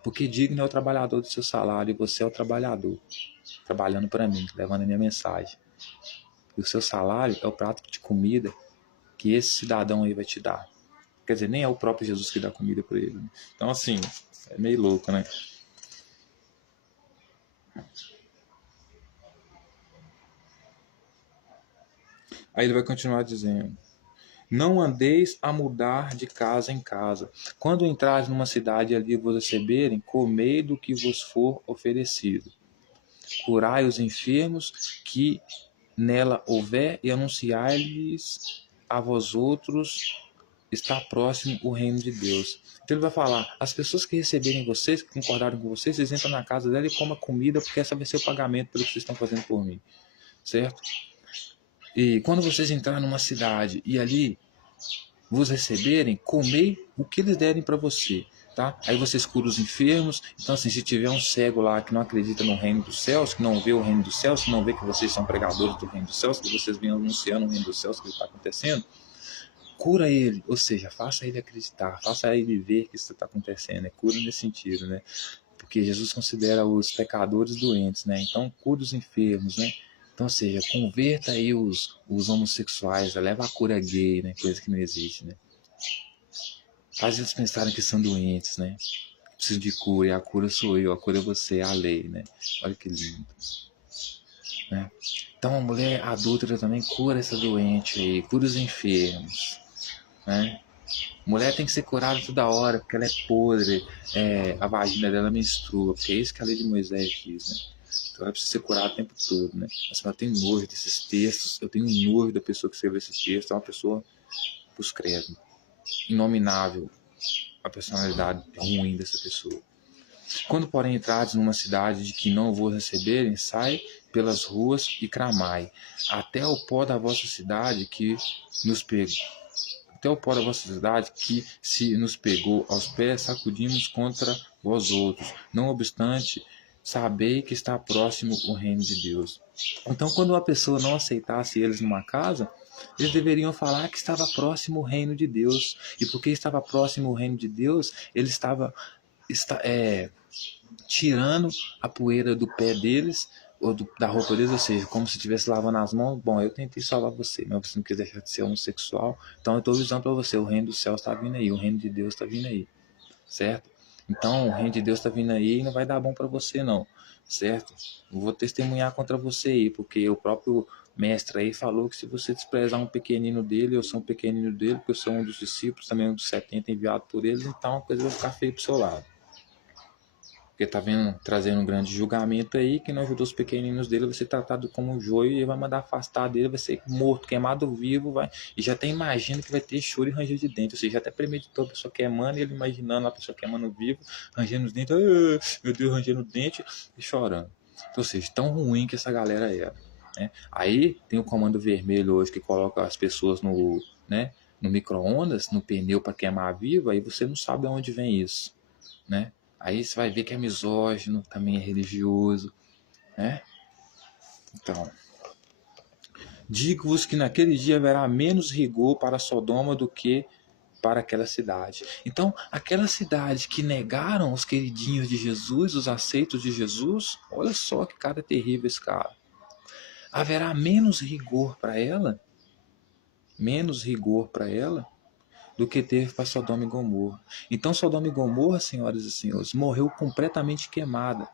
Porque digno é o trabalhador do seu salário e você é o trabalhador, trabalhando para mim, levando a minha mensagem. E o seu salário é o prato de comida que esse cidadão aí vai te dar. Quer dizer, nem é o próprio Jesus que dá comida para ele. Então, assim, é meio louco, né? Aí ele vai continuar dizendo, não andeis a mudar de casa em casa. Quando entrares numa cidade e ali vos receberem, comei do que vos for oferecido. Curai os enfermos que nela houver e anunciai-lhes a vós outros está próximo o reino de Deus. Então ele vai falar, as pessoas que receberem vocês, que concordarem com vocês, vocês entram na casa dela e comam comida, porque essa vai ser o pagamento pelo que vocês estão fazendo por mim. Certo? E quando vocês entrarem numa cidade e ali vos receberem, comei o que eles derem para você. Tá? Aí vocês curam os enfermos. Então, assim, se tiver um cego lá que não acredita no reino dos céus, que não vê o reino dos céus, que não vê que vocês são pregadores do reino dos céus, que vocês vêm anunciando o reino dos céus, que está acontecendo, cura ele, ou seja, faça ele acreditar, faça ele ver que isso está acontecendo, cura nesse sentido, né? Porque Jesus considera os pecadores doentes, né? Então, cura os enfermos, né? Então, ou seja, converta aí os homossexuais, leva a cura gay, né? Coisa que não existe, né? Faz eles pensarem que são doentes, né? Preciso de cura, e a cura sou eu, a cura é você, é a lei, né? Olha que lindo. Né? Então, a mulher adúltera também cura essa doente aí, cura os enfermos, né? Mulher tem que ser curada toda hora, porque ela é podre, a vagina dela menstrua, porque é isso que a lei de Moisés diz, né? Então ela precisa ser curada o tempo todo, né? Assim, eu tenho nojo desses textos, eu tenho nojo da pessoa que escreveu esse texto, é uma pessoa, os credo, inominável a personalidade ruim dessa pessoa. Quando, porém, entrares numa cidade de que não vos receberem, sai pelas ruas e clamai, até o pó da vossa cidade que nos pegou. Até o pó da vossa cidade que se nos pegou aos pés, sacudimos contra vós outros. Não obstante, sabei que está próximo o reino de Deus. Então, quando uma pessoa não aceitasse eles numa casa, eles deveriam falar que estava próximo o reino de Deus. E porque estava próximo o reino de Deus, ele estava tirando a poeira do pé deles ou da roupa deles, ou seja, como se estivesse lavando as mãos. Bom, eu tentei salvar você, mas você não quis deixar de ser homossexual, então eu estou avisando para você, o reino dos céus está vindo aí, o reino de Deus está vindo aí, certo? Então o reino de Deus está vindo aí e não vai dar bom para você não, certo? Eu vou testemunhar contra você aí, porque o próprio mestre aí falou que se você desprezar um pequenino dele, eu sou um pequenino dele, porque eu sou um dos discípulos, também um dos 70 enviado por eles, então a coisa vai ficar feia pro seu lado. Porque tá vendo, trazendo um grande julgamento aí, que não ajudou os pequeninos dele, vai ser tratado como um joio e vai mandar afastar dele, vai ser morto, queimado vivo, vai. E já até imagina que vai ter choro e ranger de dente. Ou seja, já até premeditou a pessoa queimando e ele imaginando a pessoa queimando vivo, rangendo os dentes, meu Deus, rangendo o dente e chorando. Então, ou seja, tão ruim que essa galera era. Né? Aí tem o comando vermelho hoje que coloca as pessoas né, no micro-ondas, no pneu para queimar vivo, aí você não sabe de onde vem isso. Né? Aí você vai ver que é misógino, também é religioso, né? Então, digo-vos que naquele dia haverá menos rigor para Sodoma do que para aquela cidade. Então, aquela cidade que negaram os queridinhos de Jesus, os aceitos de Jesus, olha só que cara terrível esse cara. Haverá menos rigor para ela, do que teve para Sodoma e Gomorra. Então, Sodoma e Gomorra, senhoras e senhores, morreu completamente queimada.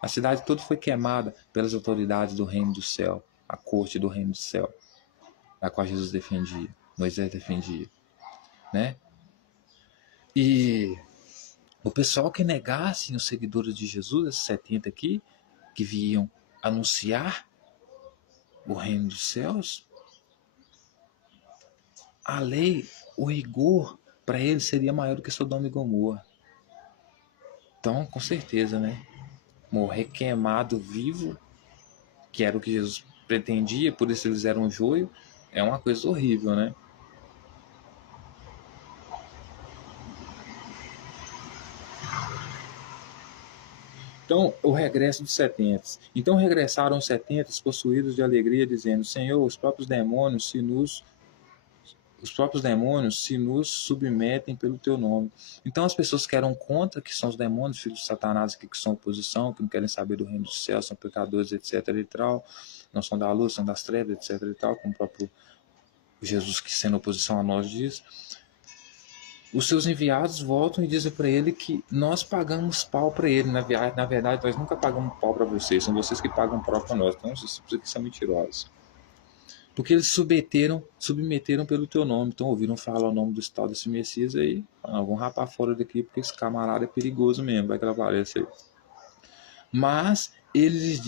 A cidade toda foi queimada pelas autoridades do reino do céu, a corte do reino do céu, da qual Jesus defendia, Moisés defendia, né? E o pessoal que negasse os seguidores de Jesus, esses 70 aqui, que vinham anunciar o reino dos céus, a lei, o rigor para eles seria maior do que Sodoma e Gomorra. Então, com certeza, né? Morrer queimado vivo, que era o que Jesus pretendia, por isso eles eram joio, é uma coisa horrível, né? Então, o regresso dos 70. Então regressaram os 70 possuídos de alegria, dizendo: Senhor, os próprios demônios se nos submetem pelo teu nome. Então as pessoas que eram contra, que são os demônios, filhos de Satanás, que são oposição, que não querem saber do reino dos céus, são pecadores, etc. e tal, não são da luz, são das trevas, etc. e tal, como o próprio Jesus, que sendo oposição a nós, diz. Os seus enviados voltam e dizem para ele que nós pagamos pau para ele. Na verdade, nós nunca pagamos pau para vocês, são vocês que pagam pau para nós. Então, vocês que são mentirosos. Porque eles submeteram pelo teu nome. Então, ouviram falar o nome do tal desse Messias aí. Falaram, vamos rapar fora daqui, porque esse camarada é perigoso mesmo, vai que ela aparece aí. Mas eles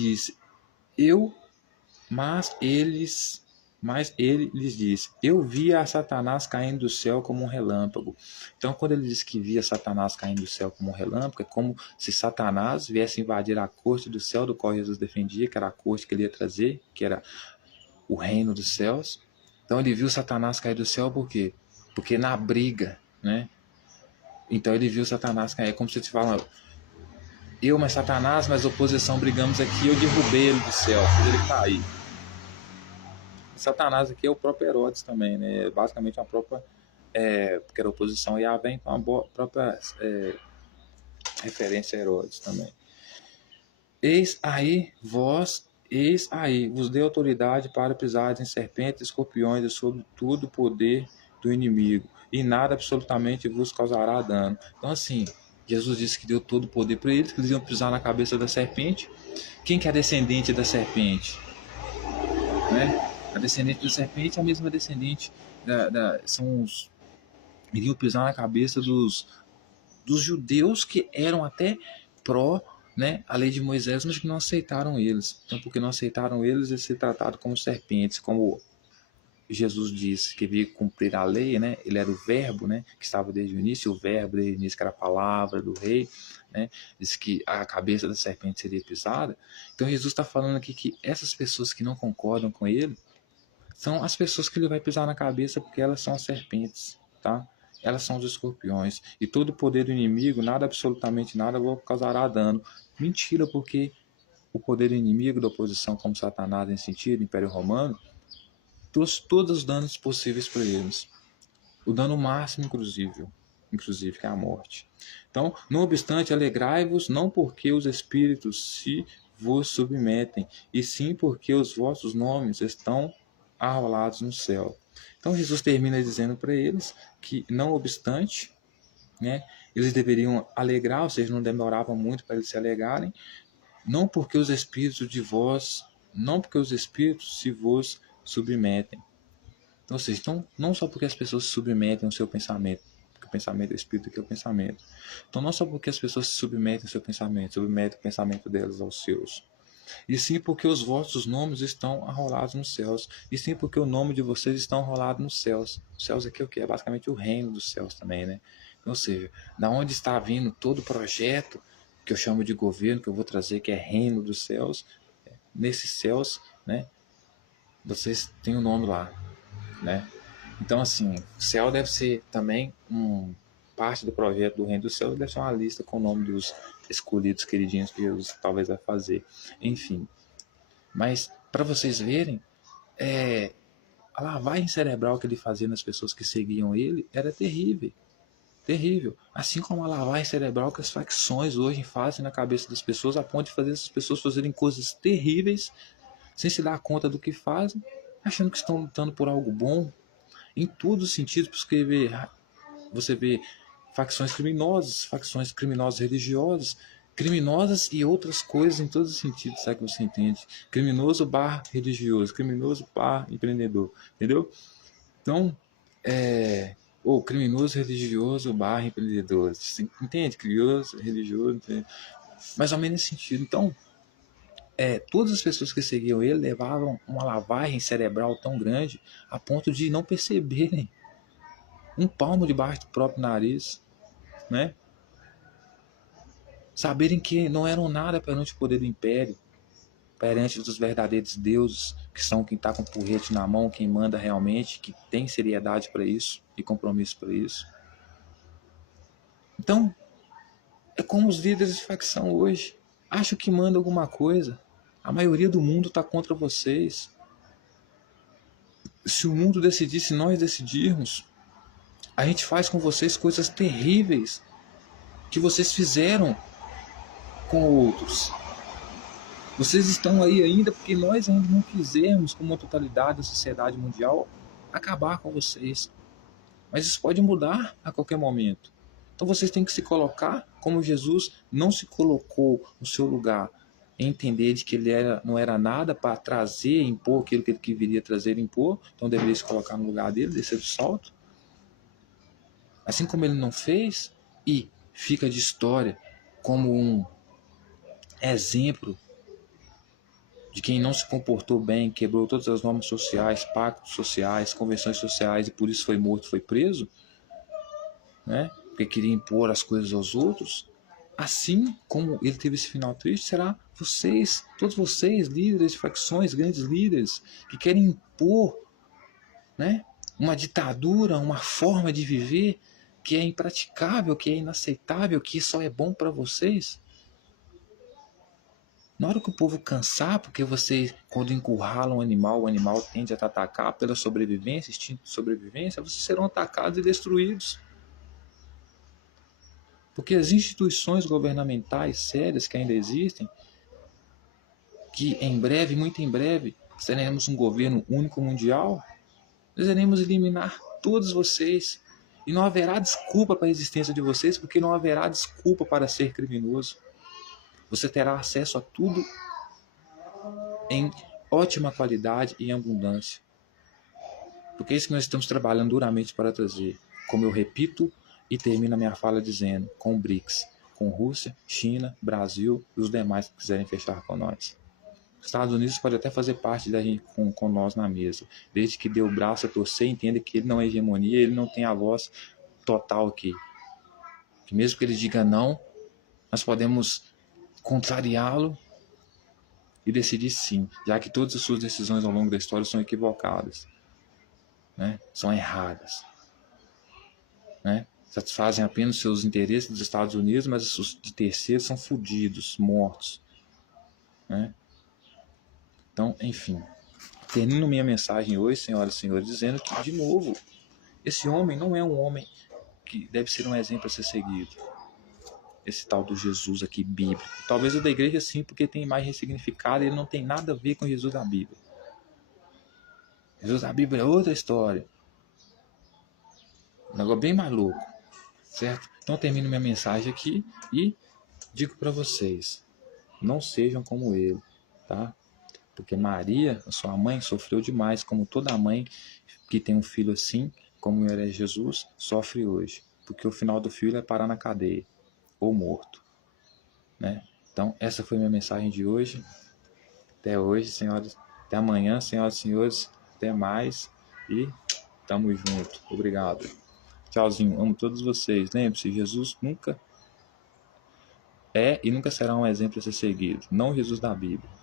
Mas ele lhes disse: eu via a Satanás caindo do céu como um relâmpago. Então, quando ele diz que via Satanás caindo do céu como um relâmpago, é como se Satanás viesse invadir a corte do céu, do qual Jesus defendia, que era a corte que ele ia trazer, que era o reino dos céus. Então, ele viu Satanás cair do céu por quê? Porque na briga, né? Então, ele viu Satanás cair. É como se você falasse: eu, mas Satanás, mas oposição, brigamos aqui, eu derrubei ele do céu, fiz ele cair. Satanás aqui é o próprio Herodes também, né? Basicamente a própria, porque era oposição a Yahvé, então a própria referência a Herodes também. Eis aí, vos dei autoridade para pisar em serpentes, escorpiões e sobre todo o poder do inimigo, e nada absolutamente vos causará dano. Então assim, Jesus disse que deu todo o poder para eles, que eles iam pisar na cabeça da serpente. Quem que é descendente da serpente? Né? A descendente da serpente é a mesma descendente são os iriam pisar na cabeça dos judeus que eram até pró, né, a lei de Moisés, mas que não aceitaram eles. Então, porque não aceitaram eles, eles se trataram como serpentes, como Jesus disse que veio cumprir a lei, né? Ele era o verbo, né? Que estava desde o início, o verbo desde o início que era a palavra do rei, né? Disse que a cabeça da serpente seria pisada. Então Jesus está falando aqui que essas pessoas que não concordam com ele são as pessoas que ele vai pisar na cabeça porque elas são as serpentes, tá? Elas são os escorpiões. E todo o poder do inimigo, nada, absolutamente nada, causará dano. Mentira, porque o poder do inimigo, da oposição, como Satanás em sentido, Império Romano, trouxe todos os danos possíveis para eles. O dano máximo, inclusive, que é a morte. Então, não obstante, alegrai-vos, não porque os espíritos se vos submetem, e sim porque os vossos nomes estão arrolados no céu. Então, Jesus termina dizendo para eles que, não obstante, né, eles deveriam alegrar, ou seja, não demorava muito para eles se alegrarem, não porque os espíritos de vós, não porque os espíritos se vos submetem. Ou seja, então, não só porque as pessoas se submetem ao seu pensamento, porque o pensamento é o espírito que é o pensamento. Então, não só porque as pessoas se submetem ao seu pensamento, submetem o pensamento delas aos seus. E sim porque os vossos nomes estão arrolados nos céus. E sim porque o nome de vocês está arrolado nos céus. Os céus aqui é o que? É basicamente o reino dos céus também, né? Ou seja, da onde está vindo todo o projeto que eu chamo de governo, que eu vou trazer, que é reino dos céus, nesses céus, né? Vocês têm o nome lá, né? Então, assim, o céu deve ser também parte do projeto do Reino dos Céus, deve ser uma lista com o nome dos escolhidos queridinhos que Jesus talvez vai fazer. Enfim, mas para vocês verem, a lavagem cerebral que ele fazia nas pessoas que seguiam ele era terrível. Terrível. Assim como a lavagem cerebral que as facções hoje fazem na cabeça das pessoas, a ponto de fazer essas pessoas fazerem coisas terríveis, sem se dar conta do que fazem, achando que estão lutando por algo bom, em todos os sentidos, porque você vê facções criminosas religiosas, criminosas e outras coisas em todos os sentidos, sabe que você entende? Criminoso barra religioso, criminoso barra empreendedor, entendeu? Então, ou criminoso religioso barra empreendedor, você entende? Criminoso, religioso, entende? Mais ou menos nesse sentido. Então, todas as pessoas que seguiam ele levavam uma lavagem cerebral tão grande a ponto de não perceberem um palmo debaixo do próprio nariz, né? Saberem que não eram nada perante o poder do império, perante dos verdadeiros deuses, que são quem está com o porrete na mão, quem manda realmente, que tem seriedade para isso e compromisso para isso. Então, é como os líderes de facção hoje. Acham que manda alguma coisa. A maioria do mundo está contra vocês. Se o mundo decidir, se nós decidirmos, a gente faz com vocês coisas terríveis que vocês fizeram com outros. Vocês estão aí ainda porque nós ainda não fizemos, como a totalidade da sociedade mundial, acabar com vocês. Mas isso pode mudar a qualquer momento. Então vocês têm que se colocar como Jesus não se colocou no seu lugar, em entender de que ele não era nada para trazer, impor aquilo que ele viria trazer e impor, então deveria se colocar no lugar dele, descer do salto. Assim como ele não fez, e fica de história como um exemplo de quem não se comportou bem, quebrou todas as normas sociais, pactos sociais, convenções sociais e por isso foi morto, foi preso, né? Porque queria impor as coisas aos outros. Assim como ele teve esse final triste, será vocês, todos vocês, líderes de facções, grandes líderes, que querem impor, né, uma ditadura, uma forma de viver que é impraticável, que é inaceitável, que só é bom para vocês. Na hora que o povo cansar, porque vocês, quando encurralam o animal tende a atacar pela sobrevivência, instinto de sobrevivência, vocês serão atacados e destruídos. Porque as instituições governamentais sérias que ainda existem, que em breve, muito em breve, teremos um governo único mundial, nós iremos eliminar todos vocês. E não haverá desculpa para a existência de vocês, porque não haverá desculpa para ser criminoso. Você terá acesso a tudo em ótima qualidade e abundância. Porque é isso que nós estamos trabalhando duramente para trazer. Como eu repito e termino a minha fala dizendo, com o BRICS, com Rússia, China, Brasil e os demais que quiserem fechar com nós. Os Estados Unidos pode até fazer parte da gente com nós na mesa, desde que dê o braço a torcer e entenda que ele não é hegemonia, ele não tem a voz total aqui. Que mesmo que ele diga não, nós podemos contrariá-lo e decidir sim, já que todas as suas decisões ao longo da história são equivocadas, né? São erradas, né? Satisfazem apenas seus interesses dos Estados Unidos, mas os de terceiros são fodidos, mortos, né? Então, enfim, termino minha mensagem hoje, senhoras e senhores, dizendo que, de novo, esse homem não é um homem que deve ser um exemplo a ser seguido. Esse tal do Jesus aqui bíblico. Talvez o da igreja sim, porque tem mais ressignificado e ele não tem nada a ver com Jesus da Bíblia. Jesus da Bíblia é outra história. Um negócio bem maluco, certo? Então eu termino minha mensagem aqui e digo para vocês, não sejam como ele, tá? Porque Maria, a sua mãe, sofreu demais, como toda mãe que tem um filho assim, como era Jesus, sofre hoje. Porque o final do filho é parar na cadeia, ou morto, né? Então, essa foi minha mensagem de hoje. Até hoje, senhoras. Até amanhã, senhoras e senhores. Até mais. E tamo junto. Obrigado. Tchauzinho. Amo todos vocês. Lembre-se, Jesus nunca é e nunca será um exemplo a ser seguido. Não Jesus da Bíblia.